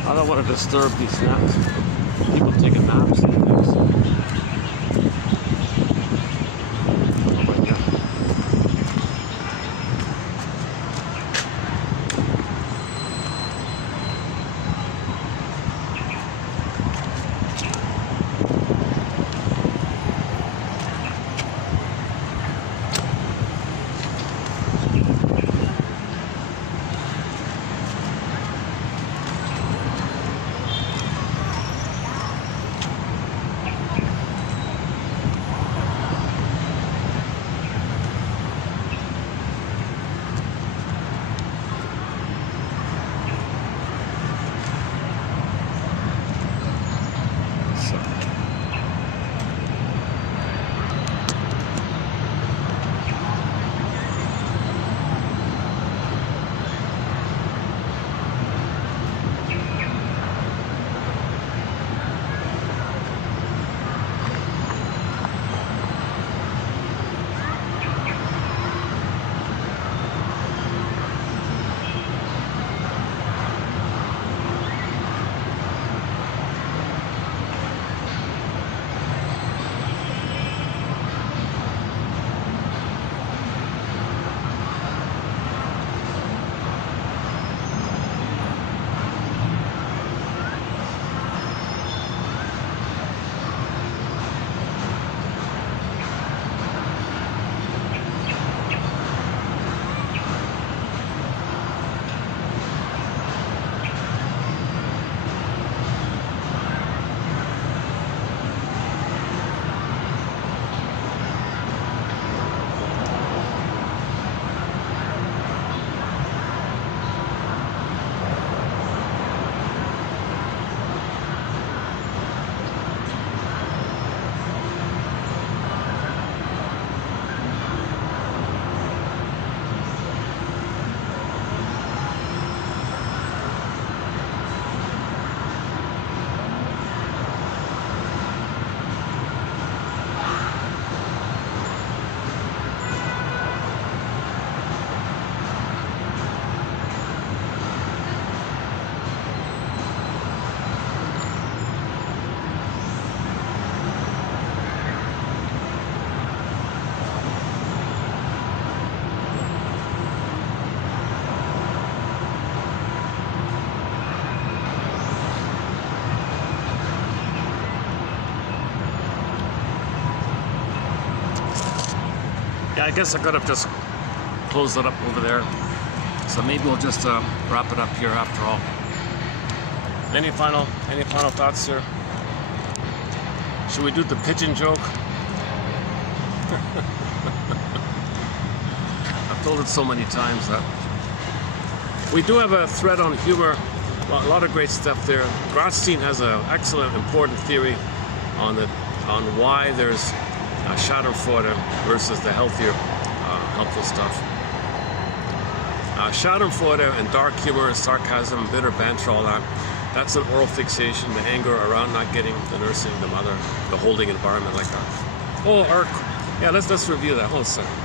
I don't want to disturb these naps. People taking naps and things. Oh my God. Yeah, I guess I could have just closed it up over there. So maybe we'll just wrap it up here after all. Any final thoughts here? Should we do the pigeon joke? I've told it so many times that we do have a thread on humor. Well, a lot of great stuff there. Grotstein has an excellent, important theory on why there's Schadenfreude versus the healthier, helpful stuff. Schadenfreude and dark humor and sarcasm, bitter banter, all that. That's an oral fixation, the anger around not getting the nursing, the mother, the holding environment like that. Oh, let's review that. Hold on a second.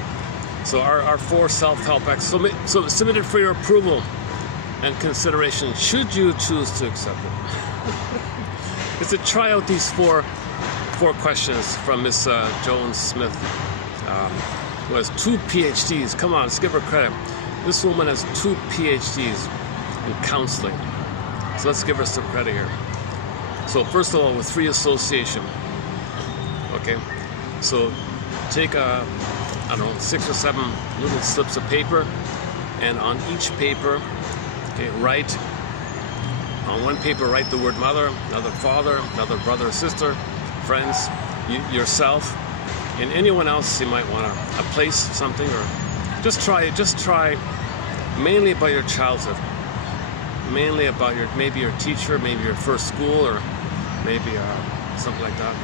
So our 4 self-help acts. So submitted for your approval and consideration, should you choose to accept it. Is to try out these four questions from Miss Jones Smith, who has 2 PhDs. Come on, let's give her credit. This woman has 2 PhDs in counseling. So let's give her some credit here. So first of all, with free association. Okay, so take I don't know, 6 or 7 little slips of paper, and on each paper, okay, write. On one paper, write the word mother, another father, another brother or sister, friends, yourself, and anyone else you might want to place something, or just try mainly about your childhood, mainly about maybe your teacher, maybe your first school, or maybe something like that.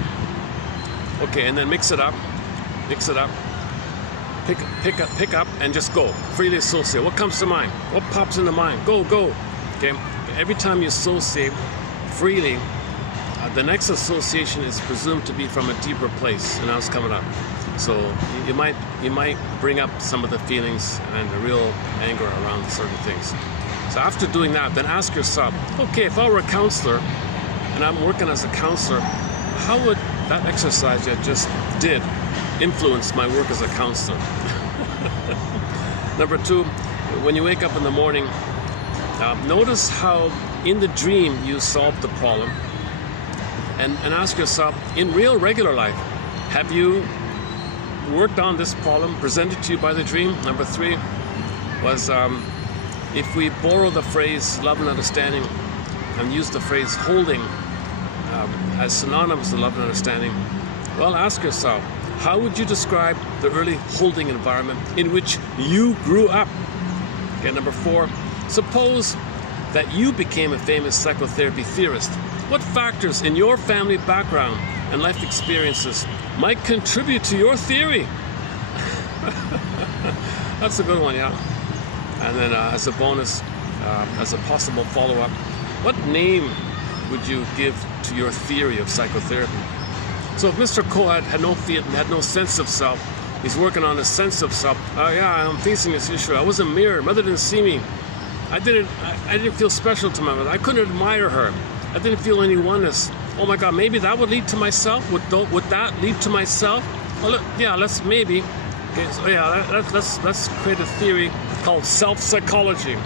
Okay, and then mix it up, pick up, and just go. Freely associate. What comes to mind? What pops into mind? Go. Okay. Every time you associate freely, the next association is presumed to be from a deeper place, and now it's coming up. So you might bring up some of the feelings and the real anger around certain things. So after doing that, then ask yourself, okay, if I were a counselor and I'm working as a counselor, how would that exercise I just did influence my work as a counselor? Number 2, when you wake up in the morning, notice how in the dream you solved the problem, and ask yourself, in real regular life, have you worked on this problem presented to you by the dream? Number 3 was, if we borrow the phrase love and understanding and use the phrase holding as synonymous to love and understanding, well, ask yourself, how would you describe the early holding environment in which you grew up? Okay, number 4, suppose that you became a famous psychotherapy theorist. What factors in your family background and life experiences might contribute to your theory? That's a good one, yeah. And then as a bonus, as a possible follow-up, what name would you give to your theory of psychotherapy? So if Mr. Coad had no sense of self, he's working on a sense of self. Oh yeah, I'm facing this issue. I was a mirror. Mother didn't see me. I didn't feel special to my mother. I couldn't admire her. I didn't feel any oneness. Oh my God, maybe that would lead to myself? Would that lead to myself? Well, yeah, let's maybe. Okay, so yeah, let's create a theory called self-psychology.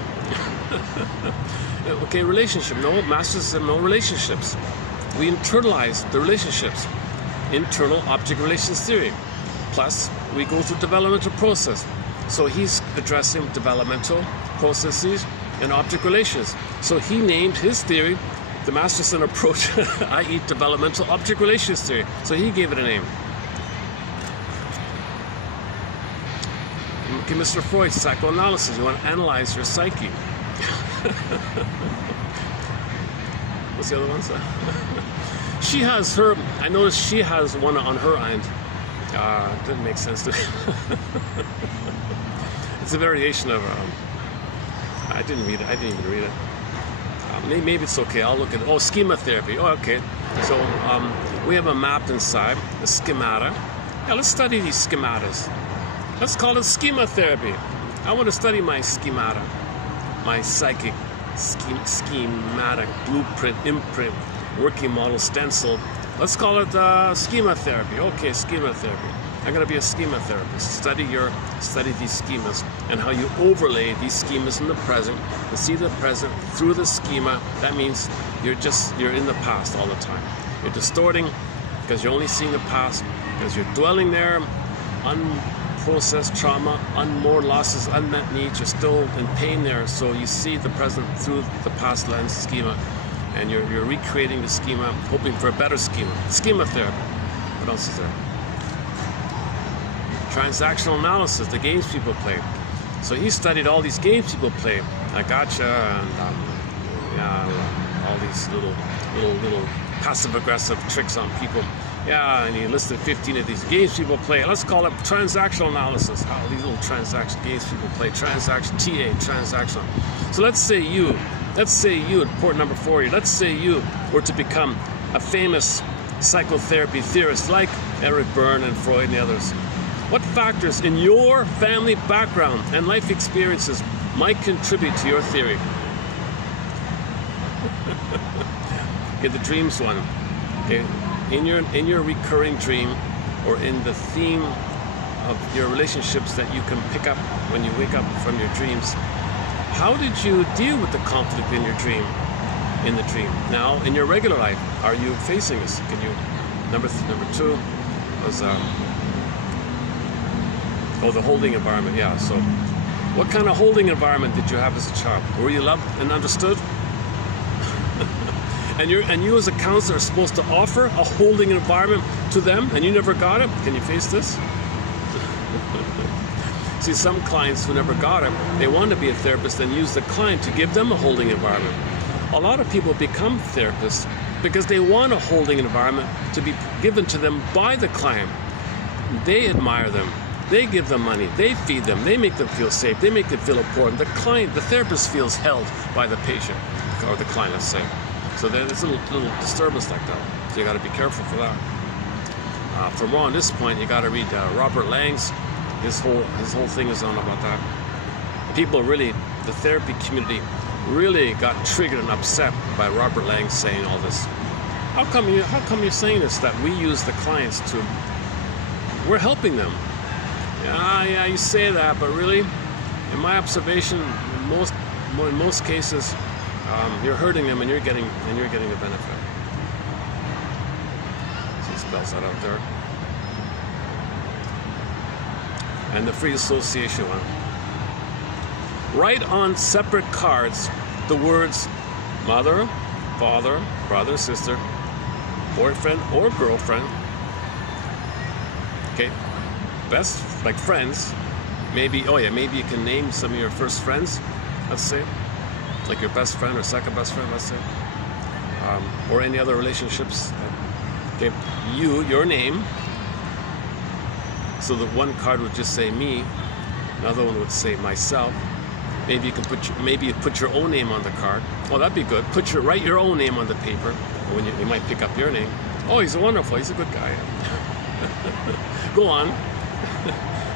Okay, relationship. No, masters have no relationships. We internalize the relationships. Internal object relations theory. Plus, we go through developmental process. So he's addressing developmental processes and object relations. So he named his theory the Masterson approach, i.e. developmental object relations theory. So he gave it a name. Okay, Mr. Freud, psychoanalysis. You want to analyze your psyche. What's the other one? She has her, I noticed she has one on her end. Didn't make sense to me. It's a variation of, I didn't read it. I didn't even read it. Maybe it's okay. I'll look at it. Oh, schema therapy. Oh, okay. So we have a map inside, the schemata. Yeah, let's study these schematas. Let's call it schema therapy. I want to study my schemata, my psychic schematic blueprint, imprint, working model, stencil. Let's call it schema therapy. Okay, schema therapy. I'm going to be a schema therapist. Study these schemas and how you overlay these schemas in the present and see the present through the schema. That means you're in the past all the time. You're distorting because you're only seeing the past, because you're dwelling there unprocessed trauma, unmoored losses, unmet needs. You're still in pain there, so you see the present through the past lens schema, and you're recreating the schema, hoping for a better schema. Schema therapy. What else is there? Transactional analysis, the games people play. So he studied all these games people play. I gotcha, and all these little passive-aggressive tricks on people. Yeah, and he listed 15 of these games people play. Let's call it transactional analysis. How these little transaction games people play. Transaction, TA, transactional. So let's say you at port number 40, let's say you were to become a famous psychotherapy theorist like Eric Berne and Freud and the others. What factors in your family background and life experiences might contribute to your theory? Okay, the dreams one. Okay, in your recurring dream, or in the theme of your relationships that you can pick up when you wake up from your dreams, how did you deal with the conflict in your dream? In the dream. Now, in your regular life, are you facing this? Can you? Number two was the holding environment. Yeah. So, what kind of holding environment did you have as a child? Were you loved and understood? And you as a counselor are supposed to offer a holding environment to them, and you never got it? Can you face this? See, some clients who never got it, they want to be a therapist and use the client to give them a holding environment. A lot of people become therapists because they want a holding environment to be given to them by the client. They admire them. They give them money. They feed them. They make them feel safe. They make them feel important. The therapist feels held by the patient, or the client, let's say. So there's a little disturbance like that. So you got to be careful for that. For more on this point, you got to read Robert Lang's. His whole thing is on about that. People really, the therapy community, really got triggered and upset by Robert Lang saying all this. How come you're saying this? That we use the clients to, we're helping them. Yeah, you say that, but really, in my observation, in most cases, you're hurting them and you're getting the benefit. So he spells that out there. And the free association one. Write on separate cards the words mother, father, brother, sister, boyfriend or girlfriend. Okay, best, like friends. Maybe you can name some of your first friends, let's say. Like your best friend or second best friend, let's say. Or any other relationships. Okay, your name. So the one card would just say me, another one would say myself. Maybe you can put your own name on the card. Oh, that'd be good. Write your own name on the paper. When you might pick up your name. Oh, he's wonderful. He's a good guy. Go on.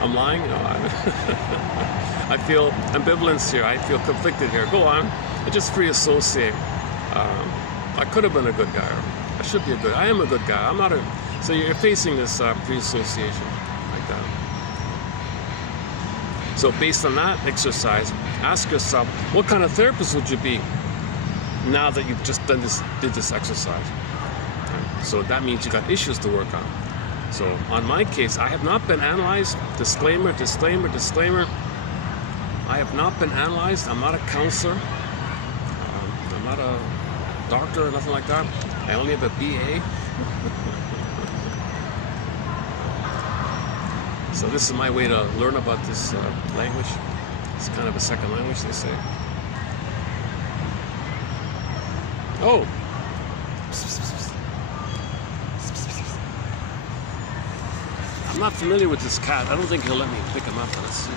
I'm lying. No, I feel ambivalence here. I feel conflicted here. Go on. I just free associate. I could have been a good guy. I should be a good. I am a good guy. I'm not a. So you're facing this free association. So based on that exercise, ask yourself, what kind of therapist would you be now that you've just did this exercise? Okay. So that means you got issues to work on. So on my case, I have not been analyzed. Disclaimer, disclaimer, disclaimer. I have not been analyzed. I'm not a counselor. I'm not a doctor or nothing like that. I only have a BA. So this is my way to learn about this language. It's kind of a second language, they say. Oh! I'm not familiar with this cat. I don't think he'll let me pick him up. Let's see.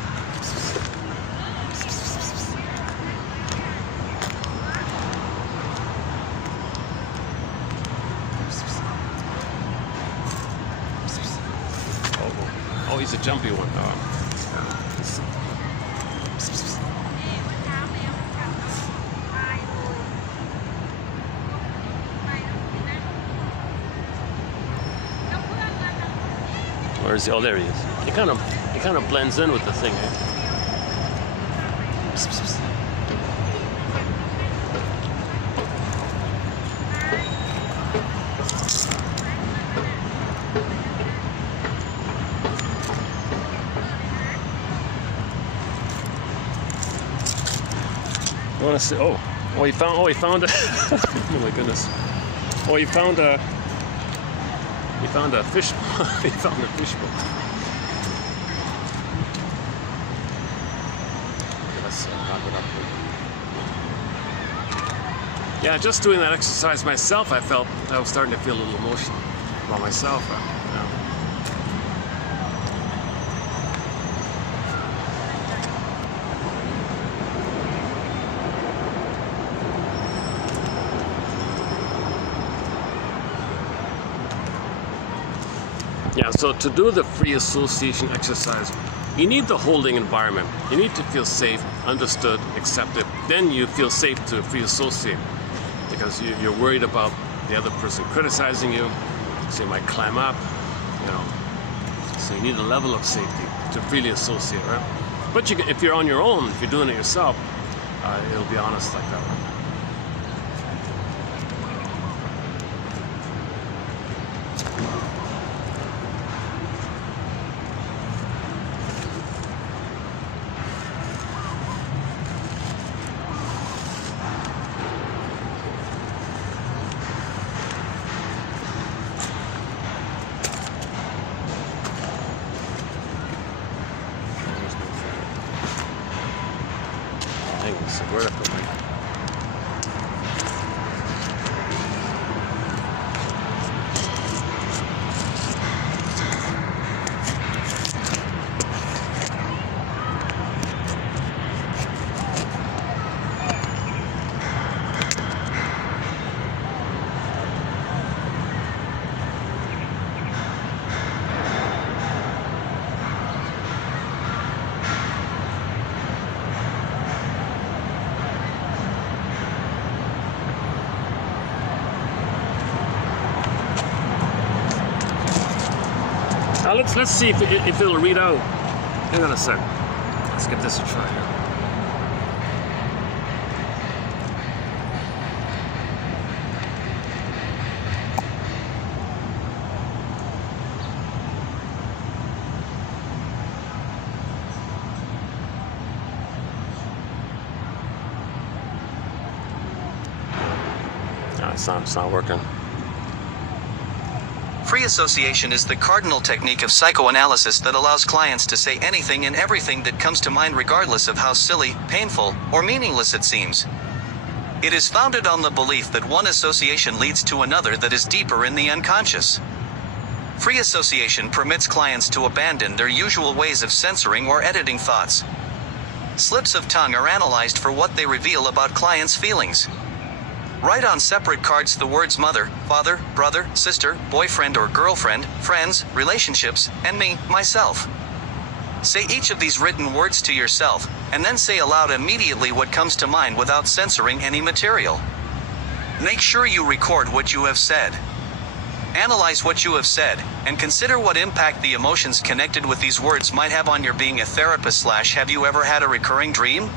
Oh, he's a jumpy one. Where is he? Oh, there he is. He kind of blends in with the thing. I want to see. Oh, he found. Oh, he found. Oh my goodness. Oh, he found a. He found a fish. He found a fishbowl. Let's wrap it up here. Yeah, just doing that exercise myself, I felt I was starting to feel a little emotional about myself. Yeah, so to do the free association exercise, you need the holding environment. You need to feel safe, understood, accepted. Then you feel safe to free associate because you're worried about the other person criticizing you, so you might climb up, you know. So you need a level of safety to freely associate, right? But you can, if you're on your own, if you're doing it yourself, it'll be honest like that, right? Where to put my... Let's see if it'll read out. Hang on a sec. Let's give this a try here. It's not working. Free association is the cardinal technique of psychoanalysis that allows clients to say anything and everything that comes to mind regardless of how silly, painful, or meaningless it seems. It is founded on the belief that one association leads to another that is deeper in the unconscious. Free association permits clients to abandon their usual ways of censoring or editing thoughts. Slips of tongue are analyzed for what they reveal about clients' feelings. Write on separate cards the words mother, father, brother, sister, boyfriend or girlfriend, friends, relationships, and me, myself. Say each of these written words to yourself, and then say aloud immediately what comes to mind without censoring any material. Make sure you record what you have said. Analyze what you have said, and consider what impact the emotions connected with these words might have on your being a therapist. Have you ever had a recurring dream?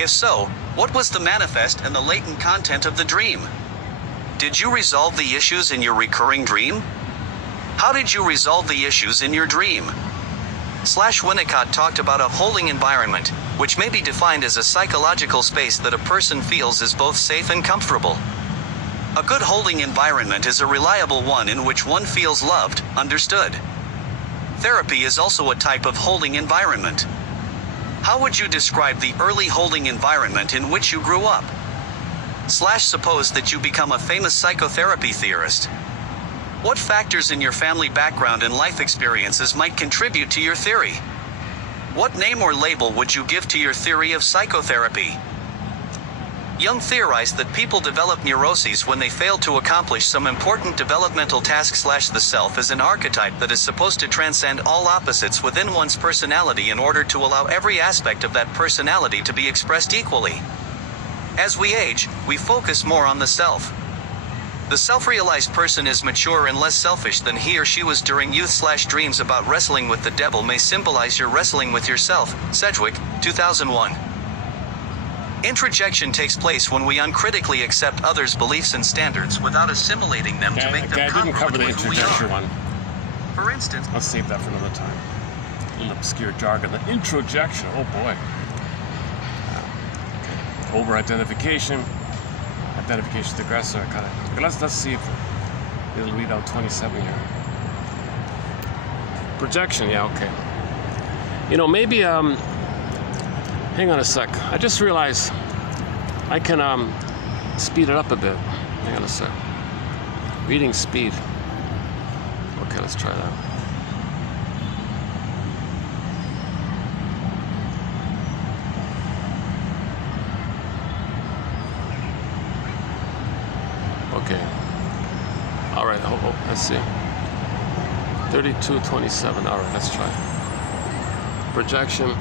If so, what was the manifest and the latent content of the dream? Did you resolve the issues in your recurring dream? How did you resolve the issues in your dream? Winnicott talked about a holding environment, which may be defined as a psychological space that a person feels is both safe and comfortable. A good holding environment is a reliable one in which one feels loved, understood. Therapy is also a type of holding environment. How would you describe the early holding environment in which you grew up? Suppose that you become a famous psychotherapy theorist. What factors in your family background and life experiences might contribute to your theory? What name or label would you give to your theory of psychotherapy? Jung theorized that people develop neuroses when they fail to accomplish some important developmental task. The self is an archetype that is supposed to transcend all opposites within one's personality in order to allow every aspect of that personality to be expressed equally. As we age, we focus more on the self. The self-realized person is mature and less selfish than he or she was during youth. Dreams about wrestling with the devil may symbolize your wrestling with yourself. Sedgwick, 2001. Introjection takes place when we uncritically accept others' beliefs and standards without assimilating them to make them I didn't cover the introjection one. For instance, I'll save that for another time. A little obscure jargon. The introjection. Oh boy. over-identification. Identification to aggressor. Okay, let's see if it'll read out 27 here. Projection, yeah, okay. Maybe, hang on a sec. I just realized I can speed it up a bit. Hang on a sec. Reading speed. Okay, let's try that. Okay. All right. Let's see. 32:27. All right. Let's try. Projection.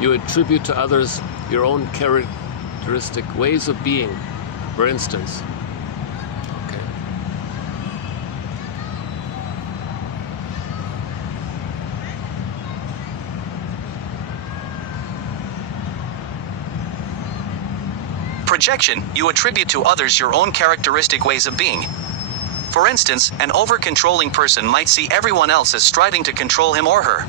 You attribute to others your own characteristic ways of being. For instance. Okay. Projection, you attribute to others your own characteristic ways of being. For instance, an over-controlling person might see everyone else as striving to control him or her.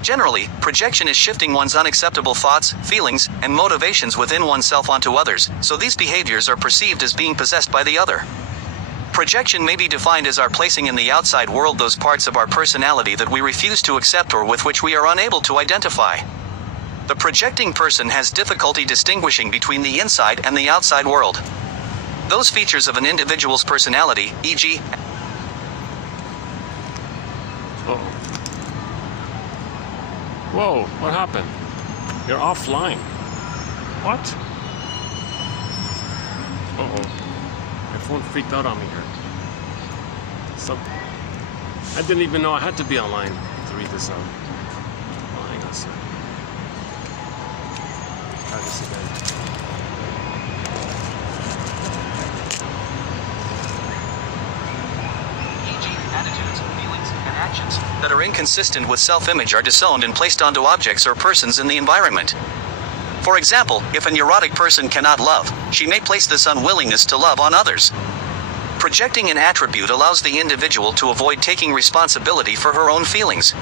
Generally, projection is shifting one's unacceptable thoughts, feelings, and motivations within oneself onto others, so these behaviors are perceived as being possessed by the other. Projection may be defined as our placing in the outside world those parts of our personality that we refuse to accept or with which we are unable to identify. The projecting person has difficulty distinguishing between the inside and the outside world. Those features of an individual's personality, e.g., Whoa, what happened? You're offline. What? Uh-oh. My phone freaked out on me here. I didn't even know I had to be online to read this out. Oh, hang on a second. Try this again. attitudes, feelings, and actions that are inconsistent with self-image are disowned and placed onto objects or persons in the environment. For example, if a neurotic person cannot love, she may place this unwillingness to love on others. Projecting an attribute allows the individual to avoid taking responsibility for her own feelings.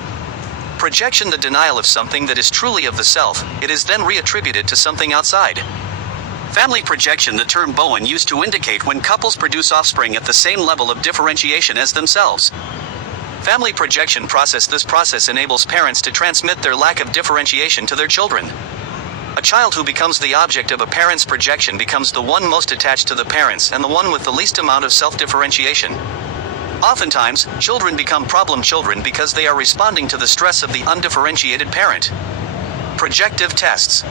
Projection the denial of something that is truly of the self, it is then reattributed to something outside. Family projection, the term Bowen used to indicate when couples produce offspring at the same level of differentiation as themselves. Family projection process. This process enables parents to transmit their lack of differentiation to their children. A child who becomes the object of a parent's projection becomes the one most attached to the parents and the one with the least amount of self-differentiation. Oftentimes, children become problem children because they are responding to the stress of the undifferentiated parent. Projective tests.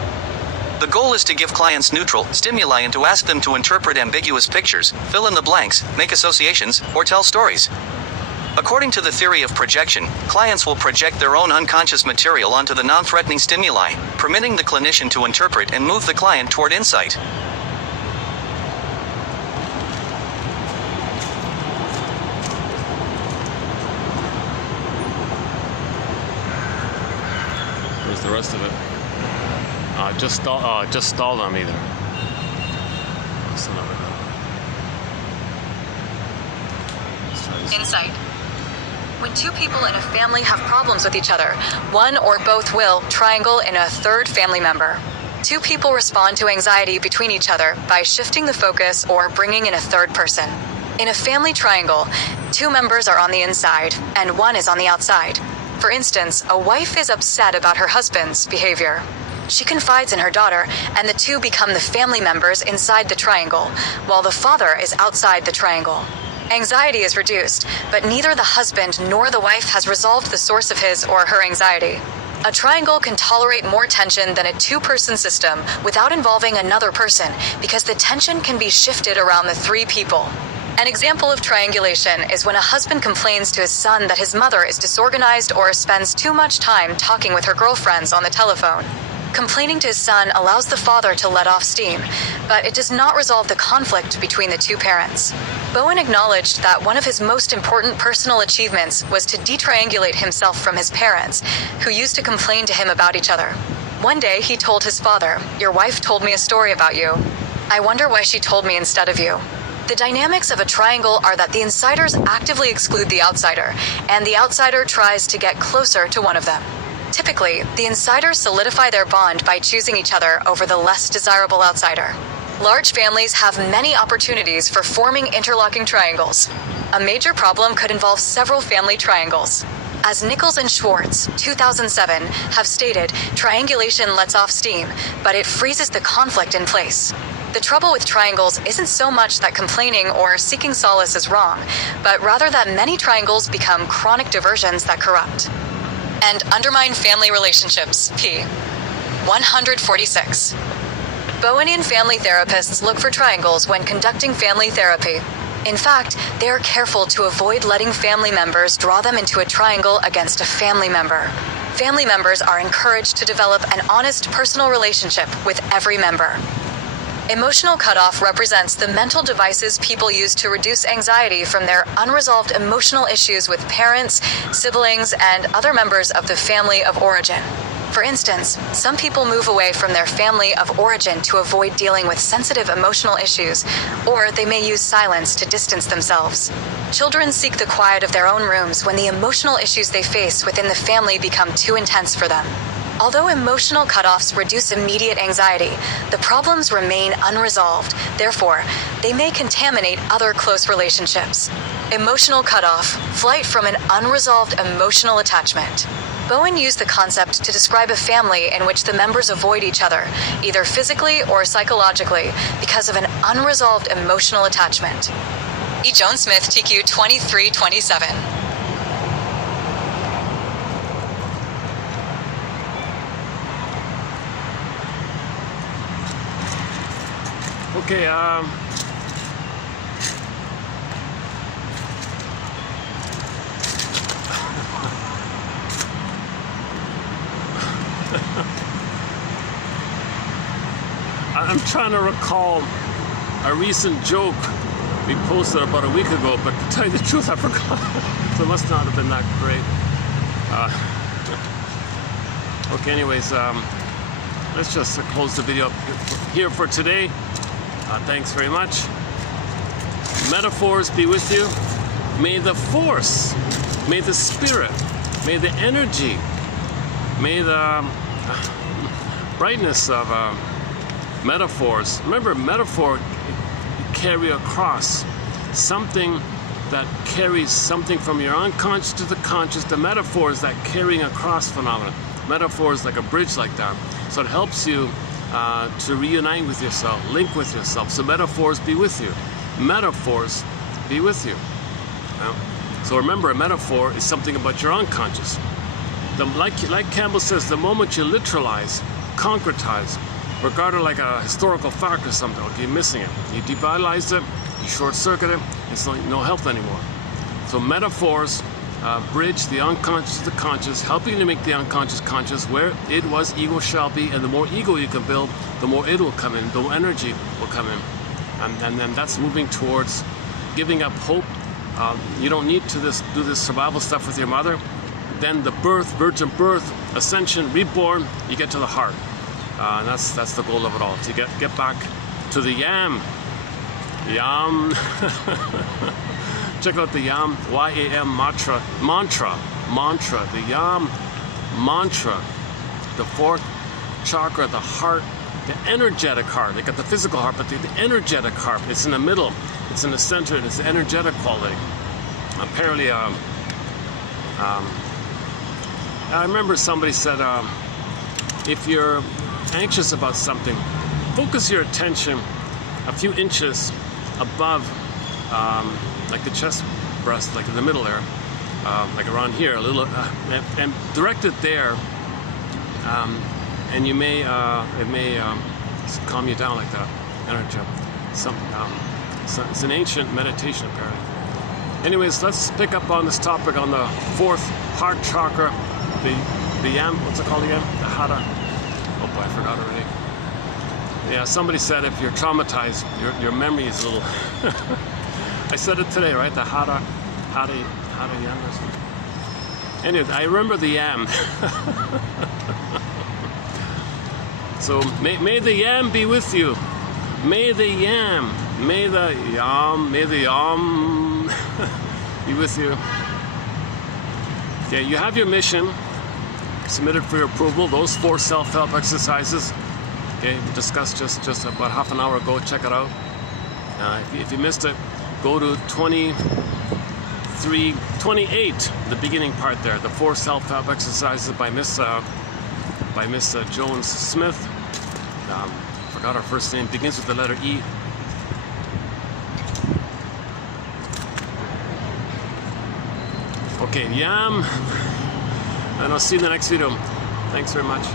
The goal is to give clients neutral stimuli and to ask them to interpret ambiguous pictures, fill in the blanks, make associations, or tell stories. According to the theory of projection, clients will project their own unconscious material onto the non-threatening stimuli, permitting the clinician to interpret and move the client toward insight. Where's the rest of it? Just stalled on me there. That's another one. Let's try this. Insight. When two people in a family have problems with each other, one or both will triangle in a third family member. Two people respond to anxiety between each other by shifting the focus or bringing in a third person. In a family triangle, two members are on the inside and one is on the outside. For instance, a wife is upset about her husband's behavior. She confides in her daughter, and the two become the family members inside the triangle, while the father is outside the triangle. Anxiety is reduced, but neither the husband nor the wife has resolved the source of his or her anxiety. A triangle can tolerate more tension than a two-person system without involving another person, because the tension can be shifted around the three people. An example of triangulation is when a husband complains to his son that his mother is disorganized or spends too much time talking with her girlfriends on the telephone. Complaining to his son allows the father to let off steam, but it does not resolve the conflict between the two parents. Bowen acknowledged that one of his most important personal achievements was to detriangulate himself from his parents, who used to complain to him about each other. One day, he told his father, "Your wife told me a story about you. I wonder why she told me instead of you." The dynamics of a triangle are that the insiders actively exclude the outsider, and the outsider tries to get closer to one of them. Typically, the insiders solidify their bond by choosing each other over the less desirable outsider. Large families have many opportunities for forming interlocking triangles. A major problem could involve several family triangles. As Nichols and Schwartz, 2007, have stated, triangulation lets off steam, but it freezes the conflict in place. The trouble with triangles isn't so much that complaining or seeking solace is wrong, but rather that many triangles become chronic diversions that corrupt and undermine family relationships. P. 146. Bowenian family therapists look for triangles when conducting family therapy. In fact, they are careful to avoid letting family members draw them into a triangle against a family member. Family members are encouraged to develop an honest personal relationship with every member. Emotional cutoff represents the mental devices people use to reduce anxiety from their unresolved emotional issues with parents, siblings, and other members of the family of origin. For instance, some people move away from their family of origin to avoid dealing with sensitive emotional issues, or they may use silence to distance themselves. Children seek the quiet of their own rooms when the emotional issues they face within the family become too intense for them. Although emotional cutoffs reduce immediate anxiety, the problems remain unresolved. Therefore, they may contaminate other close relationships. Emotional cutoff, flight from an unresolved emotional attachment. Bowen used the concept to describe a family in which the members avoid each other, either physically or psychologically, because of an unresolved emotional attachment. E. Jones Smith, TQ 2327. Okay, I'm trying to recall a recent joke we posted about a week ago, but to tell you the truth, I forgot. So it must not have been that great. Okay, anyways, let's just close the video here for today. Thanks very much. Metaphors be with you. May the force, may the spirit, may the energy, may the brightness of metaphors. Remember, metaphor carry across something that carries something from your unconscious to the conscious. The metaphor is that carrying across phenomenon. Metaphor is like a bridge like that. So it helps you to reunite with yourself, link with yourself. So metaphors be with you. Metaphors be with you. So remember, a metaphor is something about your unconscious. Like Campbell says, the moment you literalize, concretize, regard it like a historical fact or something, okay, you're missing it. You devitalize it, you short-circuit it, it's no health anymore. So metaphors bridge the unconscious to the conscious, helping to make the unconscious conscious, where it was, ego shall be, and the more ego you can build, the more it will come in, the more energy will come in. And then that's moving towards giving up hope. You don't need to do this survival stuff with your mother. Then the birth, virgin birth, ascension, reborn, you get to the heart. And that's the goal of it all, to get back to the yam. Yam. Check out the yam, Y-A-M mantra, the yam mantra, the fourth chakra, the heart, the energetic heart. They got the physical heart, but the energetic heart, it's in the middle, it's in the center, it's the energetic quality. Apparently, I remember somebody said, if you're anxious about something, focus your attention a few inches above, like the chest breast, like in the middle there, like around here, a little, and direct it there, and it may calm you down like that. Energy. It's an ancient meditation, apparently. Anyways, let's pick up on this topic on the fourth heart chakra, the yam. What's it called again? The hara. Oh, I forgot already. Yeah, somebody said if you're traumatized, your memory is a little. I said it today, right? The hara yam or something. Anyway, I remember the yam. So may the yam be with you. May the yam be with you. Okay, you have your mission. submitted for your approval. Those 4 self-help exercises, okay, we discussed just about half an hour ago. Check it out. If you missed it, go to 28, the beginning part there, the 4 self-help exercises by Miss Jones Smith. Forgot her first name. Begins with the letter E. Okay, yam. And I'll see you in the next video. Thanks very much.